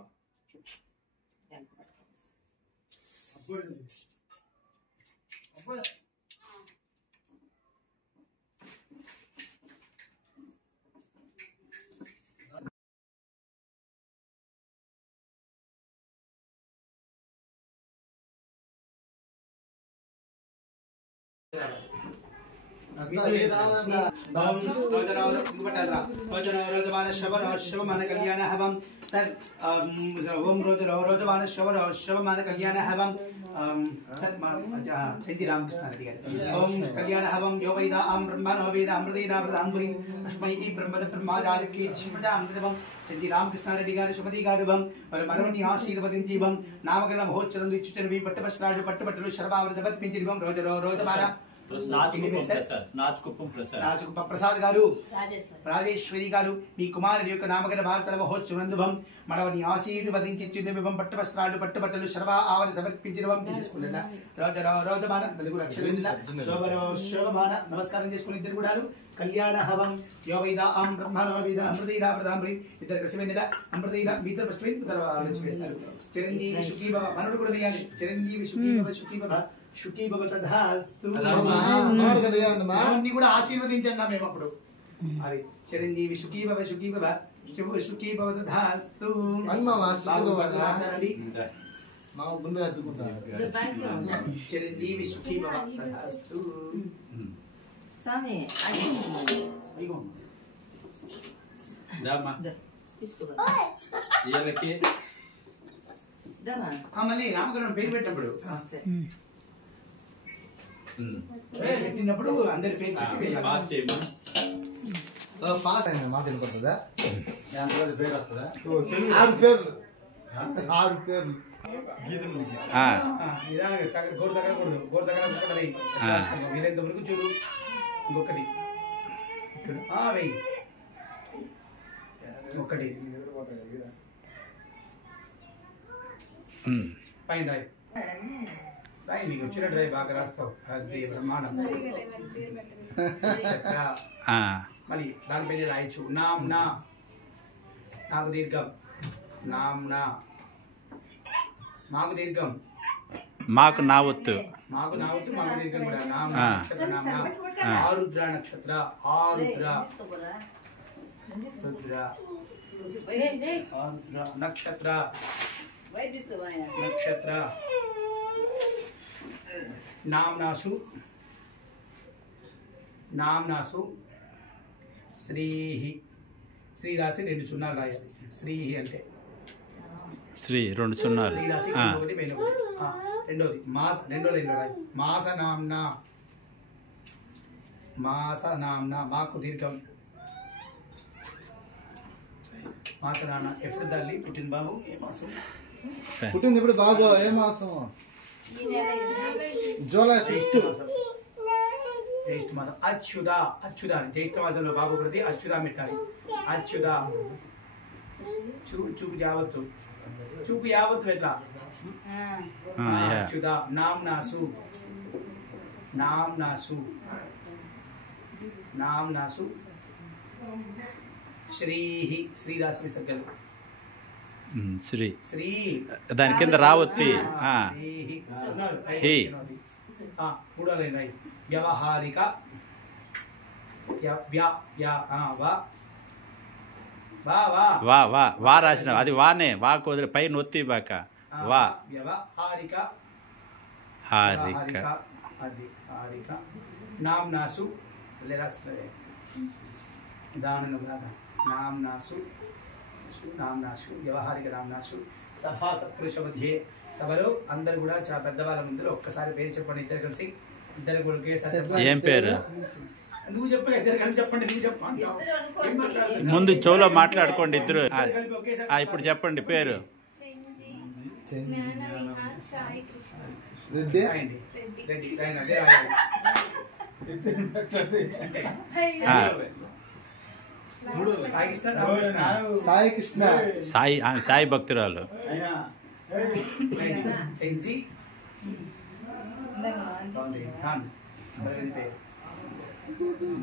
రామకృష్ణారెడ్డి గారు సుమతి గారు మనవని ఆశీర్వదించి నామకరణ మహోత్సవం ఇచ్చుటవి పట్టుబస్త్రాలు పట్టుబట్టలు శరభావన సమర్పించి రోజు నాచుకుప్పం ప్రసాద్ గారు రాజేశ్వరి గారు మీ కుమారుడి యొక్క నామకరణ భారతల మహోత్సవం మనవని ఆశీర్వదించి ఇచ్చుటవి పట్టుబస్త్రాలు పట్టుబట్టలు శరభ ఆవరణ సమర్పించిన శోభమాన నమస్కారం చేసుకుని ఇద్దరు కూడా కళ్యాణ హవం యోవైద ఆం బ్రహ్మణోవేద అమృతైర ప్రధాంబ్రి ఇద్దరు కృష్ణవేద అమృతైర మిత్ర పశ్చిమ వేస్తారు చిరంజీవి సుఖీ భవ మనడు కూడా వేయాలి చిరంజీవి సుఖీ భవ సుఖీ భవ తథాస్తు కూడా ఆశీర్వదించండి మేము అప్పుడు అది చిరంజీవి సుఖీ భవ సుఖీ భవ తథాస్తు చిరంజీవి సుఖీ భవ తథాస్తు స్వామి మళ్ళీ రామకృష్ణ పేరు పెట్టినప్పుడు పెట్టినప్పుడు అందరి పేరు పాస్ అయిన మాట వినపడుతుందా పేరు వస్తుందా 6 పేర్లు 6 పేర్లు గోరు దగ్గర వీలైనంత వరకు చూడు ఇంకొకటి వెయ్యి ఒకటి పైన రాయి రాయి మీకు వచ్చినట్టు రాయి బాగా రాస్తావు అది బ్రహ్మాండం మళ్ళీ దానిపైన రాయొచ్చు నామ్నా నాకు దీర్ఘం నామ్నా నాకు దీర్ఘం మాకు నా ఒత్తు. మాకు నావచ్చు మాకు దీర్ఘం కూడా నామ ఆ. నక్షత్ర నామ ఆ. ఆరుద్ర నక్షత్ర ఆరుద్ర రుద్ర ఆరుద్ర నక్షత్ర నక్షత్ర నామ్నాసు నామ్నాసు శ్రీహి శ్రీ రాసి 2 సున్నాలు రాయాలి. శ్రీహి అంటే శ్రీ 2 సున్నాలు. శ్రీ రాసి ఆ. ఒకటి పైన ఒకటి. రెండోది మాస రెండో లైన్లో రాయి. మాస నామ్న మాకు దీర్ఘం మాస నాన్న ఎప్పుడు తల్లి పుట్టిన బాబు ఏ మాసం పుట్టింది ఇప్పుడు బాబు ఏ మాసం జూలై 5 జ్యేష్ఠ మాసం అచ్యుత అచ్యుత జ్యేష్ఠ మాసంలో బాబు ప్రతి అచ్యుత పెట్టాలి. అచ్యుత చూపు యావత్తు చూపు యావత్తు ఎట్లా అచ్యుత నామ్నాసు నామ్నాసు నామ్నాసు శ్రీహి శ్రీ రాశి సగ్గలు శ్రీ శ్రీ దాని కింద రావొత్తి. ఆ. శ్రీహి ఉన్నాడు. హి. మూడో లైన్ రాయి. వ్యవహారిక వా వా వా రాసిన అది వానే వా కుదిరి పైన ఒత్తి బాక వా వ్యవహారిక హారిక. అది హారిక నామ్నాసు నామ్నాసు నామ్నాసు వ్యవహారిక నామ్నాసు సభా సత్పురుష మధ్యే సభలో అందరు కూడా చాలా పెద్దవాళ్ళ ముందు ఒక్కసారి పేరు చెప్పండి. ఇద్దరు కలిసి ఇద్దరు కూడా ఏం పేరు? నువ్వు చెప్పలే ఇద్దరు కలిసి చెప్పండి. నువ్వు చెప్పండి ముందు చెవులో మాట్లాడుకోండి ఇద్దరు. ఇప్పుడు చెప్పండి పేరు. రెడ్డి రాయండి. రెడ్డి రాయండి. అదే రాయాలి. ఆ. సాయి కృష్ణ రామకృష్ణ సాయి కృష్ణ సాయి సాయి భక్తురాలు. చెంచి ఖాన్ మరి పేరు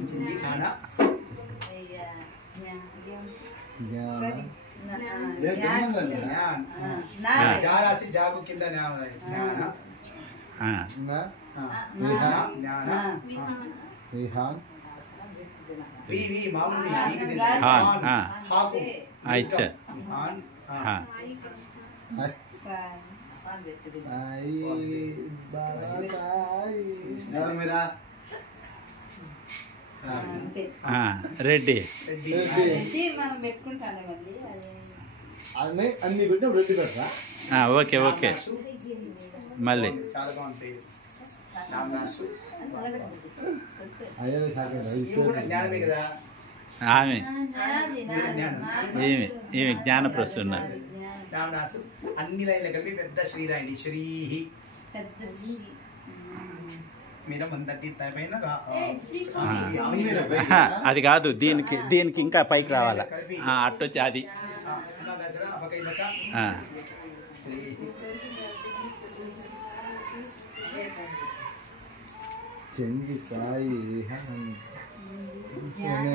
చెంచి ఖానా జ్ఞాన జ్ఞాన్ జా రాసి జాగు కింద జ్ఞాన ఆ. జ్ఞాన విహాన్ వి వి మామూలు ఖాన్. ఆ. హాకు ఇచ్చా. ఖాన్ ఆ. సాయి బాబా సాయి ఎవరు మీరా ఆ. రెడ్డి. రెడ్డి రెడ్డి మనం పెట్టుకుంటాను మళ్ళీ అన్ని పెట్టినప్పుడు రెడ్డి పెట్టరా ఆ. ఓకే ఓకే మళ్ళీ చాలా బాగుంది పేరు నామ్నాసు అయ్యే సాకండి ఇవి కూడా జ్ఞానమే కదా. ఆమె జ్ఞానం ఈమె జ్ఞాన ప్రసన్న. నామ్నాసు అన్ని లైన్లు కలిపి పెద్ద శ్రీరాయండి. శ్రీహి మీరు మందటి పైన అది కాదు దీనికి దీనికి ఇంకా పైకి రావాలా. అట్టొచ్చి అది. ఆ. చెంది సాయి విహాన్ జ్ఞాన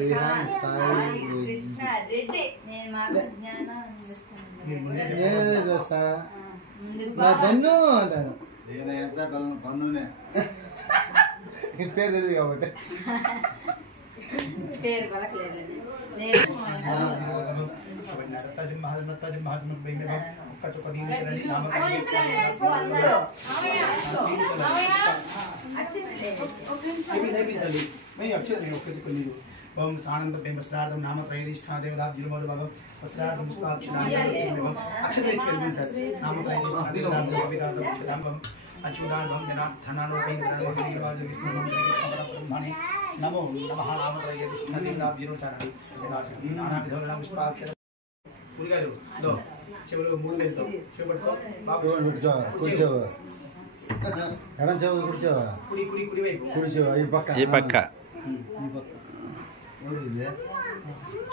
విహాన్ సాయి కృష్ణ రెడ్డి నేను మాత్రం జ్ఞానం నేనే చేస్తా నా బన్ను అంటాను బన్నునే పేరు తెలియదు కాబట్టి పేరు పలకలేదండి ఓం ఆనంద ప్రేమస్రార్థం నామ ప్రయదిష్ఠా దేవదాబ్జుమోలు భగం వస్త్రార్థం పుష్పాక్షరార్థం అక్షరేశ్వరి సార్ నామ ప్రయదిష్ఠాం అచ్యుతార్థం జనార్దనాలోపేంద్రాన్ని బ్రహ్మణే నమో నమః నామ ప్రయదిష్ఠా దేవదాబ్జుమోలు సార్ నానా విధముల పుష్పాక్షర గురుగారు దో చెవులు 3 వేలతో చేపట్టుకో బాబు కూర్చో ఎడం చెవు కూర్చో కుడి కుడి కుడి వైపు కూర్చో ఈ పక్క ఈ పక్క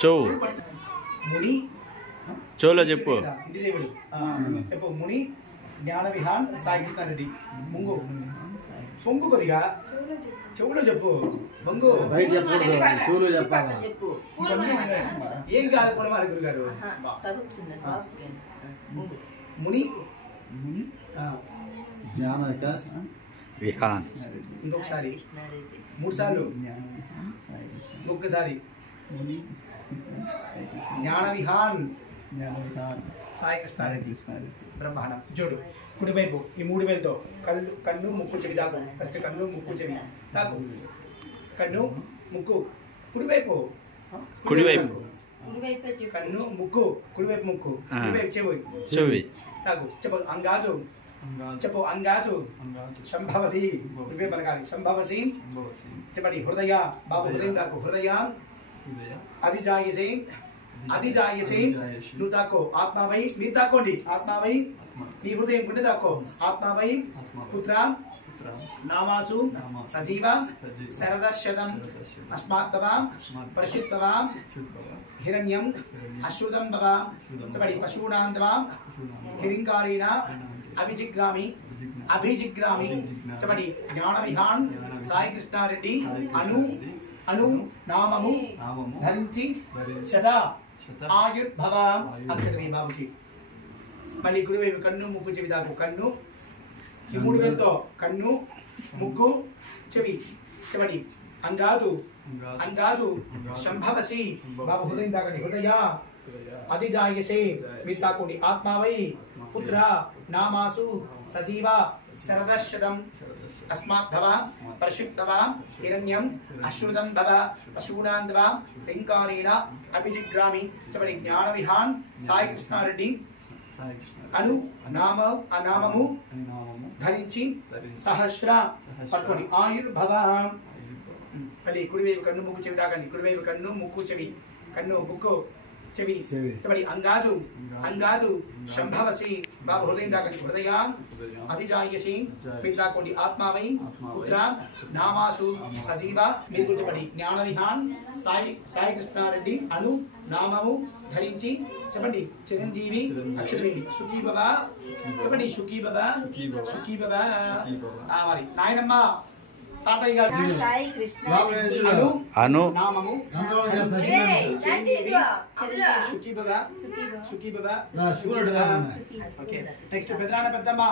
చెవు ముని చెవులో చెప్పు. ఇంటి దేవుడు చెప్పు ముని జ్ఞాన విహాన్ సాయి కృష్ణ రెడ్డి ముంగు పొంగు కొద్దిగా చెవులో చెప్పు పొంగు బయట చెప్పకూడదు చెవులో చెప్పాలా చెప్పు ఏం కాదు కూడా మరి గురుగారు ముని జ్ఞాన వికాస్ విహాన్ ఇంకొకసారి 3 సార్లు ఇంకొకసారి జ్ఞాన విహాన్ సాయి కృష్ణారెడ్డి బ్రహ్మాండం. చూడు కుడివైపు ఈ 3 వేలతో కన్ను ముక్కు చెవి దాకు. ఫస్ట్ కన్ను ముక్కు చెవి దాకు. కన్ను ముక్కు కుడివైపు కన్ను ముక్కు కుడివైపు ముక్కు కుడివైపు చెవి తాకు. చెప్పు అంగాదు చెప్పు అంగాదు సంభవతి కుడివైపు పలకాలి. సంభవసి చెప్పండి. హృదయ బాబు హృదయం తాకు. హృదయ అధిజాయసే అధిజాయసే నువ్వు తాకో. ఆత్మావై మీరు తాకోండి. ఆత్మావై నీ హృదయం గుండె తాకో. ఆత్మావై పుత్ర నామాసు సజీవ శరదశతం అస్మాత్ భవ పరిషిత్ భవ హిరణ్యం అశ్రుతం భవ చెప్పండి. పశూనాం భవ హిరింకారేణ అభిజిగ్రామి అభిజిగ్రామి చెప్పండి. జ్ఞాన విహాన్ సాయి కృష్ణారెడ్డి అను అను నామము ధరించి సదా ఆయుర్భవ అంతటి బాబుకి. మళ్ళీ కుడివైపు కన్ను ముక్కు చెవి దాకు. కన్ను ఈ 3 వేలతో కన్ను ముక్కు చెవి చెప్పండి. అంగాదు అంగాదు సంభవసి బాబు హృదయం తాకండి. హృదయ అధిజాయసే మీరు తాకోండి. ఆత్మావై పుత్ర నామాసు సజీవ శరదశతం అస్మాత్ భవ పరిషిత్ భవ హిరణ్యం అశ్రుతం భవ పశూనాం భవ హిరింకారేణ అభిజిగ్రామి చెప్పండి. జ్ఞాన విహాన్ సాయి కృష్ణారెడ్డి అను నామము ధరించి సహస్ర పట్టుకోండి. ఆయుర్భవ. మళ్ళీ కుడివైపు కన్ను ముక్కు చెవి తాకండి. కుడివైపు కన్ను ముక్కు చెవి కన్ను ముక్కు చెవి చెప్పండి. అంగాదు అంగాదు సంభవసి బాబు హృదయం తాకండి. హృదయ అధిజాయసి మీరు తాకోండి. ఆత్మావై పుత్ర నామాసు సజీవ మీరు చెప్పండి. జ్ఞాన విహాన్ సాయి కృష్ణారెడ్డి అను నామము ధరించి చెప్పండి. చిరంజీవి అక్షరవేణి సుఖీ భవ చెప్పండి. సుఖీ భవ సుఖీ భవ. మరి నాయనమ్మ తాతయ్య గారు సాయి కృష్ణ అను నామము సుఖీ భవ సుఖీ భవ. ఓకే నెక్స్ట్ పెద్దనాన్న పెద్దమ్మ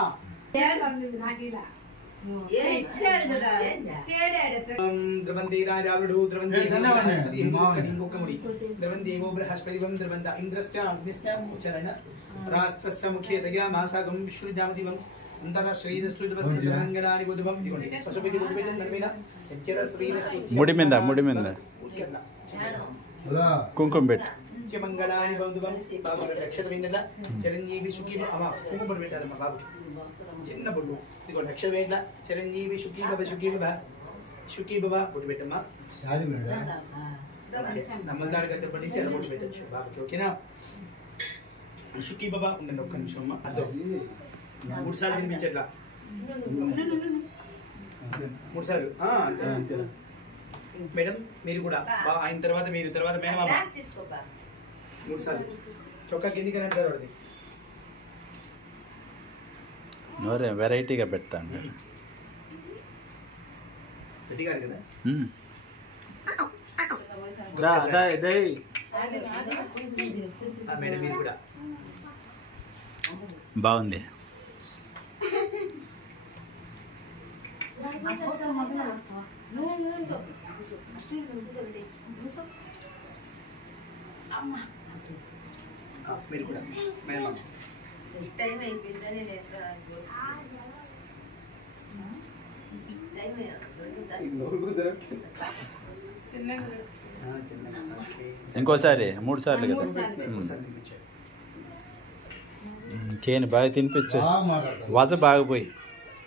ద్రవంతి రాజావుడు ద్రవంతి ఇంకొక ముడి ద్రవందేవో బృహస్పతివం ద్రవంత ఇంద్రశ్చ అగ్నిశ్చ చరణ రాష్ట్రస్య ముఖ్యతయా మాసాగం విష్ణుజామదివం అంతర శ్రీరస్సుజవస్త్రంగళాని బుధవం ఇదిగోండి. పశుపతి బుద్ధుపేట నర్మేన సత్యద శ్రీరస్సు ముడి మీద కుంకుమ పెట్టు. మంగళాని బంధువం బాబు నక్షత్ర వెన్నెల చిరంజీవి సుఖీ అమ్మ కుంకుమ పెట్టాలమ్మా బాబుకి చిన్న బొడ్డు. ఇదిగో నక్షత్ర వెన్నెల చిరంజీవి సుఖీ బాబా సుఖీ బాబా బొట్టు పెట్టమ్మా. నమ్మల్దాడు కట్టప్పటి నుంచి అలా బొట్టు పెట్టచ్చు బాబుకి. ఓకేనా సుఖీ బాబా ఉండండి ఒక్క నిమిషం అమ్మా. అదో 3 సార్లు తినిపించట్లా 3 సార్లు అంతే. మేడం మీరు కూడా ఆయన తర్వాత మీరు తర్వాత మేడం 3 సార్లు చొక్కా కిందికి అంటారు వాడిది. నోరే వెరైటీగా పెడతాను పెట్టిగారు కదా. మేడం మీరు కూడా బాగుంది. మీరు కూడా మేడం టైం అయిపోయిందని ఇంకోసారి 3 సార్లు కదా. తేనె బాగా తినిపించు. వజ బాగిపోయి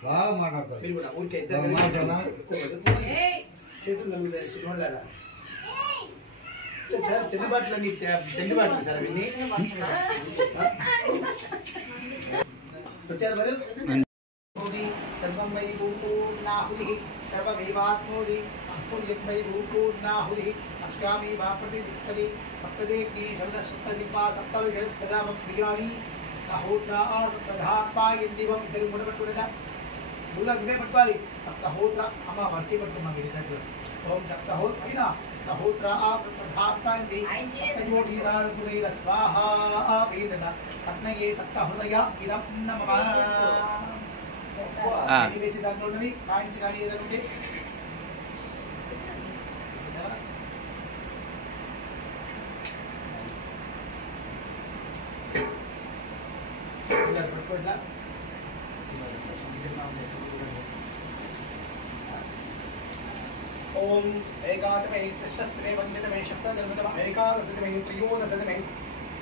బాగా మాట్లాడతారు. మీరు కూడా ఊరికే చెల్లుబాట్లు అన్ని చెల్లుబాట్లు సార్ అవన్నీ వచ్చారు మరి. సర్వం వై భూపూర్ణాహుతి సర్వమేవాత్మోది అహ్మూల్యం వై భూపూర్ణాహుతి అష్టామి వా ప్రతిష్టతి సప్తదేవి శబ్దసప్తదిపా సప్తవిధామప్రియాణి సప్తహోత్ర సప్తధాత్మాయందివం తెలుగు పట్టుకుంటా. నువ్వు ఇవే పట్టుకోవాలి. సప్తహోత్ర అమ్మ మర్చి పట్టుకున్నా మీరు ओम सप्तहोत महीना तहोत्रा प्रधातांति तयोधीरारुदैर स्वाहा वेदना अग्नये सप्तहृदय इदं नमः వేసి దాంట్లో ఉన్నవి కాయిన్స్ కానీ ఏదైనా ఉంటే పట్టుకోండి ओम एकादमे कृष्णस्तमे वंदितमे सप्तदशमे एकादशमे त्रयोदशमे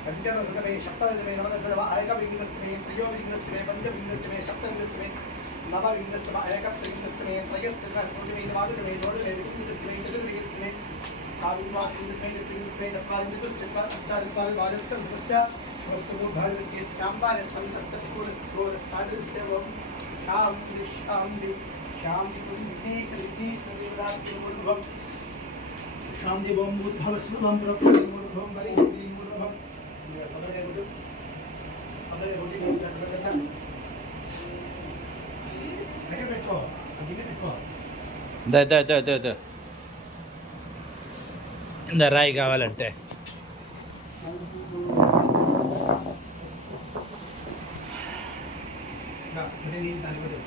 पंचदशमे सप्तदशमे नवदशमे एकविंशतिमे त्रयोविंशतिमे पंचविंशतिमे सप्तविंशतिमे नवविंशतिमे एकत्रिंशतिमे त्रयस्त्रिमे चतुर्विंशतिमे द्वादशमे षोडशमे विंशतिमे चतुर्विंशतिमे काविंशतिमे त्रिंशतिमे चत्वारिंशतिमे अष्टादश द्वादश शांताय संतस्तपूर्णस्फूर्णस्तादृश्यवं शांति शांति विघ्नेश विघ्नेश देवदात्मूर्ध्वं शांति ओम बुद्धव शुभम प्रकृतिमूर्ध्वं बलिमूर्ध्वं अबरे रोटी करता लगे बैठो अभी बैठो ద రాయి కావాలంటే ना मुझे नींद आने को दो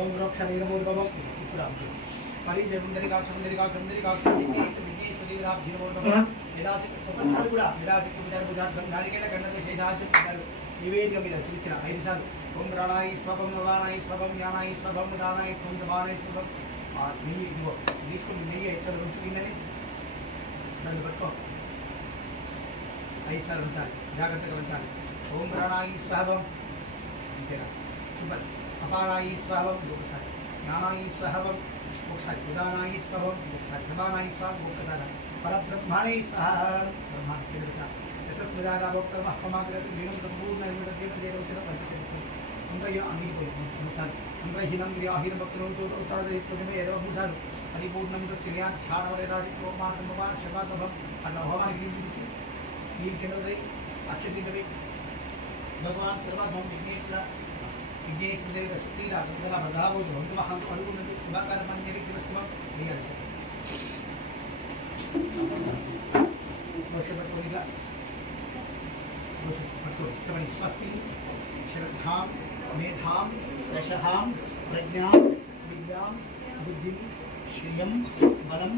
ओम रोक्षणीरमूर्भवं चित्रां परिजन्दरिकाक्षन्दरिकाक्षन्दरिकाक्षं विघ्नेश्वरीराब्धिनमूर्भवं यदासि तपन्नाడు కూడా యదాసి పూజారు పూజార్గంధారికేల గండవిశేషాజ్యం పూజారు నివేద్యం మీద చూచిన 5 సార్లు ఓం ప్రాణాయి స్వభం నవానాయి స్వభం జ్ఞానాయి స్వభం దానాయి స్వం దవానాయి స్వభం ఆ నెయ్యి ఇదిగో తీసుకుని నెయ్యి 5 సార్లు ఉంచుకుందని దాన్ని పట్టుకో 5 సార్లు ఉంచాలి జాగ్రత్తగా ఉంచాలి ఓం ప్రాణాయి స్వభం అంతేనా సూపర్ అపారాయి స్వభం ఒకసారి జ్ఞానాయి స్వభం ఒకసారి ఉదానాయి స్వభం ఒకసారి ప్రధానాయి స్వభం ఒకసారి పరబ్రహ్మాణై స్వహ బ్రహ్మాండ యశస్మృదారాభోక్తమహమాగ్రత వీణం సంపూర్ణ దేవదేవదేవదేవ పంచదేవ అంతయో అంగిపోయి ఒకసారి అంతహీనంద్రియాహీన భక్తులతో ఉత్తాదమే ఏదో ఒకసారి పరిపూర్ణం ధ్యానవరేదాదిత్వమాత్మవాన్ శర్వాత్మభం అట్లా హోమానికి గురించి ఈ కిందై అక్షతిందవి భగవాన్ సర్వభం విఘ్నేశ్వర విఘ్నేశ్వర శక్తిదా శబ్దల ప్రధావో భగవాన్ అనుకున్నది శుభకర్మణ్య విఘ్నస్తవం చేయాలి పట్టుకోనిగా పట్టుకోండి స్వస్తి శ్రద్ధాం మేధాం యశహాం ప్రజ్ఞాం విద్యాం బుద్ధిం శ్రియం బలం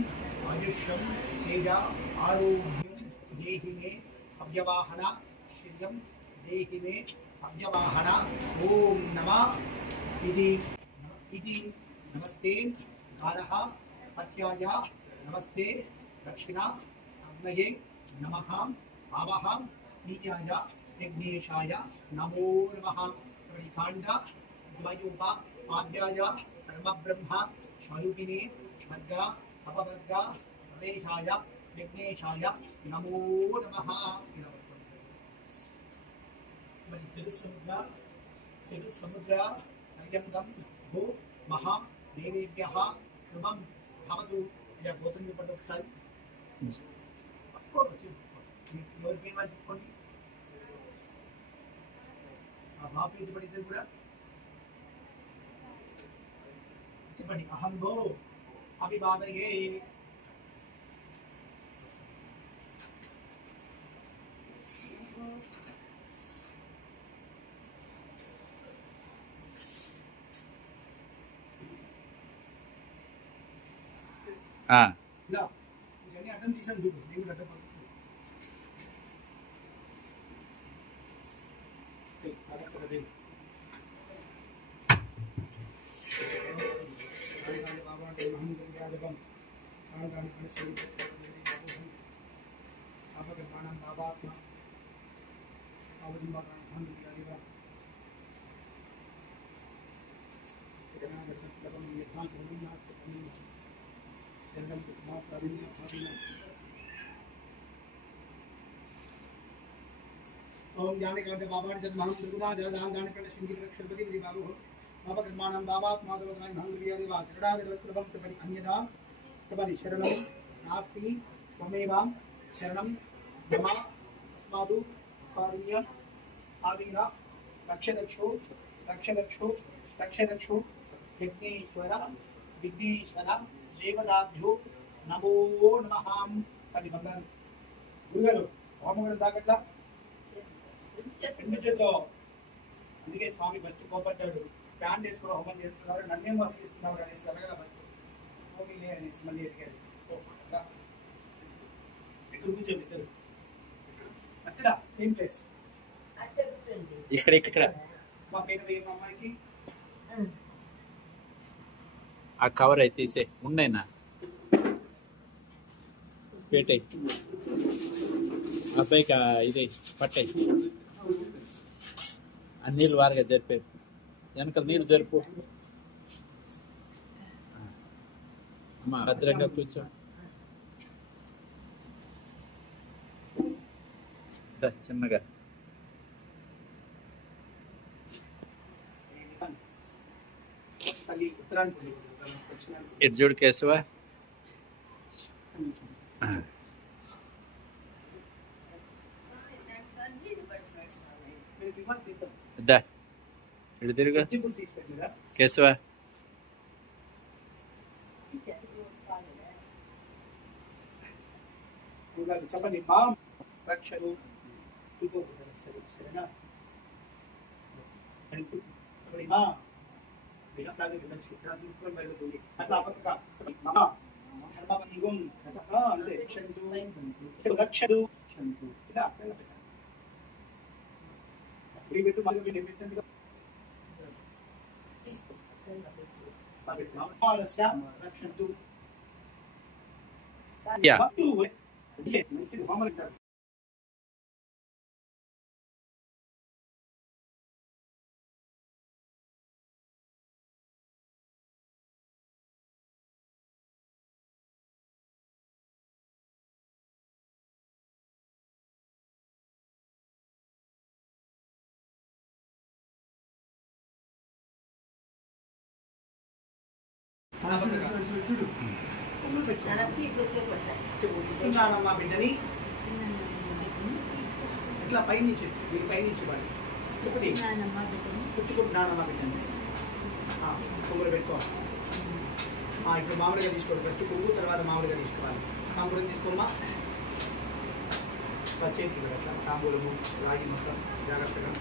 ఆయుష్యం తేజ ఆరోగ్యం దేహి మే అవ్యవాహన శ్రియం దేహి మే అవ్యవాహన ఓం నమః ఇది నమస్తే కారః పత్యాయ నమస్తే దక్షిణ అగ్నయే నమః ఆవహ నీచాయ విఘ్నేశాయ నమో నమః కాండ ద్వయోప ఆద్యాయ పరమబ్రహ్మ స్వరూపిణే స్వర్గ అపవర్గ ప్రదేశాయ విఘ్నేశాయ నమో నమః మరి తెలుసు సముద్ర పర్యంతం భూ మహా దేవేభ్యః శుభం భవతు ఇలా గోత్రం చెప్పండి ఒకసారి ఎవరికి వాళ్ళు చెప్పుకోండి ఆ బాపు చెప్పండి కూడా చెప్పండి అహం గో అభివాదయే ఇలా ఇవన్నీ అడ్డం తీసాను చూడు దేవుడు అడ్డం ओम ज्ञाने कांते बाबा ने जब महम त्रिगुणा जदान दान करने सिंह के क्षरपति विधि बाबू बाबा कर्माणं बाबा माधव दान महम विद्या देवा चरड़ा के वस्त्रभम तपनि अन्यदा तपनि शरणं नास्ति त्वमेव शरणं मम अस्मादु कारुण्य आवीरा रक्षरक्षो रक्षरक्षो रक्षरक्षो विघ्नेश्वर विघ्नेश्वर देवताभ्यो नमो नमः तनि बंदन गुरुगाరు హోమం దాకట్లా రెండు చేతుల్లో అందుకే స్వామి ఫస్ట్ కోపడ్డాడు ప్యాన్ చేసుకుని హోమం చేస్తున్నారు నన్నేం వసిస్తున్నారు అనేసి అలాగా ఫస్ట్ హోమీలే అనేసి మళ్ళీ ఎదిగారు ఇక్కడ కూర్చోండి ఇద్దరు అక్కడ సేమ్ ప్లేస్ ఇక్కడ ఇక్కడ మా పేరు ఏం అమ్మాయికి ఆ కవర్ అయితే తీసే ఉన్నాయినా పెట్టాయి అబ్బాయికి ఇది పట్టాయి ఆ నీళ్ళు వారగా జరిపాయి వెనక నీళ్ళు జరుపు అమ్మా భద్రంగా కూర్చో చిన్నగా ఇటు చూడు కేశవా దా ఇటు తిరుగు కేశవా చెప్పండి మా రక్షలు సరేనా చెప్పండి మా అట్లా పక్కగా అంతే రక్షలు ఇలా పెట్టు మళ్ళీ పెట్టండి రక్షంతు యా మంచిది హోంవర్క్ ఇస్తున్నానమ్మా బిడ్డని ఇట్లా పైనుంచి మీరు పైనుంచి వాడి చెప్పండి పుచ్చుకుంటున్నానమ్మా బిడ్డని కొమ్మలు పెట్టుకోవాలి ఇప్పుడు మామిడిగా తీసుకోవాలి ఫస్ట్ పువ్వు తర్వాత మామిడిగా తీసుకోవాలి తాంబూలం తీసుకోమ్మా చేతి అట్లా తాంబూలము రాగి మొత్తం జాగ్రత్తగా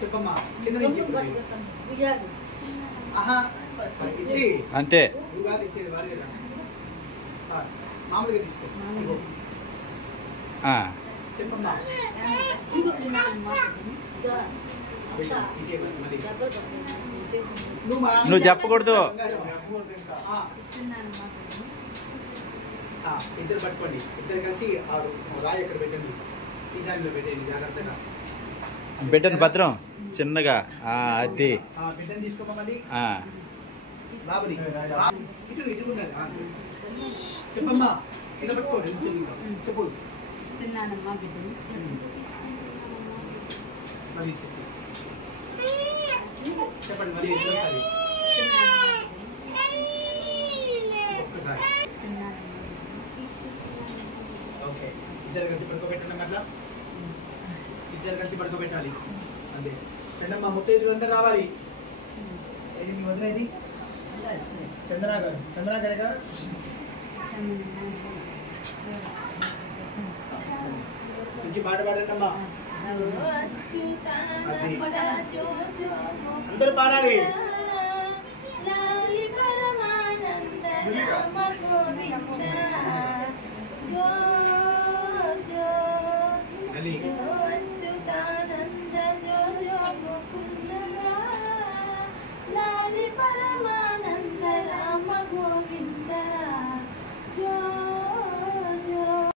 చెప్పమ్మా కింద నుంచి ఇచ్చి అంతే ఉగాది ఇచ్చేది వారి మామూలుగా తీసుకో చెప్పమ్మా నువ్వు చెప్పకూడదు ఇద్దరు పట్టుకోండి ఇద్దరు కలిసి రాయి ఎక్కడ పెట్టండి ఈశాన్యంలో పెట్టండి జాగ్రత్తగా బిడ్డను భద్రం చిన్నగా అది బిడ్డను తీసుకోమని బాబుని ఇటు ఇటు ఉన్నది చెప్పమ్మా కింద పట్టుకోండి చెప్పు మళ్ళీ చెప్పండి మళ్ళీ ఒక్కసారి ఓకే ఇద్దరు కలిసి పడుకోబెట్టండి అట్లా ఇద్దరు కలిసి పడుకోబెట్టాలి అంతే రెండమ్మా ముత్తైదులు అందరు రావాలి ఇది మీ వదిలేది చంద్రా గారు మంచి పాట పాడండి అమ్మా అందరు పాడాలి మళ్ళీ